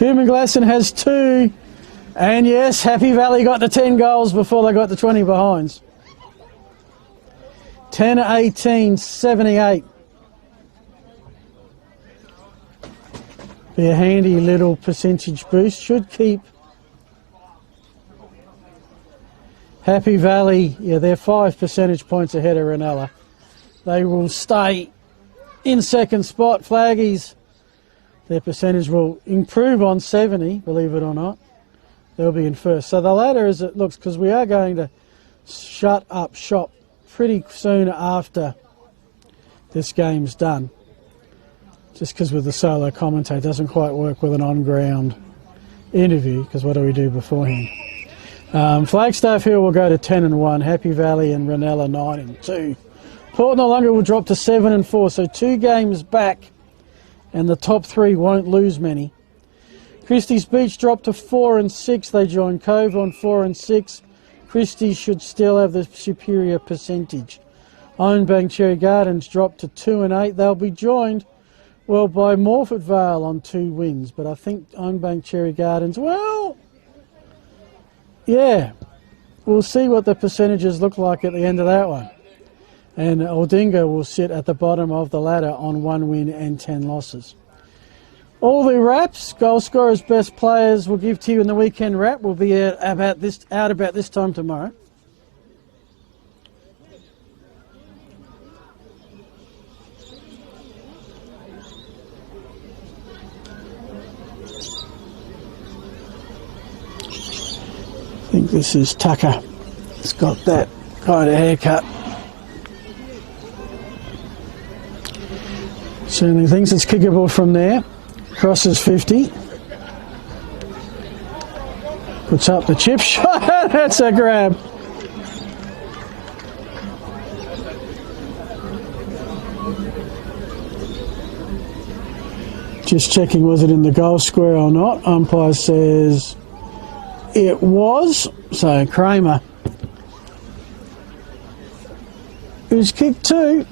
Gubin Glasson has 2. And yes, Happy Valley got to 10 goals before they got to 20 behinds. 10-18, 78. Be a handy little percentage boost. Should keep Happy Valley, they're 5 percentage points ahead of Ranella. They will stay in second spot. Flaggies, their percentage will improve on 70, believe it or not. They'll be in first. So the ladder as it looks, because we are going to shut up shop pretty soon after this game's done. Just because with the solo commentator, it doesn't quite work with an on-ground interview, because what do we do beforehand? Flagstaff Hill will go to 10-1. Happy Valley and Ranella 9-2. Port Noarlunga will drop to 7-4. So 2 games back, and the top 3 won't lose many. Christie's Beach dropped to 4-6. They join Cove on 4-6. Christie should still have the superior percentage. Ironbank Cherry Gardens dropped to 2 and 8. They'll be joined, well, by Morford Vale on 2 wins. But I think Ironbank Cherry Gardens, well, yeah, we'll see what the percentages look like at the end of that one. And Noarlunga will sit at the bottom of the ladder on 1 win and 10 losses. All the wraps, goal scorers, best players, we'll give to you in the weekend wrap. We'll be out about this time tomorrow. I think this is Tucker. He's got that kind of haircut. Certainly thinks it's kickable from there. Crosses 50. Puts up the chip shot. That's a grab. Just checking, was it in the goal square or not? Umpire says it was. So Kramer, who's kicked 2,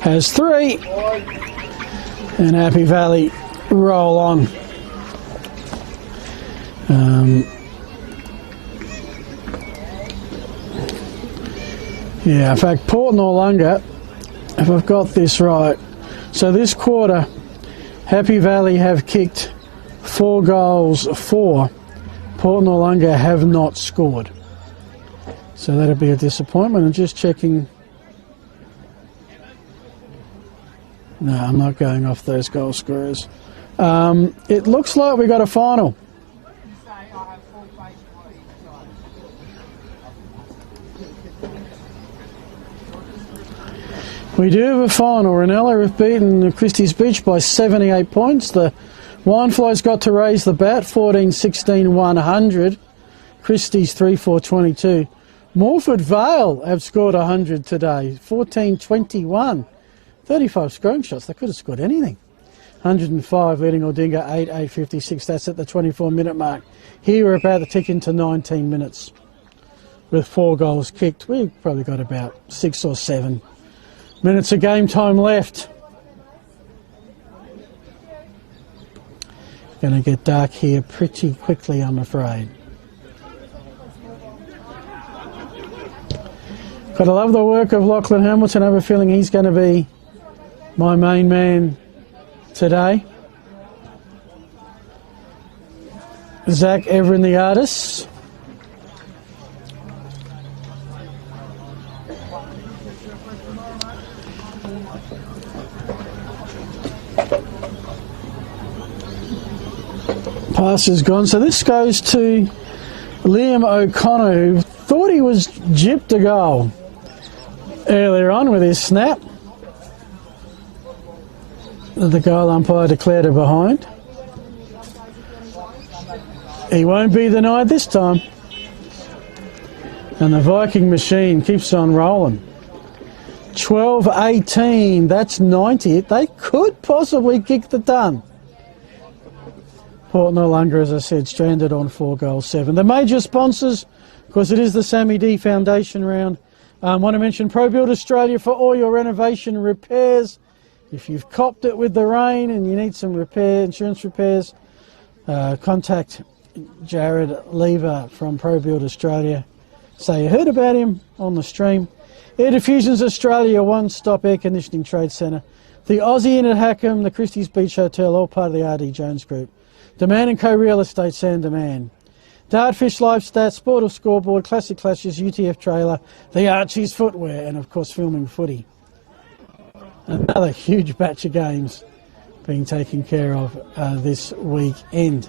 has 3, and Happy Valley roll on. Yeah, in fact, Port Noarlunga, if I've got this right, so this quarter, Happy Valley have kicked 4 goals for. Port Noarlunga have not scored. So that'll be a disappointment. I'm just checking. No, I'm not going off those goal scorers. It looks like we got a final. We do have a final. Ranella have beaten Christie's Beach by 78 points. The Wineflies got to raise the bat, 14-16-100. Christie's 3-4-22. Morford Vale have scored 100 today, 14-21. 35 scoring shots. They could have scored anything. 105 leading Noarlunga 8-8-56. That's at the 24-minute mark. Here we're about to tick into 19 minutes with 4 goals kicked. We've probably got about 6 or 7 minutes of game time left. Going to get dark here pretty quickly, I'm afraid. Got to love the work of Lachlan Hamilton. I have a feeling he's going to be my main man today. Zach Everin, the artist. Pass is gone. So this goes to Liam O'Connor, who thought he was gypped a goal earlier on with his snap. The goal umpire declared a behind. He won't be denied this time. And the Viking machine keeps on rolling. 12-18, that's 90. They could possibly kick the ton. Port Noarlunga, as I said, stranded on 4 goals, 7. The major sponsors, of course, it is the Sammy D Foundation round. I want to mention ProBuild Australia for all your renovation repairs. If you've copped it with the rain and you need some insurance repairs, contact Jared Lever from ProBuild Australia. Say you heard about him on the stream. Air Diffusions Australia, one-stop air conditioning trade centre. The Aussie Inn at Hackham, the Christie's Beach Hotel, all part of the RD Jones Group. Demand & Co Real Estate, San Demand. Dartfish Live Stats, Sport or Scoreboard, Classic Clashes, UTF Trailer, the Archie's Footwear, and of course Filming Footy. Another huge batch of games being taken care of this weekend.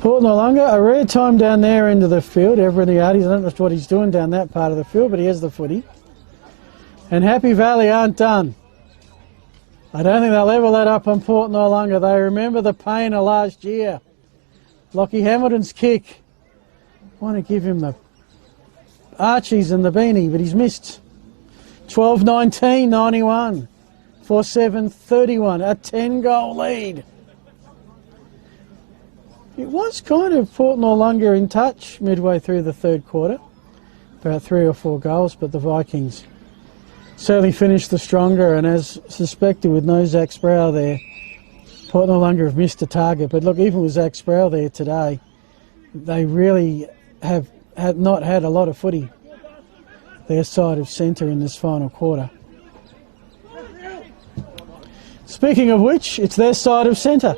Port Noarlunga, a rare time down there into the field. Ever in the Arties, I don't know what he's doing down that part of the field, but he has the footy. And Happy Valley aren't done. I don't think they'll ever let up on Port Noarlunga. They remember the pain of last year. Lockie Hamilton's kick. I want to give him the Archies and the beanie, but he's missed. 12-19, 91. 4-7-31, a 10-goal lead. It was kind of Port Noarlunga in touch midway through the third quarter, about 3 or 4 goals, but the Vikings certainly finished the stronger, and as suspected with no Zach Sproul there, Port Noarlunga have missed a target. But look, even with Zach Sproul there today, they really have not had a lot of footy their side of centre in this final quarter. Speaking of which, it's their side of centre.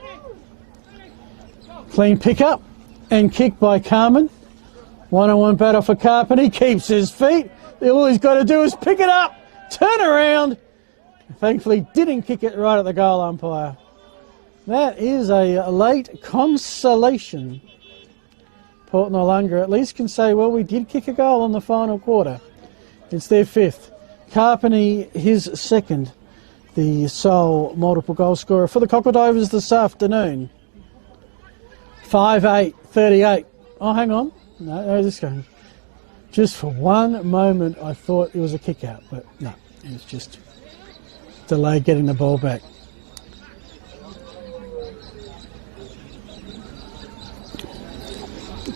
Clean pick-up and kick by Carmen. One-on-one battle for Carpen. He keeps his feet. All he's got to do is pick it up, turn around. Thankfully, didn't kick it right at the goal umpire. That is a late consolation. Port Noarlunga at least can say, well, we did kick a goal in the final quarter. It's their 5th. Carpeney, his 2nd. The sole multiple goal scorer for the Cockledivers this afternoon. 5-8-38. Oh, hang on. No, this going. Just for one moment, I thought it was a kick out, but no, it was just delay getting the ball back.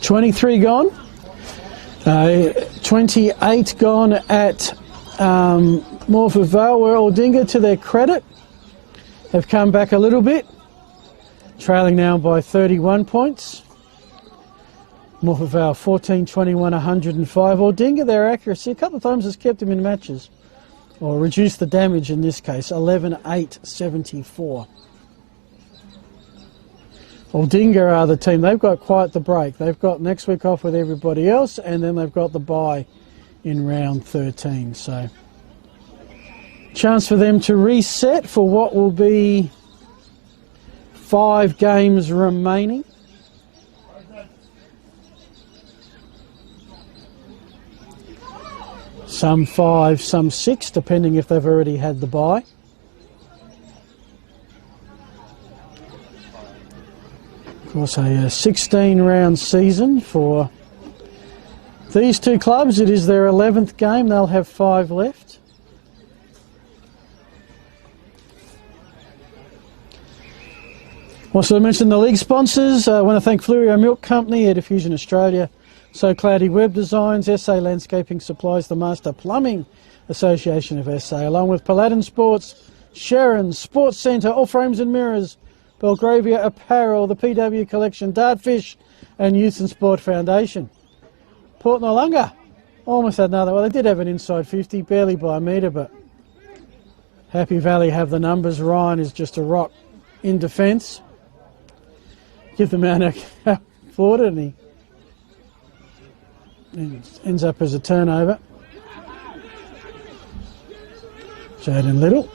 $23 gone. 28 gone at Morphett Vale, where Aldinga, to their credit, have come back a little bit, trailing now by 31 points. Morphett Vale 14-21, 105. Aldinga, their accuracy a couple of times has kept them in matches, or reduced the damage in this case, 11-8, 74. Aldinga are the team. They've got quite the break. They've got next week off with everybody else, and then they've got the bye in round 13. So, chance for them to reset for what will be 5 games remaining. Some 5, some 6, depending if they've already had the bye. Of course, a 16-round season for these two clubs. It is their 11th game. They'll have 5 left. Also, I mentioned the league sponsors. I want to thank Flurio Milk Company, Air Diffusion Australia, So Cloudy Web Designs, SA Landscaping Supplies, the Master Plumbing Association of SA, along with Paladin Sports, Sharon's Sports Centre, All Frames and Mirrors, Belgravia Apparel, the PW Collection, Dartfish and Youth and Sport Foundation. Port Noarlunga almost had another, well, they did have an inside 50, barely by a metre, but Happy Valley have the numbers. Ryan is just a rock in defence. Give them out forward, and he ends up as a turnover. Jaden Little,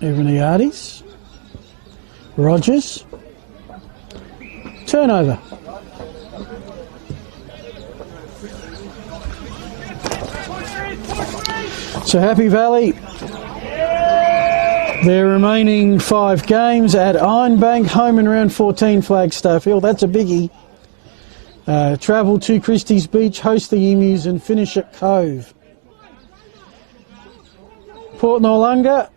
Evaniades, Rogers, turnover. So Happy Valley, their remaining 5 games at Ironbank, home in round 14, Flagstaff Hill. That's a biggie. Travel to Christie's Beach, host the Emus and finish at Cove. Port Noarlunga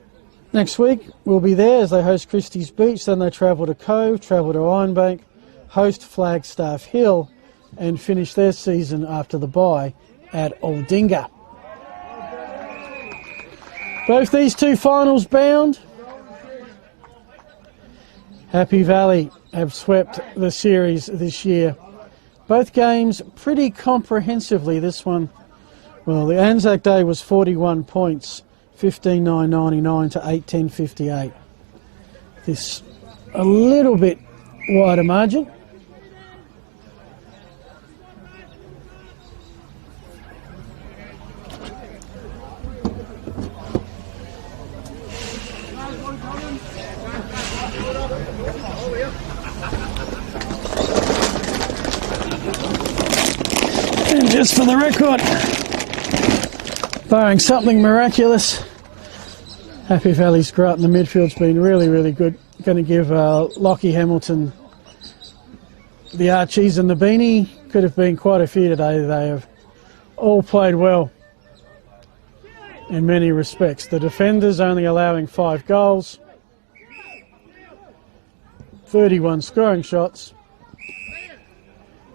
next week will be there as they host Christie's Beach. Then they travel to Cove, travel to Ironbank, host Flagstaff Hill and finish their season after the bye at Aldinga. Both these two finals bound. Happy Valley have swept the series this year. Both games pretty comprehensively. This one, well, the Anzac Day was 41 points, 15-9-99 to 8-10-58. This a little bit wider margin. And just for the record, barring something miraculous, Happy Valley's grot in the midfield's been really, really good. Going to give Lockie Hamilton the Archies and the Beanie. Could have been quite a few today. They have all played well. in many respects. The defenders only allowing 5 goals, 31 scoring shots,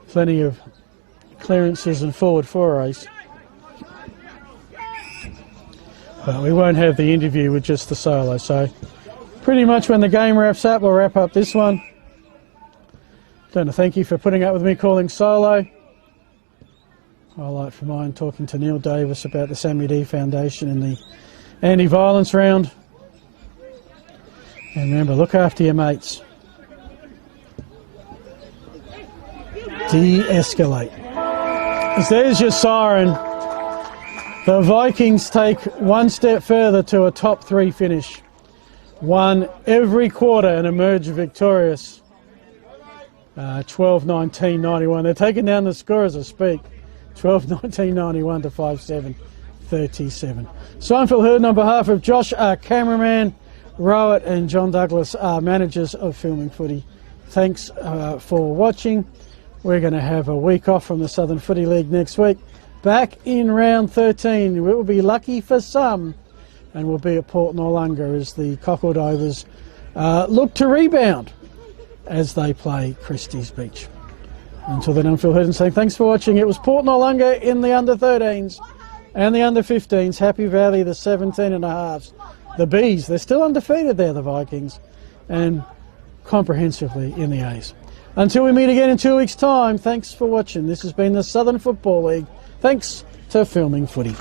plenty of clearances and forward forays. But we won't have the interview with just the solo, so pretty much when the game wraps up, we'll wrap up this one. Don't thank you for putting up with me calling solo. Highlight for mine, talking to Neil Davis about the Sammy D Foundation in the anti-violence round. And remember, look after your mates. De-escalate. As there's your siren, the Vikings take one step further to a top 3 finish. Won every quarter and emerged victorious. 12-19-91. They're taking down the score as I speak. 12-19-91 to 5-7-37. Seinfeld Hurden on behalf of Josh, our cameraman, Rowett and John Douglas, our managers of Filming Footy. Thanks for watching. We're going to have a week off from the Southern Footy League next week. Back in round 13. It will be lucky for some, and we'll be at Port Noarlunga as the Cockledovers look to rebound as they play Christie's Beach. Until then, I'm Phil Hurden saying thanks for watching. It was Port Noarlunga in the under-13s and the under-15s. Happy Valley, the 17.5s. The Bees, they're still undefeated there, the Vikings, and comprehensively in the A's. Until we meet again in 2 weeks' time, thanks for watching. This has been the Southern Football League. Thanks to Filming Footy.